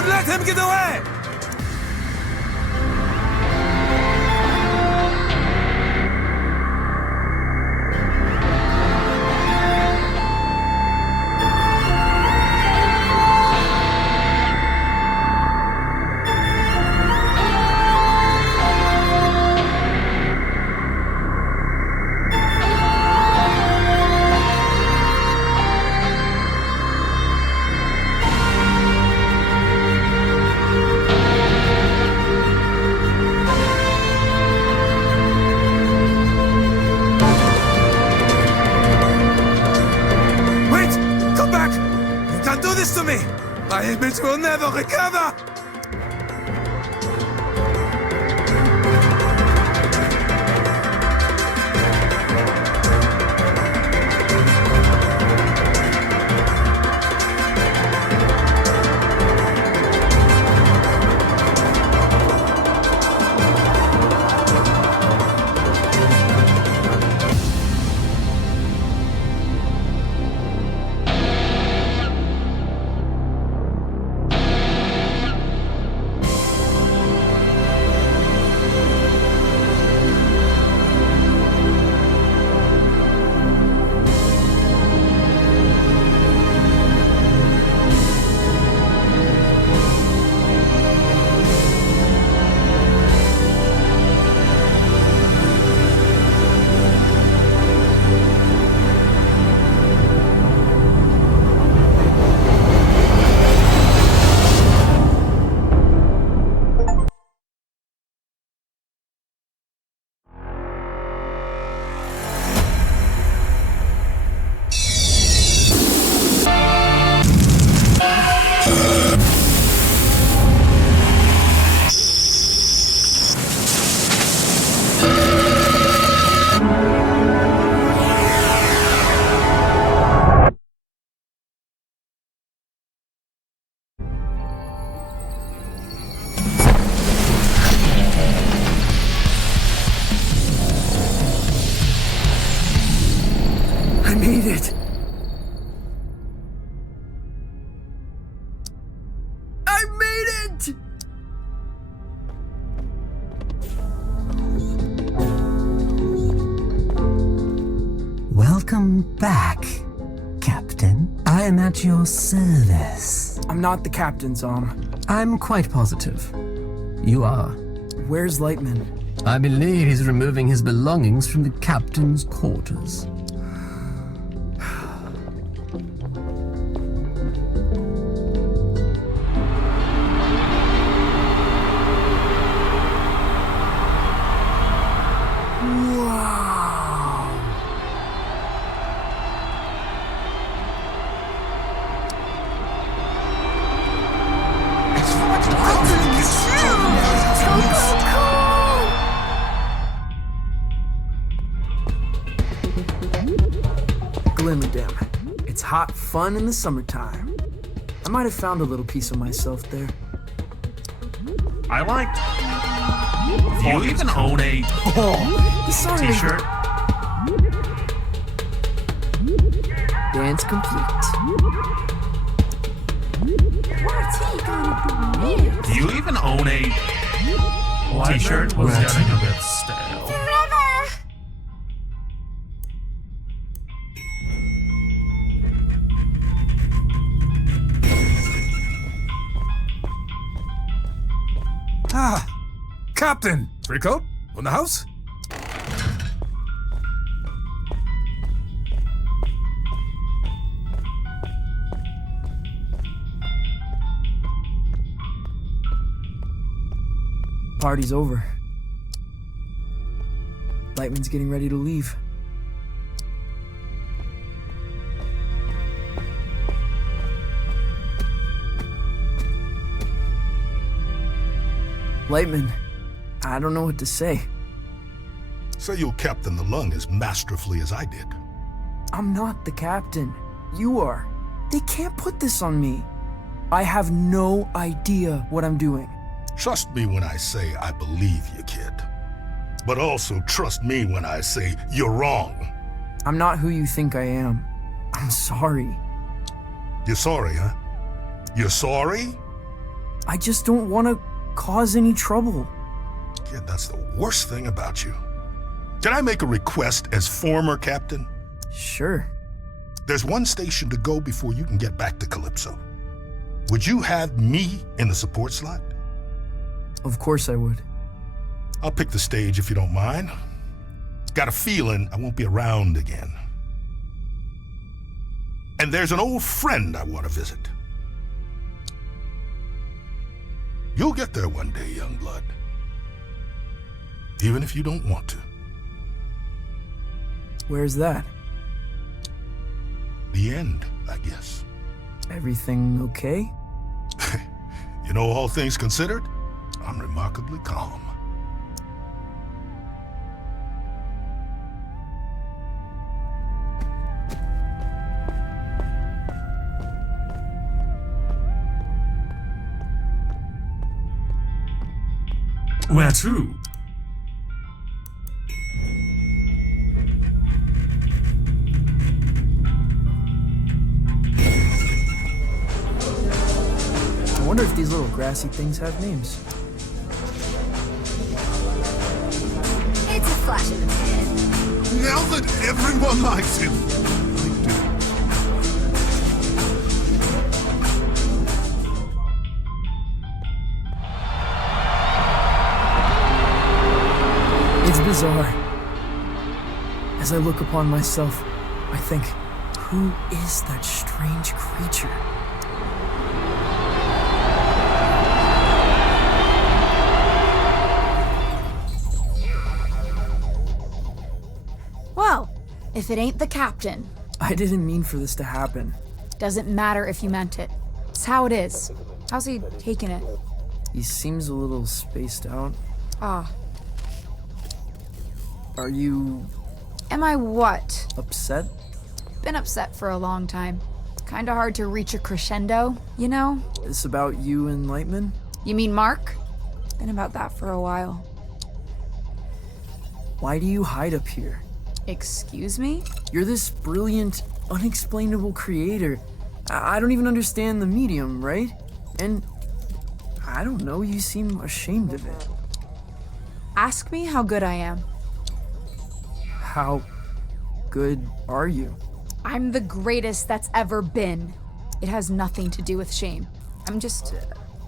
Don't let him get away! My image will never recover! I made it! I made it! Welcome back, Captain. I am at your service. I'm not the captain, Zom. I'm quite positive. You are. Where's Lightman? I believe he's removing his belongings from the captain's quarters. Glimmerdam. It's hot fun in the summertime. I might have found a little piece of myself there. I like. Do you even own a t-shirt? Dance complete. What's he gonna do next? Do you even own a t-shirt? Was Red. getting a bit stale. Ah, Captain! Rico, on the house? Party's over. Lightman's getting ready to leave. Lightman, I don't know what to say. Say you'll captain the lung as masterfully as I did. I'm not the captain. You are. They can't put this on me. I have no idea what I'm doing. Trust me when I say I believe you, kid. But also trust me when I say you're wrong. I'm not who you think I am. I'm sorry. You're sorry, huh? You're sorry? I just don't want to cause any trouble. Kid, that's the worst thing about you. Can I make a request as former captain? Sure. There's one station to go before you can get back to Calypso. Would you have me in the support slot? Of course I would. I'll pick the stage if you don't mind. Got a feeling I won't be around again. And there's an old friend I want to visit. You'll get there one day, young blood. Even if you don't want to. Where's that? The end, I guess. Everything okay? You know, all things considered, I'm remarkably calm. Where to? I wonder if these little grassy things have names. It's a flash in the pan. Now that everyone likes him, It's bizarre. As I look upon myself, I think, who is that strange creature? Well, if it ain't the captain. I didn't mean for this to happen. Doesn't matter if you meant it. It's how it is. How's he taking it? He seems a little spaced out. Ah. Are you... Am I what? upset? Been upset for a long time. Kinda hard to reach a crescendo, you know? This about you and Lightman? You mean Mark? Been about that for a while. Why do you hide up here? Excuse me? You're this brilliant, unexplainable creator. I don't even understand the medium, right? And I don't know, you seem ashamed of it. Ask me how good I am. How good are you? I'm the greatest that's ever been. It has nothing to do with shame. I'm just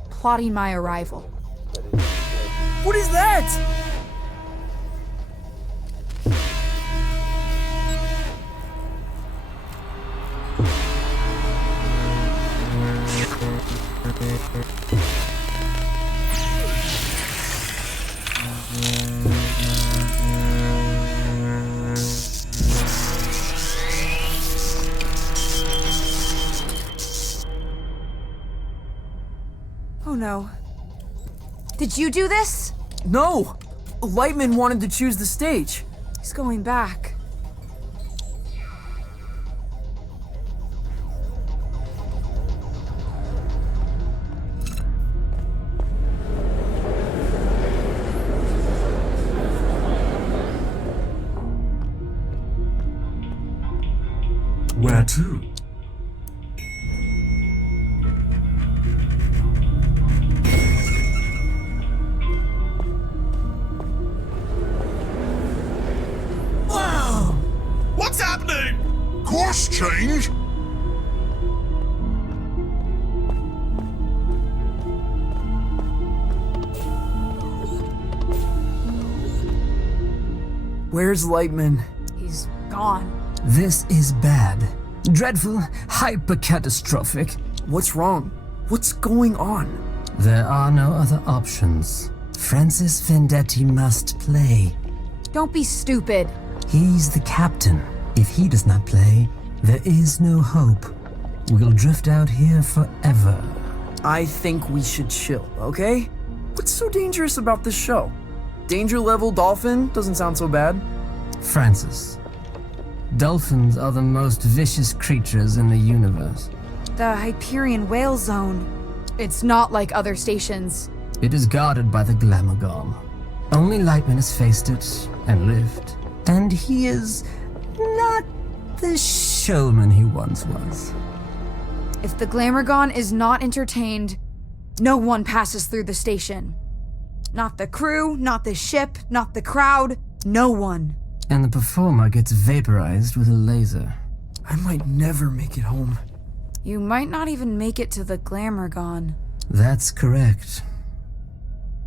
plotting my arrival. What is that? Oh no. Did you do this? No! Lightman wanted to choose the stage. He's going back. Where to? Wow! What's happening? Course change? Where's Lightman? He's gone. This is bad. Dreadful, hyper-catastrophic. What's wrong? What's going on? There are no other options. Francis Vendetti must play. Don't be stupid. He's the captain. If he does not play, there is no hope. We'll drift out here forever. I think we should chill, okay? What's so dangerous about this show? Danger level dolphin doesn't sound so bad. Francis, dolphins are the most vicious creatures in the universe. The Hyperion whale zone. It's not like other stations. It is guarded by the Glamagom. Only Lightman has faced it and lived. And he is not the showman he once was. If the Glamourgon is not entertained, No one passes through the station. Not the crew, not the ship, not the crowd, no one. And the performer gets vaporized with a laser. I might never make it home. You might not even make it to the Glamourgon. That's correct.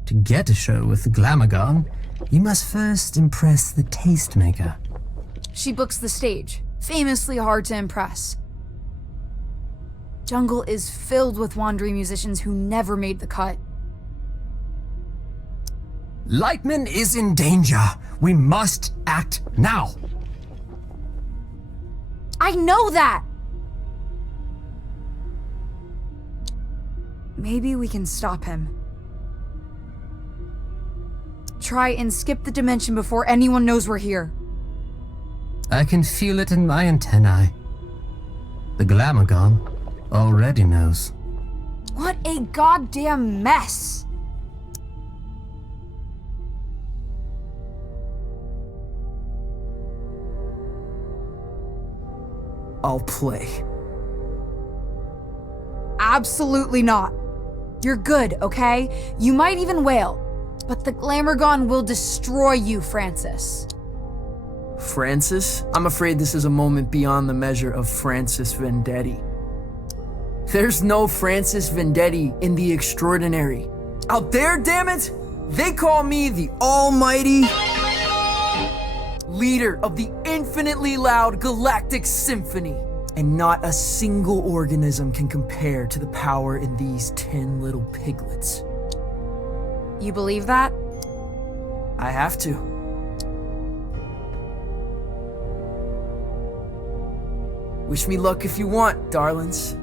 To get a show with the Glamourgon, you must first impress the tastemaker. She books the stage, famously hard to impress. Jungle is filled with wandering musicians who never made the cut. Lightman is in danger. We must act now. I know that! Maybe we can stop him. Try and skip the dimension before anyone knows we're here. I can feel it in my antennae. The Glamourgon already knows. What a goddamn mess! I'll play. Absolutely not. You're good, okay? You might even wail, but the Glamourgon will destroy you, Francis. Francis? I'm afraid this is a moment beyond the measure of Francis Vendetti. There's no Francis Vendetti in The Extraordinary. Out there, damn it! They call me the almighty leader of the infinitely loud galactic symphony. And not a single organism can compare to the power in these 10 little piglets. You believe that? I have to. Wish me luck if you want, darlings.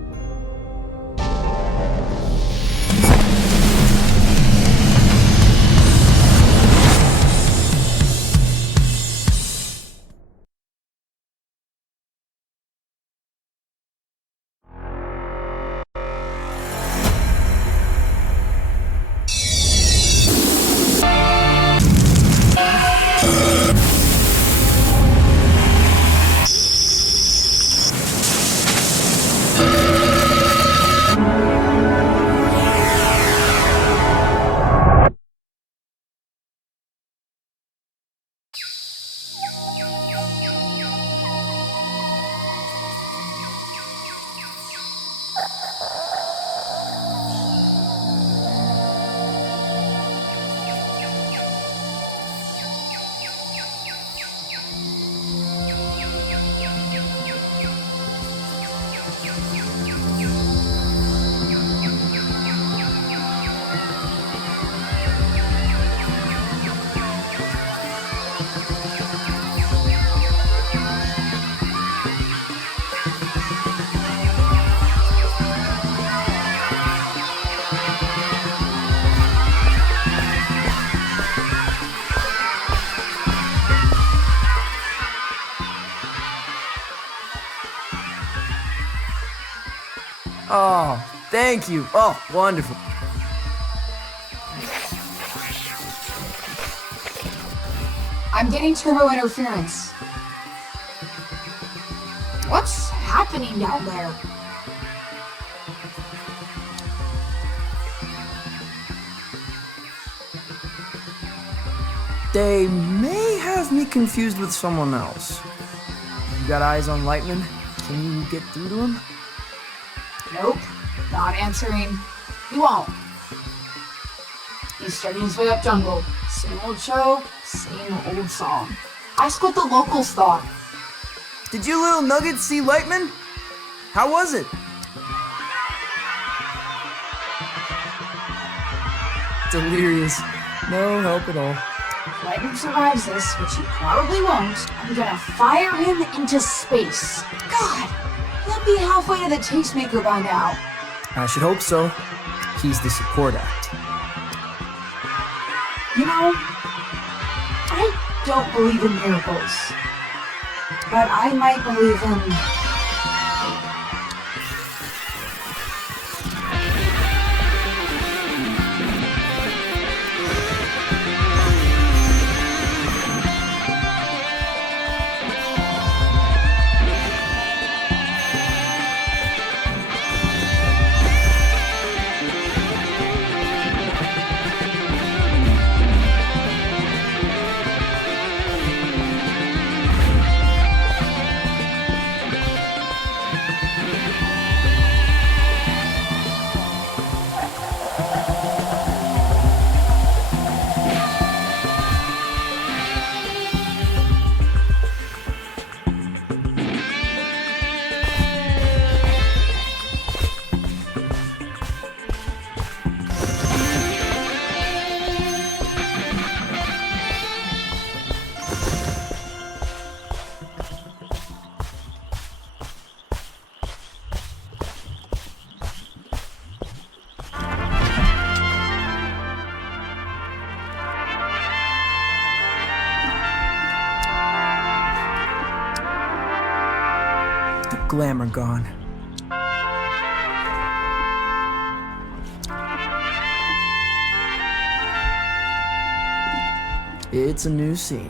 Oh, thank you. Oh, wonderful. I'm getting turbo interference. What's happening down there? They may have me confused with someone else. You got eyes on Lightman? Can you get through to him? Nope, not answering. He won't. He's starting his way up Jungle. Same old show, same old song. Ask what the locals thought. Did you little nuggets see Lightman? How was it? Delirious. No help at all. If Lightman survives this, which he probably won't, I'm gonna fire him into space. God, he'll be halfway to the tastemaker by now. I should hope so. He's the support act. You know, I don't believe in miracles, but I might believe in... The glamour gone. It's a new scene.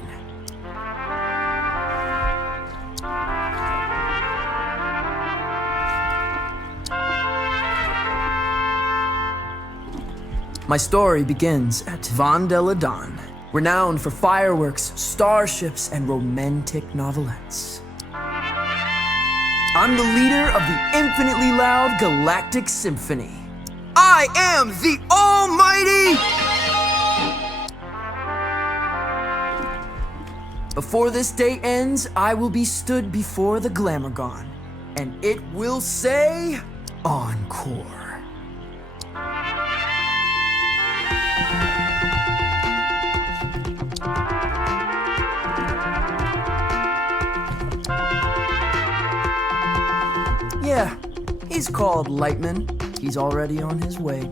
My story begins at Vandeladon, renowned for fireworks, starships, and romantic novelettes. I'm the leader of the infinitely loud Galactic Symphony. I am the Almighty! Before this day ends, I will be stood before the Glamourgon, and it will say, Encore. Yeah, he's called Lightman. He's already on his way.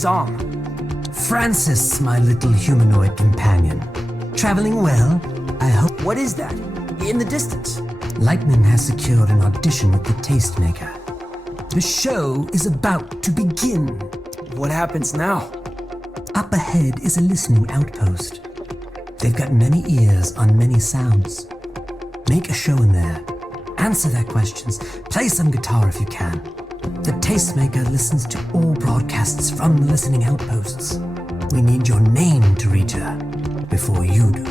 Zom. Francis, my little humanoid companion. Traveling well, I hope. What is that? In the distance? Lightman has secured an audition with the Tastemaker. The show is about to begin. What happens now? Up ahead is a listening outpost. They've got many ears on many sounds. Make a show in there. Answer their questions. Play some guitar if you can. The Tastemaker listens to all broadcasts from the listening outposts. We need your name to reach her before you do.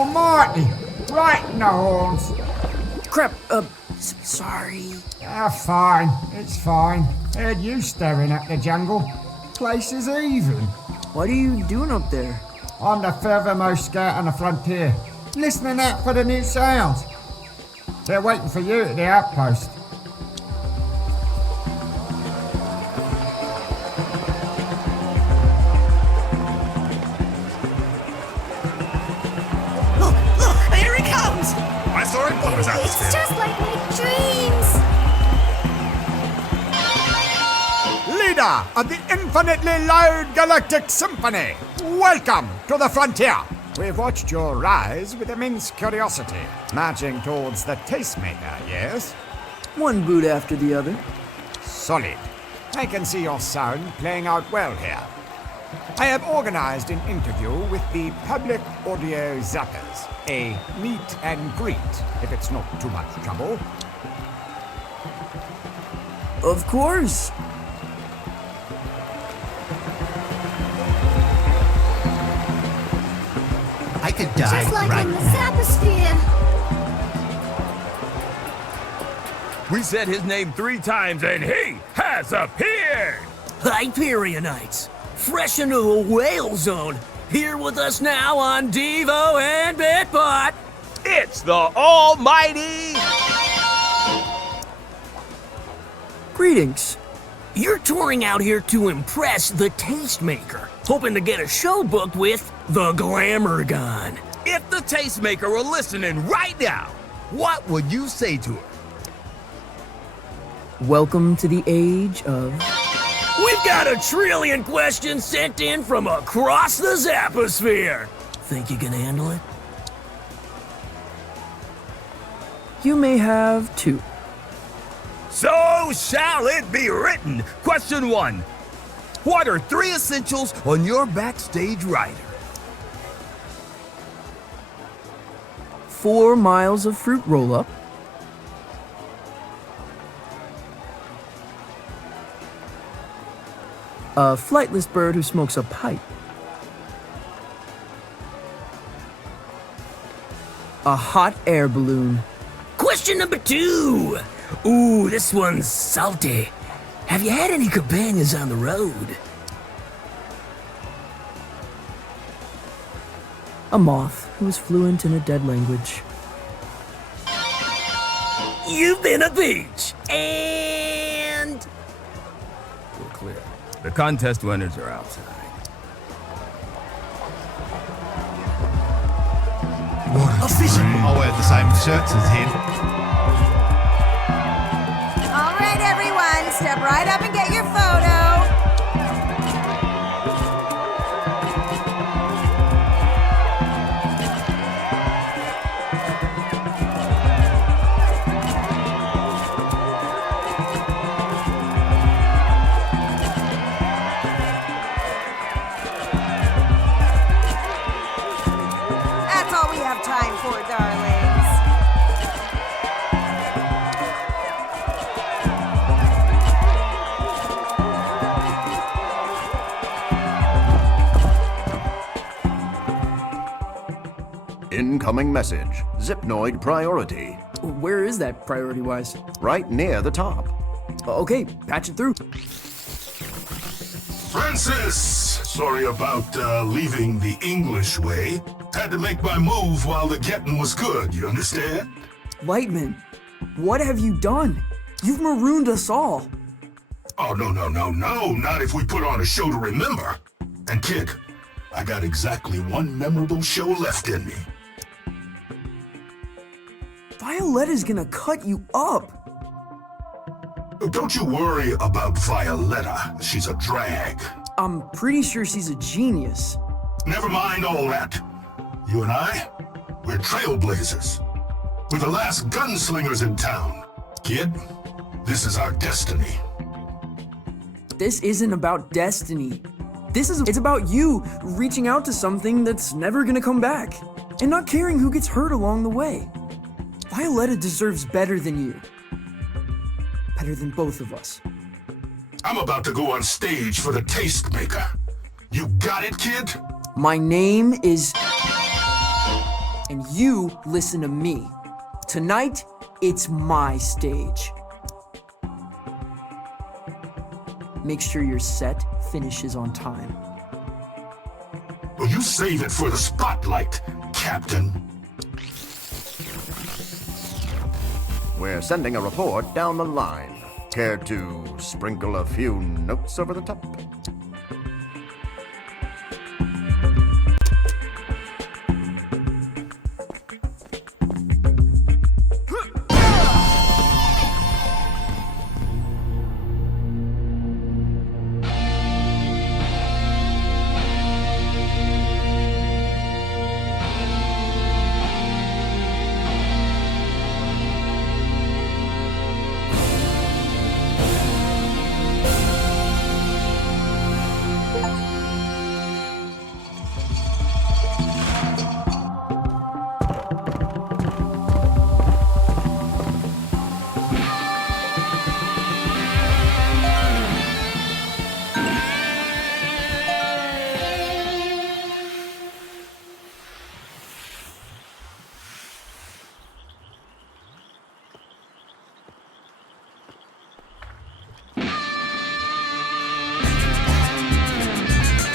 almighty! Right in the horns. Crap, sorry. Fine, it's fine. Heard you staring at the jungle. Place is even. What are you doing up there? I'm the furthermost scout on the frontier, listening out for the new sounds. They're waiting for you at the outpost. Look, here he comes! I saw it on his atmosphere. It's just like my dreams! Leader of the infinitely loud galactic symphony, welcome to the frontier. We've watched your rise with immense curiosity, marching towards the tastemaker, yes? One boot after the other. Solid. I can see your sound playing out well here. I have organized an interview with the Public Audio Zappers, a meet and greet, if it's not too much trouble. Of course. I could die Just like right in the now. Zaposphere! We said his name 3 times and he has appeared! Hyperionites, fresh into the whale zone, here with us now on Devo and Bitbot. It's the almighty... Greetings. You're touring out here to impress the tastemaker, hoping to get a show booked with the Glamour Gun. If the tastemaker were listening right now, what would you say to her? Welcome to the age of... We've got 1 trillion questions sent in from across the Zaposphere. Think you can handle it? You may have 2. So shall it be written. Question 1. What are 3 essentials on your backstage rider? 4 miles of fruit roll-up. A flightless bird who smokes a pipe. A hot air balloon. Question number 2. Ooh, this one's salty. Have you had any companions on the road? A moth who is fluent in a dead language. You've been a beach, and... We're clear. The contest winners are outside. A vision. I'll wear the same shirts as him. All right, everyone, step right up and get your photo. That's all we have time for, darlings. Incoming message. Zipnoid priority. Where is that priority-wise? Right near the top. Okay, patch it through. Francis! Sorry about leaving the English way. Had to make my move while the getting was good, you understand? Lightman, what have you done? You've marooned us all. Oh, no, not if we put on a show to remember. And kid, I got exactly 1 memorable show left in me. Violetta's gonna cut you up. Don't you worry about Violetta. She's a drag. I'm pretty sure she's a genius. Never mind all that. You and I, we're trailblazers. We're the last gunslingers in town. Kid, this is our destiny. This isn't about destiny. It's about you reaching out to something that's never gonna come back, and not caring who gets hurt along the way. Violetta deserves better than you. Better than both of us. I'm about to go on stage for the Tastemaker. You got it, kid? My name is... And you listen to me. Tonight, it's my stage. Make sure your set finishes on time. You save it for the spotlight, Captain. We're sending a report down the line. Care to sprinkle a few notes over the top?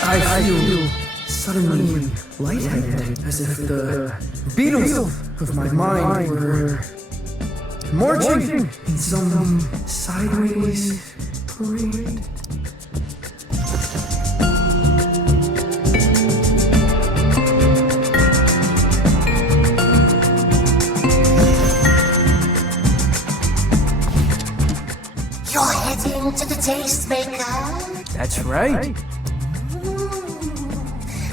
I feel suddenly lightheaded, as if the beatles of my mind were marching in some sideways parade. You're heading to the tastemaker? That's right.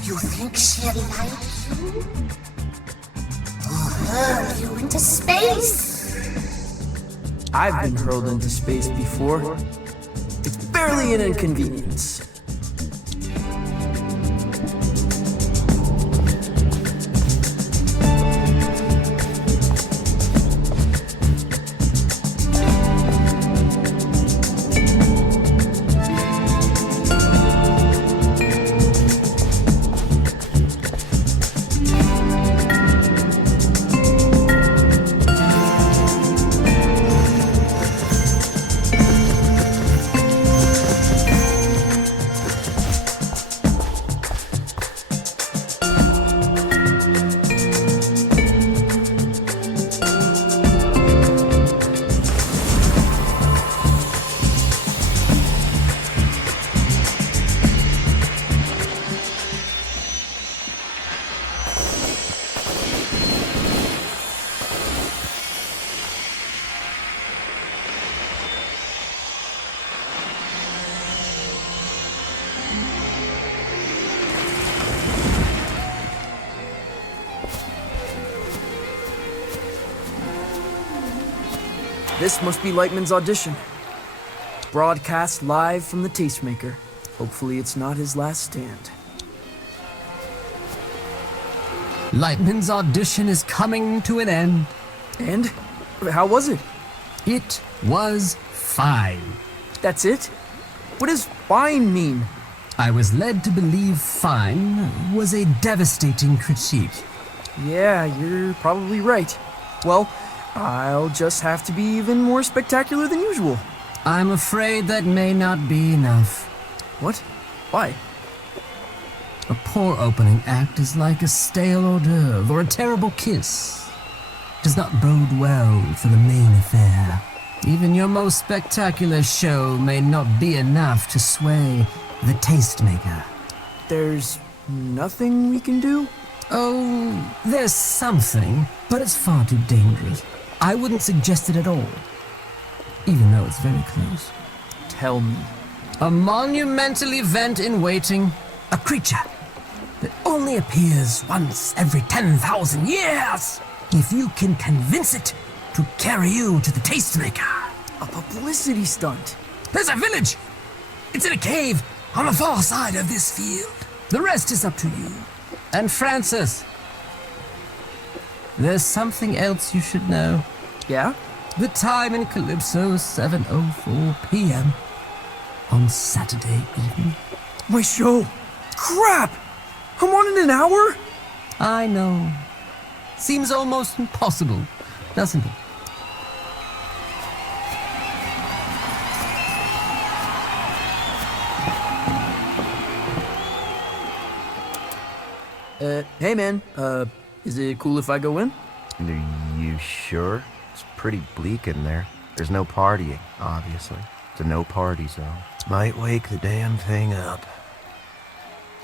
You think she'll like you? Or hurl you into space? I've been hurled into space before. It's barely an inconvenience. This must be Lightman's audition. Broadcast live from the Tastemaker. Hopefully it's not his last stand. Lightman's audition is coming to an end. And? How was it? It was fine. That's it? What does fine mean? I was led to believe fine was a devastating critique. Yeah, you're probably right. Well, I'll just have to be even more spectacular than usual. I'm afraid that may not be enough. What? Why? A poor opening act is like a stale hors d'oeuvre or a terrible kiss. It does not bode well for the main affair. Even your most spectacular show may not be enough to sway the tastemaker. There's nothing we can do? Oh, there's something, but it's far too dangerous. I wouldn't suggest it at all, even though it's very close. Tell me. A monumental event in waiting. A creature that only appears once every 10,000 years. If you can convince it to carry you to the tastemaker. A publicity stunt. There's a village. It's in a cave on the far side of this field. The rest is up to you. And Francis, there's something else you should know. Yeah? The time in Calypso, 7:04 p.m. on Saturday evening. My show! Crap! I'm on in an hour? I know. Seems almost impossible, doesn't it? Hey man, is it cool if I go in? Are you sure? It's pretty bleak in there. There's no partying, obviously. It's a no-party zone. Might wake the damn thing up.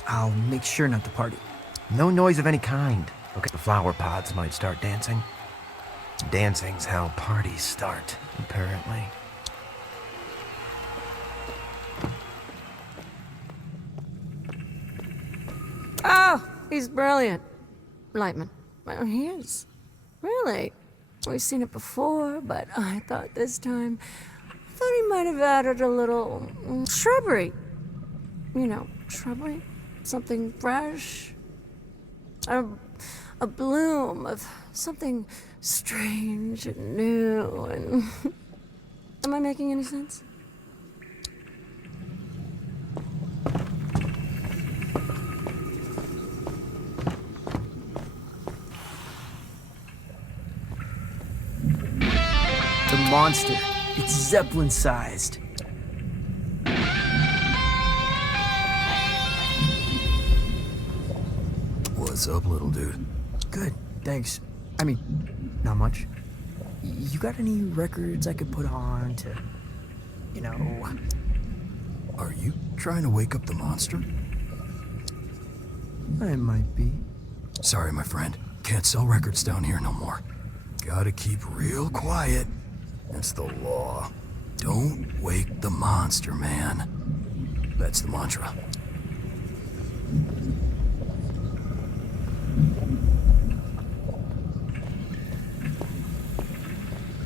I'll make sure not to party. No noise of any kind. Okay, the flower pots might start dancing. Dancing's how parties start, apparently. Oh, he's brilliant. Lightman. Well, he is. Really. We've seen it before, but I thought this time... I thought he might have added a little... shrubbery. You know, shrubbery? Something fresh. A bloom of something strange and new and... Am I making any sense? The monster. It's Zeppelin-sized. What's up, little dude? Good, thanks. I mean, not much. You got any records I could put on to, you know... Are you trying to wake up the monster? I might be. Sorry, my friend. Can't sell records down here no more. Gotta keep real quiet. That's the law. Don't wake the monster, man. That's the mantra.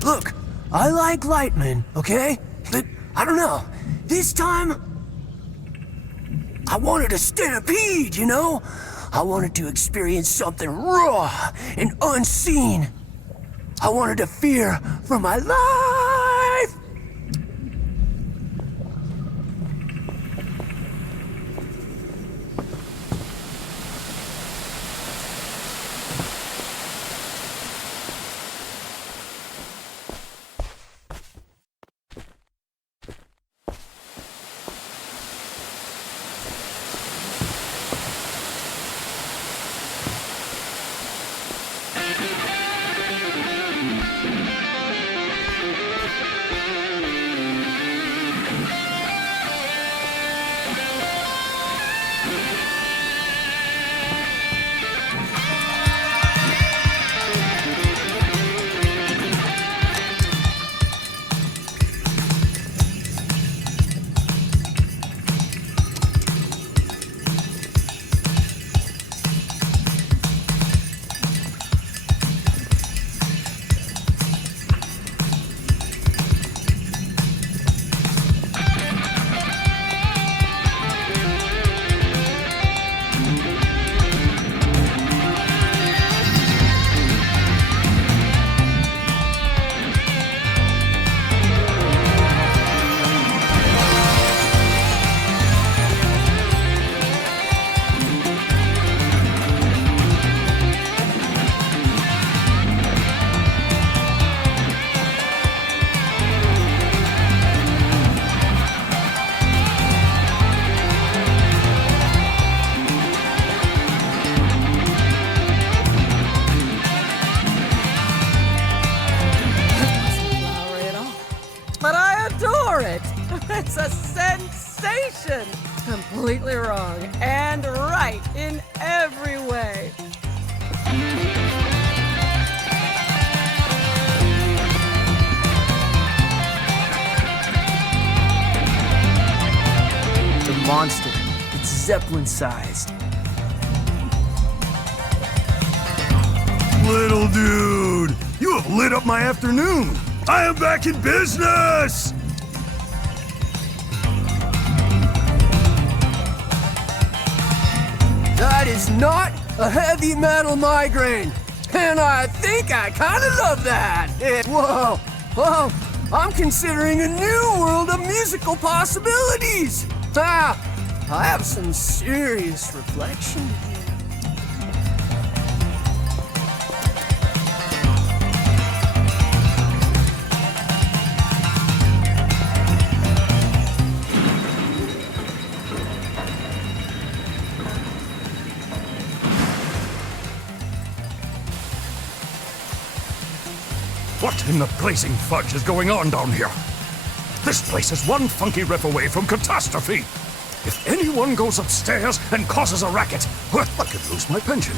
Look, I like Lightman, okay? But I don't know. This time, I wanted a stampede, you know? I wanted to experience something raw and unseen. I wanted to fear for my life! It's a sensation! Completely wrong and right in every way. The monster. It's Zeppelin-sized. Little dude, you have lit up my afternoon. I am back in business! That is not a heavy metal migraine. And I think I kind of love that. Whoa, whoa, I'm considering a new world of musical possibilities. I have some serious reflection here. in the blazing fudge is going on down here? This place is one funky riff away from catastrophe. If anyone goes upstairs and causes a racket, well, I could lose my pension.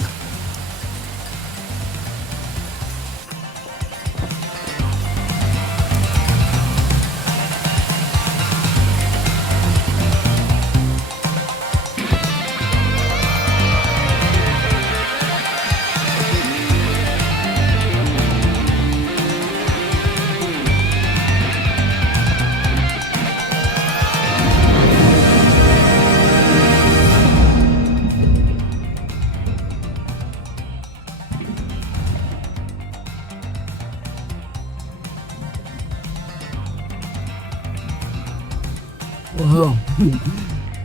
Whoa,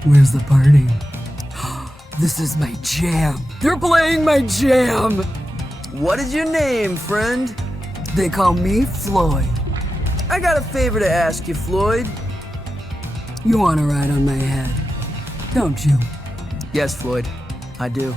where's the party? This is my jam. They're playing my jam. What is your name, friend? They call me Floyd. I got a favor to ask you, Floyd. You want to ride on my head, don't you? Yes, Floyd, I do.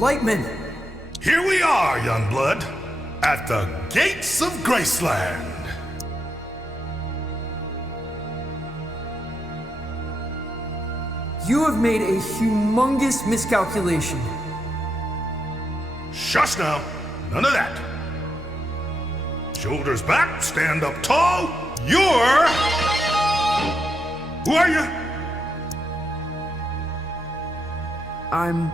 Lightman! Here we are, young blood, at the gates of Graceland. You have made a humongous miscalculation. Shush now. None of that. Shoulders back, stand up tall. You're... Who are you? I'm...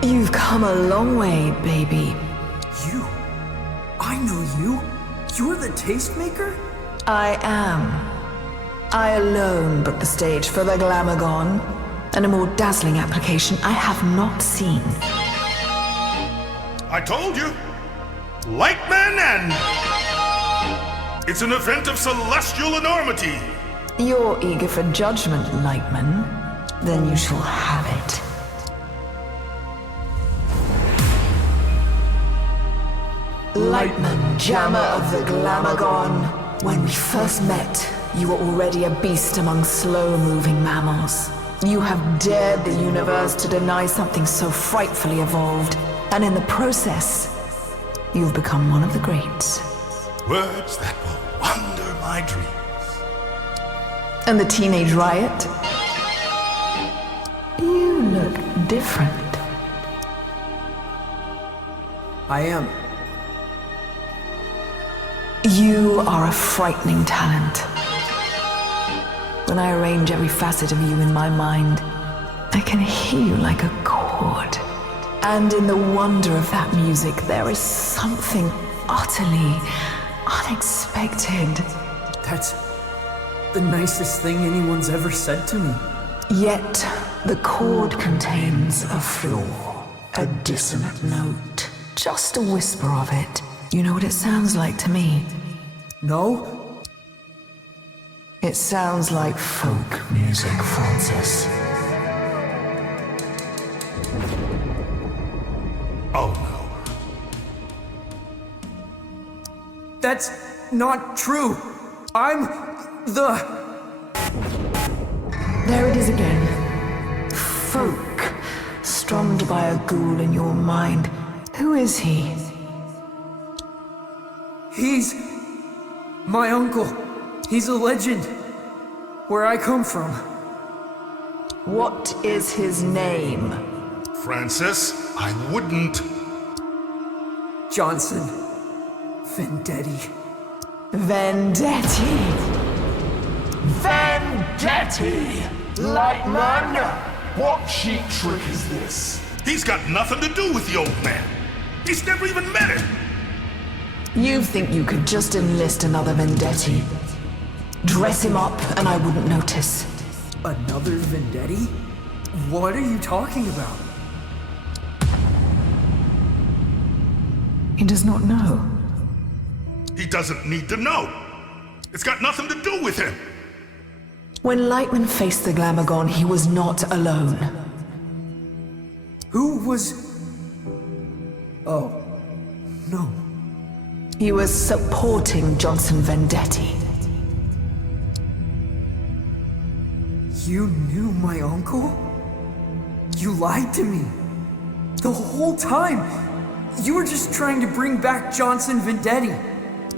You've come a long way, baby. You? I know you. You're the tastemaker? I am. I alone booked the stage for the Glamogon, and a more dazzling application I have not seen. I told you. Lightman and... It's an event of celestial enormity. You're eager for judgment, Lightman. Then you shall have it. Lightman, jammer of the Glamagon. When we first met, you were already a beast among slow-moving mammals. You have dared the universe to deny something so frightfully evolved, and in the process, you've become one of the greats. Words that will wander my dreams. And the teenage riot? You look different. I am. You are a frightening talent. When I arrange every facet of you in my mind, I can hear you like a chord. And in the wonder of that music, there is something utterly unexpected. That's the nicest thing anyone's ever said to me. Yet, the chord contains a flaw, a dissonant note, just a whisper of it. You know what it sounds like to me? No? It sounds like folk music, Francis. Oh no. That's not true. I'm the... There it is again. Folk, strummed by a ghoul in your mind. Who is he? He's my uncle. He's a legend. Where I come from. What is his name? Francis, I wouldn't. Johnson Vendetti. Vendetti. Vendetti! Lightman! What cheap trick is this? He's got nothing to do with the old man. He's never even met him. You think you could just enlist another Vendetti? Dress him up and I wouldn't notice. Another Vendetti? What are you talking about? He does not know. He doesn't need to know. It's got nothing to do with him. When Lightman faced the Glamagon, he was not alone. Who was... Oh, no. He was supporting Johnson Vendetti. You knew my uncle? You lied to me. The whole time. You were just trying to bring back Johnson Vendetti.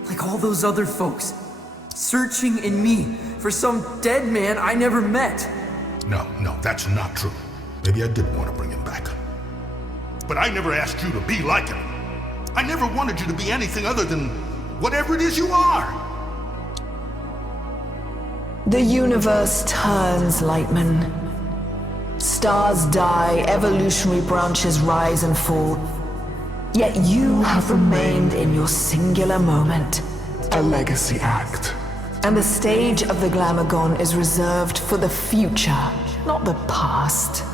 Like all those other folks. Searching in me for some dead man I never met. No, that's not true. Maybe I did want to bring him back. But I never asked you to be like him. I never wanted you to be anything other than whatever it is you are. The universe turns, Lightman. Stars die, evolutionary branches rise and fall. Yet you have remained in your singular moment. A legacy act. And the stage of the Glamagon is reserved for the future, not the past.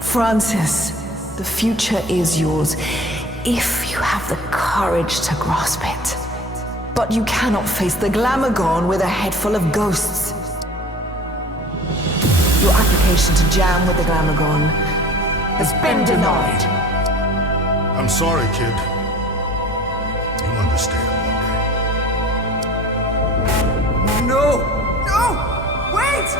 Francis, the future is yours, if you have the courage to grasp it. But you cannot face the Glamagon with a head full of ghosts. Your application to jam with the Glamagon has been denied. I'm sorry, kid. You'll understand one day. No! No! Wait!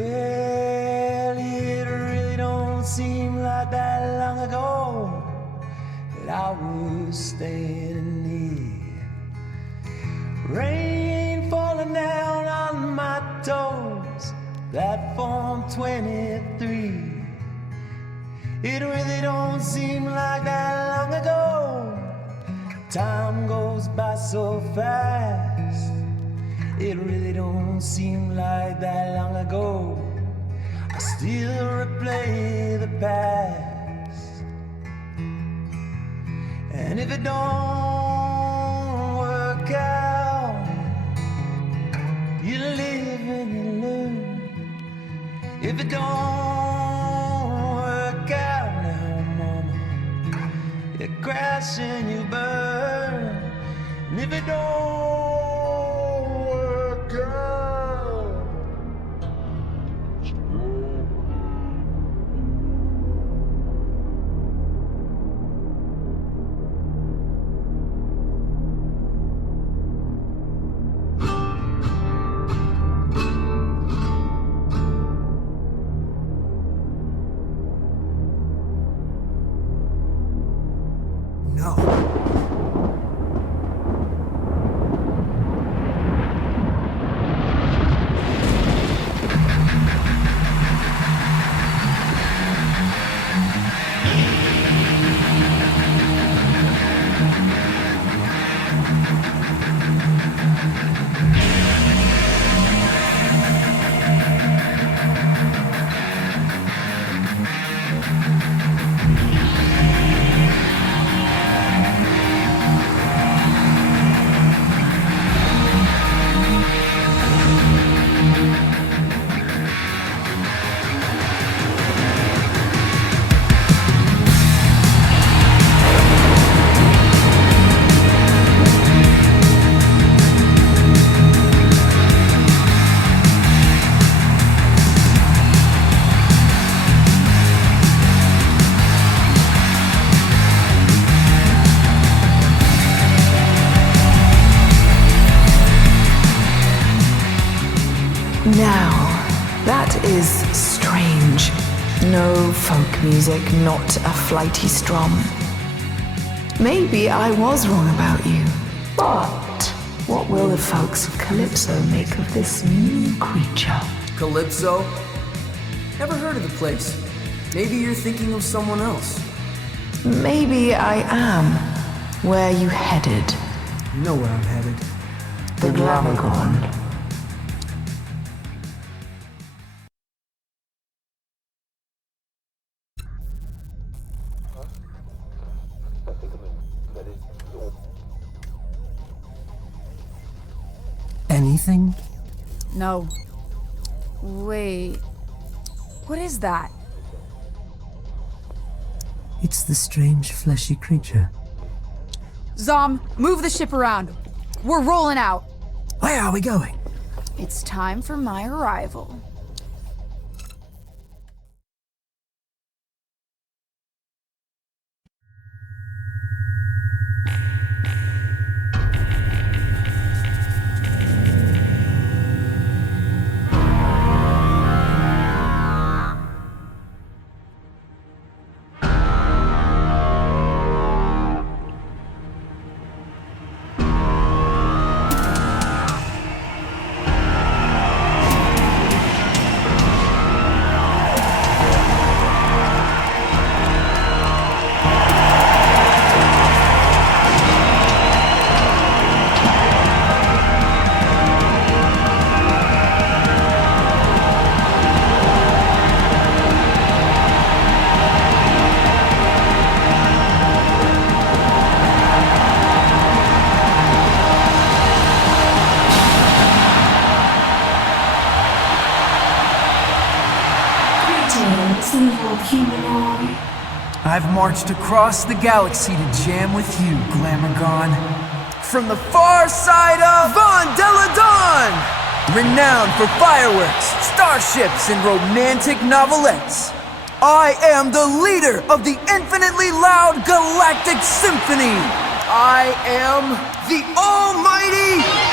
Well, it really don't seem like that long ago that I was standing here. Rain falling down on my toes, platform 23. It really don't seem like that long ago. Time goes by so fast. It really don't seem like that long ago. I still replay the past. And if it don't work out, you live and you learn. If it don't work out now, mama, you crash and you burn. And if it don't work out, Now, that is strange. No folk music, not a flighty strum. Maybe I was wrong about you, but what will the folks of Calypso make of this new creature? Calypso? Never heard of the place. Maybe you're thinking of someone else. Maybe I am. Where are you headed? You know where I'm headed. The Glamagon. Anything? No. Wait. What is that? It's the strange fleshy creature. Zom, move the ship around. We're rolling out. Where are we going? It's time for my arrival. I've marched across the galaxy to jam with you, Glamourgon. From the far side of Von Deladon! Renowned for fireworks, starships, and romantic novelettes. I am the leader of the infinitely loud galactic symphony. I am the almighty...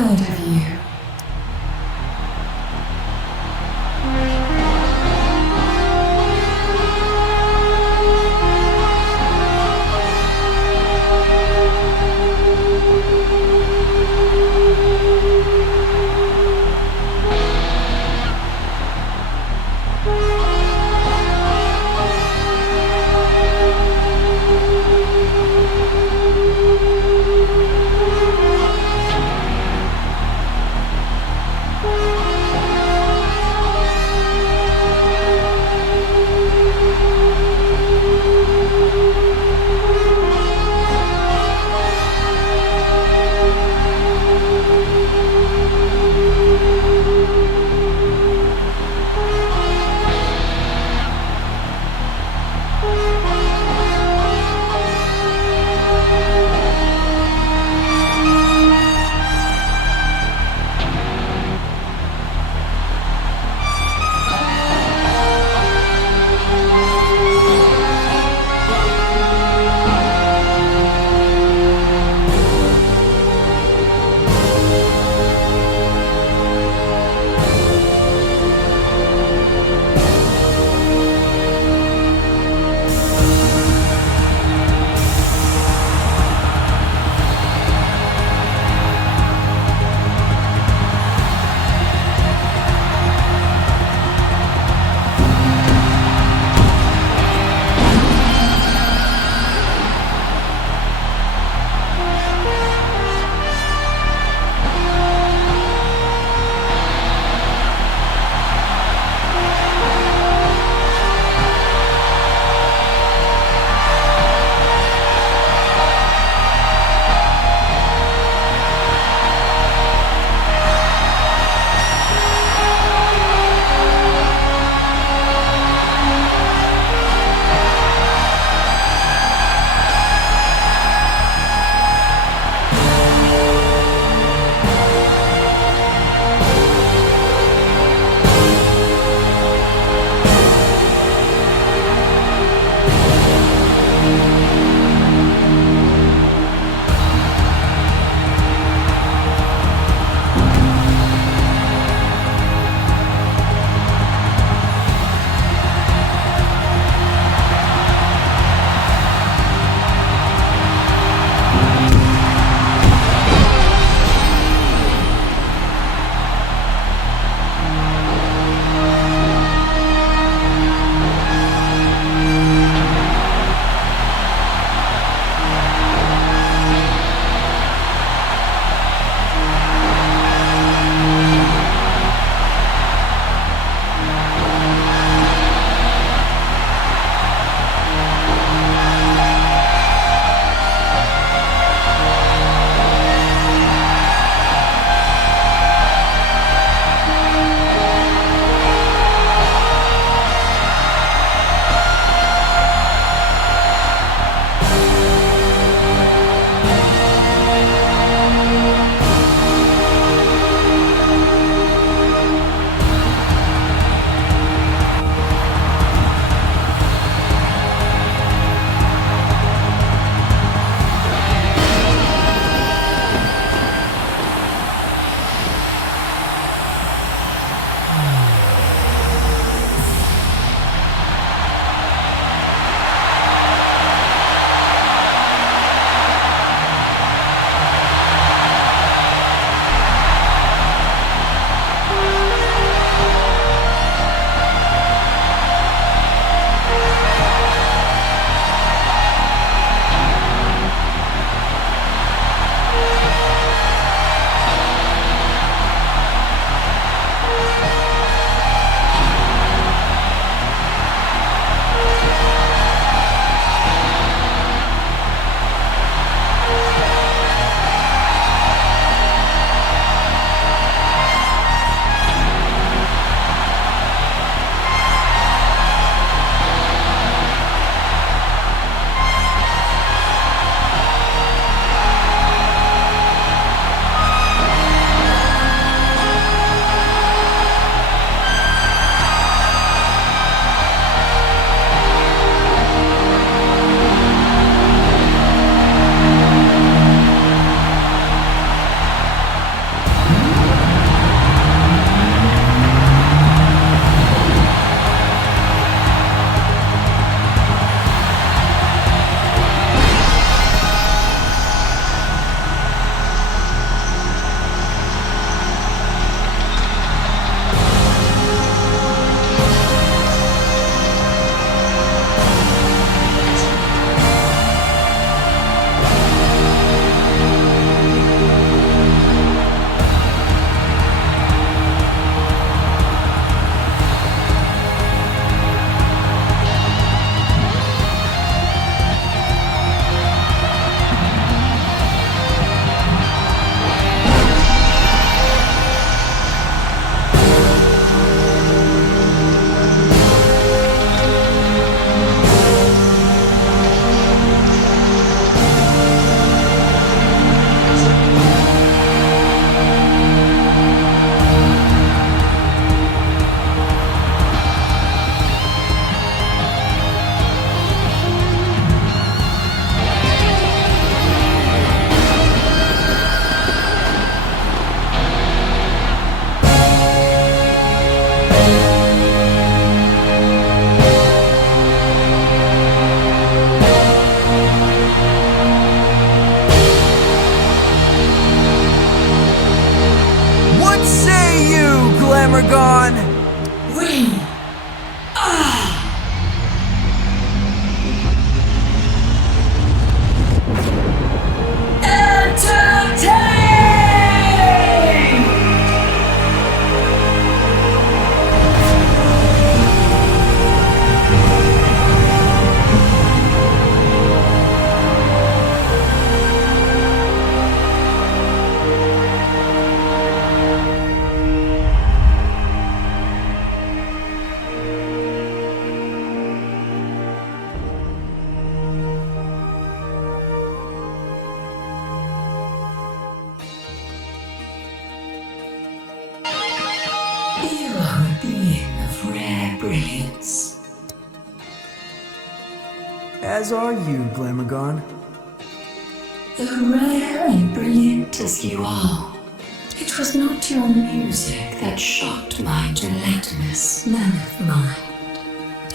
proud of you. glamour gone. We are. Entertain! You are a being of rare brilliance. As are you, Glamourgon. Rare and brilliant as you are, it was not your music that shocked my gelatinous mammoth mind.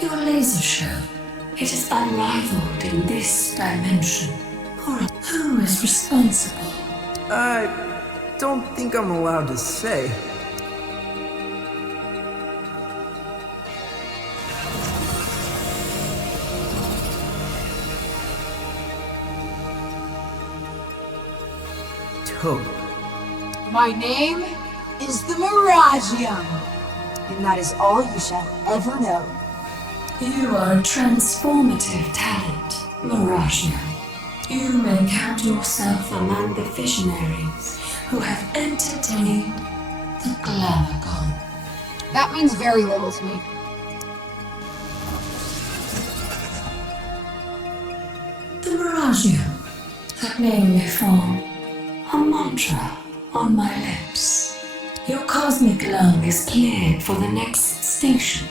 Your laser show, it is unrivaled in this dimension. Who is responsible? I don't think I'm allowed to say. Toad. My name is the Miragium, and that is all you shall ever know. You are a transformative talent, Miragio. You may count yourself among the visionaries who have entertained the Glamourgon. That means very little to me. The Miragio, that name may form a mantra on my lips. Your cosmic lung is cleared for the next station.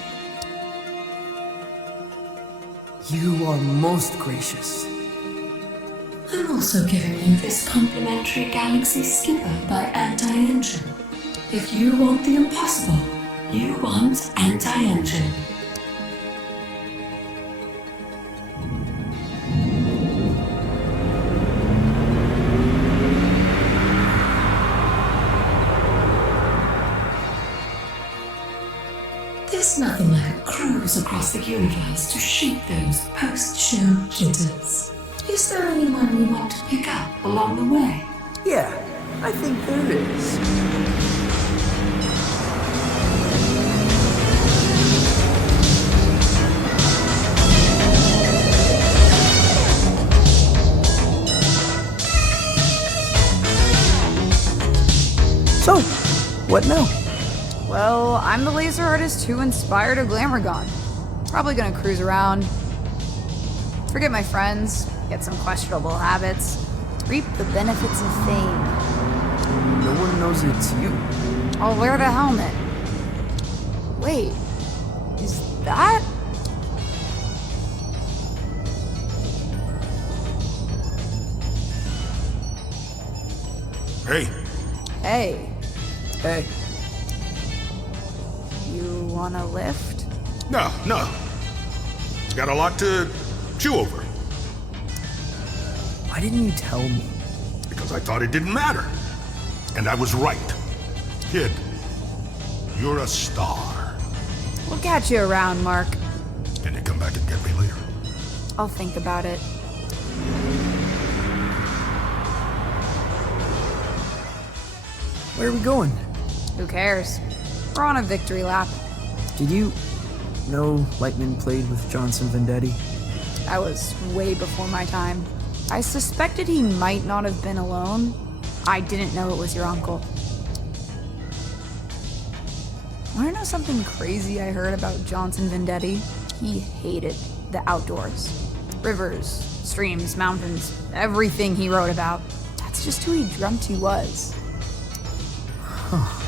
You are most gracious. I'm also giving you this complimentary galaxy skipper by anti-engine. If you want the impossible, you want anti-engine. There's nothing like a cruise across the universe to shake those post-show jitters. Is there anyone we want to pick up along the way? Yeah, I think there is. So, what now? Well, I'm the laser artist who inspired a Glamourgon. Probably gonna cruise around, forget my friends, get some questionable habits, reap the benefits of fame. No one knows it's you. I'll wear the helmet. Wait, is that? Hey. Hey. Hey. You wanna lift? No. Got a lot to chew over. Why didn't you tell me? Because I thought it didn't matter. And I was right. Kid, you're a star. We'll catch you around, Mark. Can you come back and get me later? I'll think about it. Where are we going? Who cares? We're on a victory lap. Did you know Lightman played with Johnson Vendetti? That was way before my time. I suspected he might not have been alone. I didn't know it was your uncle. Wanna know something crazy I heard about Johnson Vendetti? He hated the outdoors. Rivers, streams, mountains, everything he wrote about. That's just who he dreamt he was. Huh.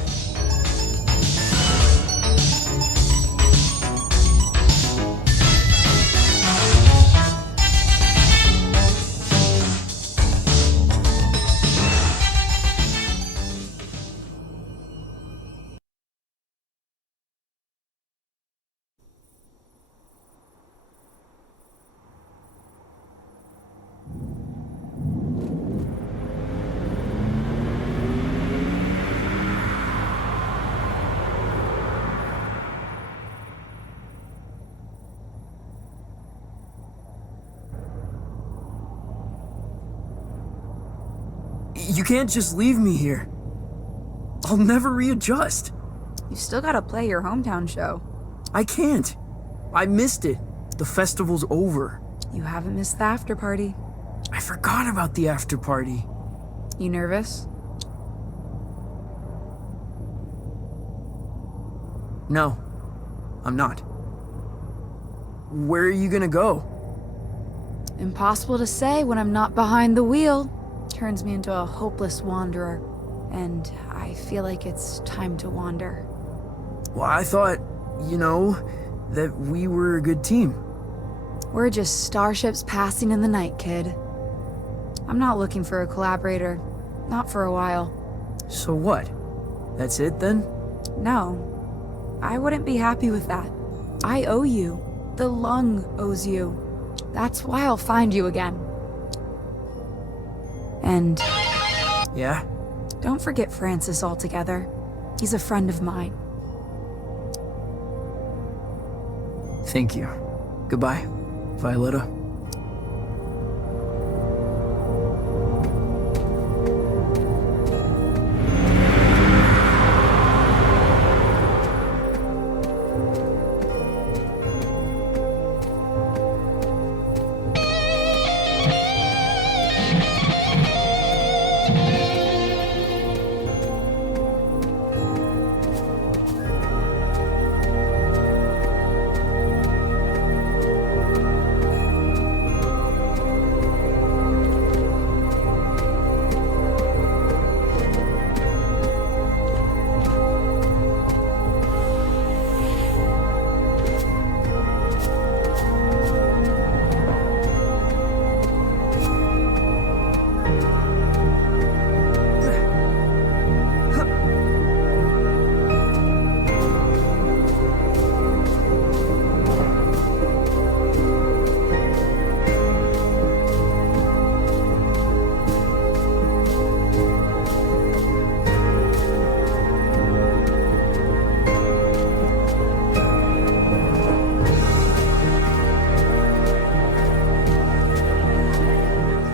You can't just leave me here. I'll never readjust. You still gotta play your hometown show. I can't. I missed it. The festival's over. You haven't missed the after party. I forgot about the after party. You nervous? No, I'm not. Where are you gonna go? Impossible to say when I'm not behind the wheel. Turns me into a hopeless wanderer. And I feel like it's time to wander. Well, I thought, that we were a good team. We're just starships passing in the night, kid. I'm not looking for a collaborator. Not for a while. So what? That's it then? No. I wouldn't be happy with that. I owe you. The lung owes you. That's why I'll find you again. And... Yeah? Don't forget Francis altogether. He's a friend of mine. Thank you. Goodbye, Violetta.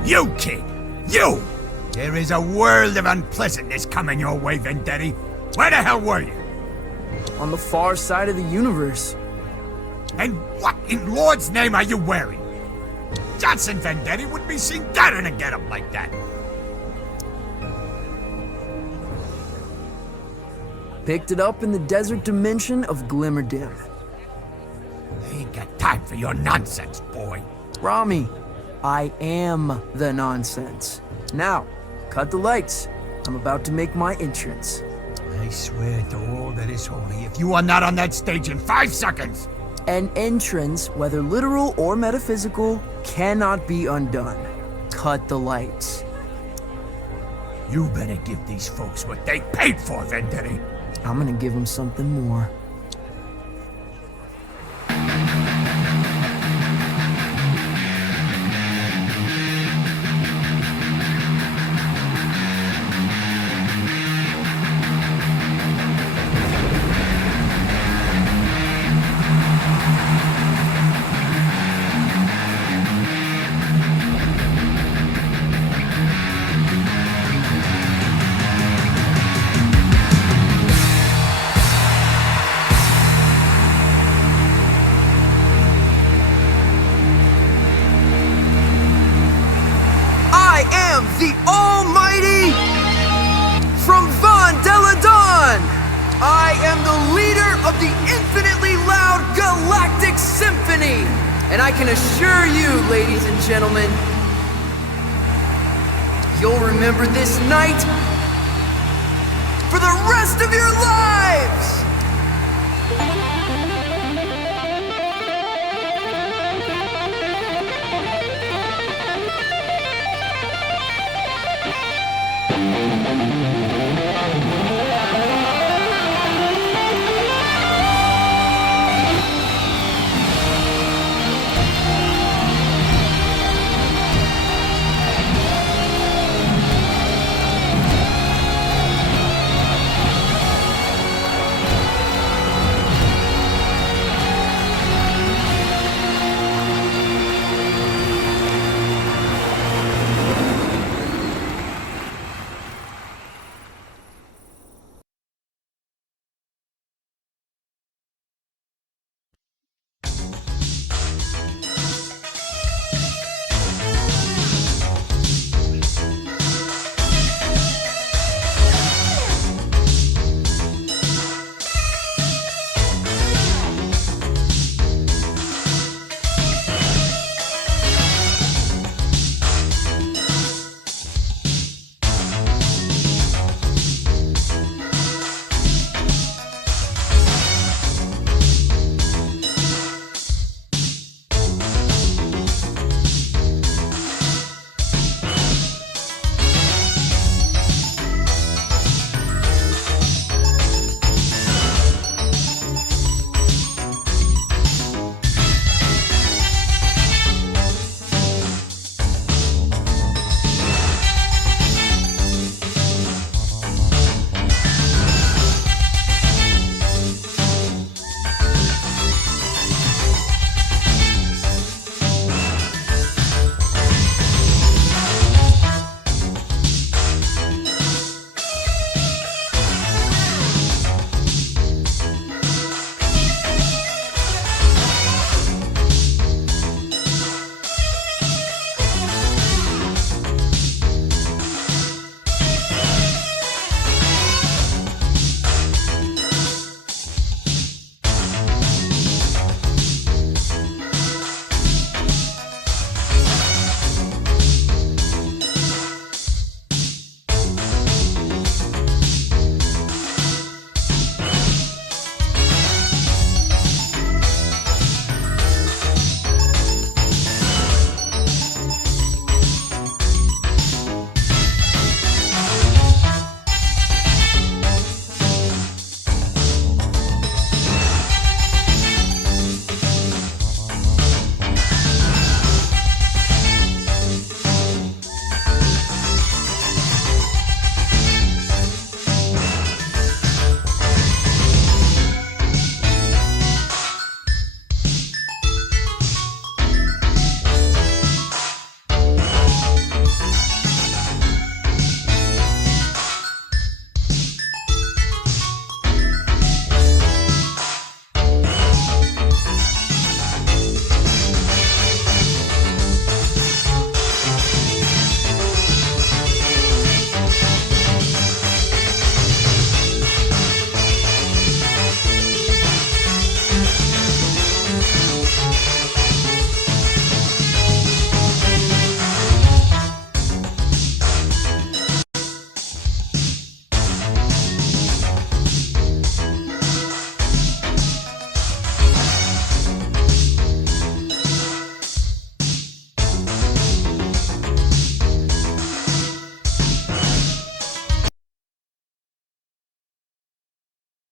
You kid! You! There is a world of unpleasantness coming your way, Vendetti. Where the hell were you? On the far side of the universe. And what in Lord's name are you wearing? Johnson Vendetti wouldn't be seen dead in a getup like that. Picked it up in the desert dimension of Glimmerdim. I ain't got time for your nonsense, boy. Rami, I am the nonsense. Now, cut the lights. I'm about to make my entrance. I swear to all that is holy, if you are not on that stage in 5 seconds... An entrance, whether literal or metaphysical, cannot be undone. Cut the lights. You better give these folks what they paid for, Vendetti. I'm gonna give them something more. The Almighty from Von Deladon! I am the leader of the infinitely loud galactic symphony! And I can assure you, ladies and gentlemen, you'll remember this night for the rest of your life!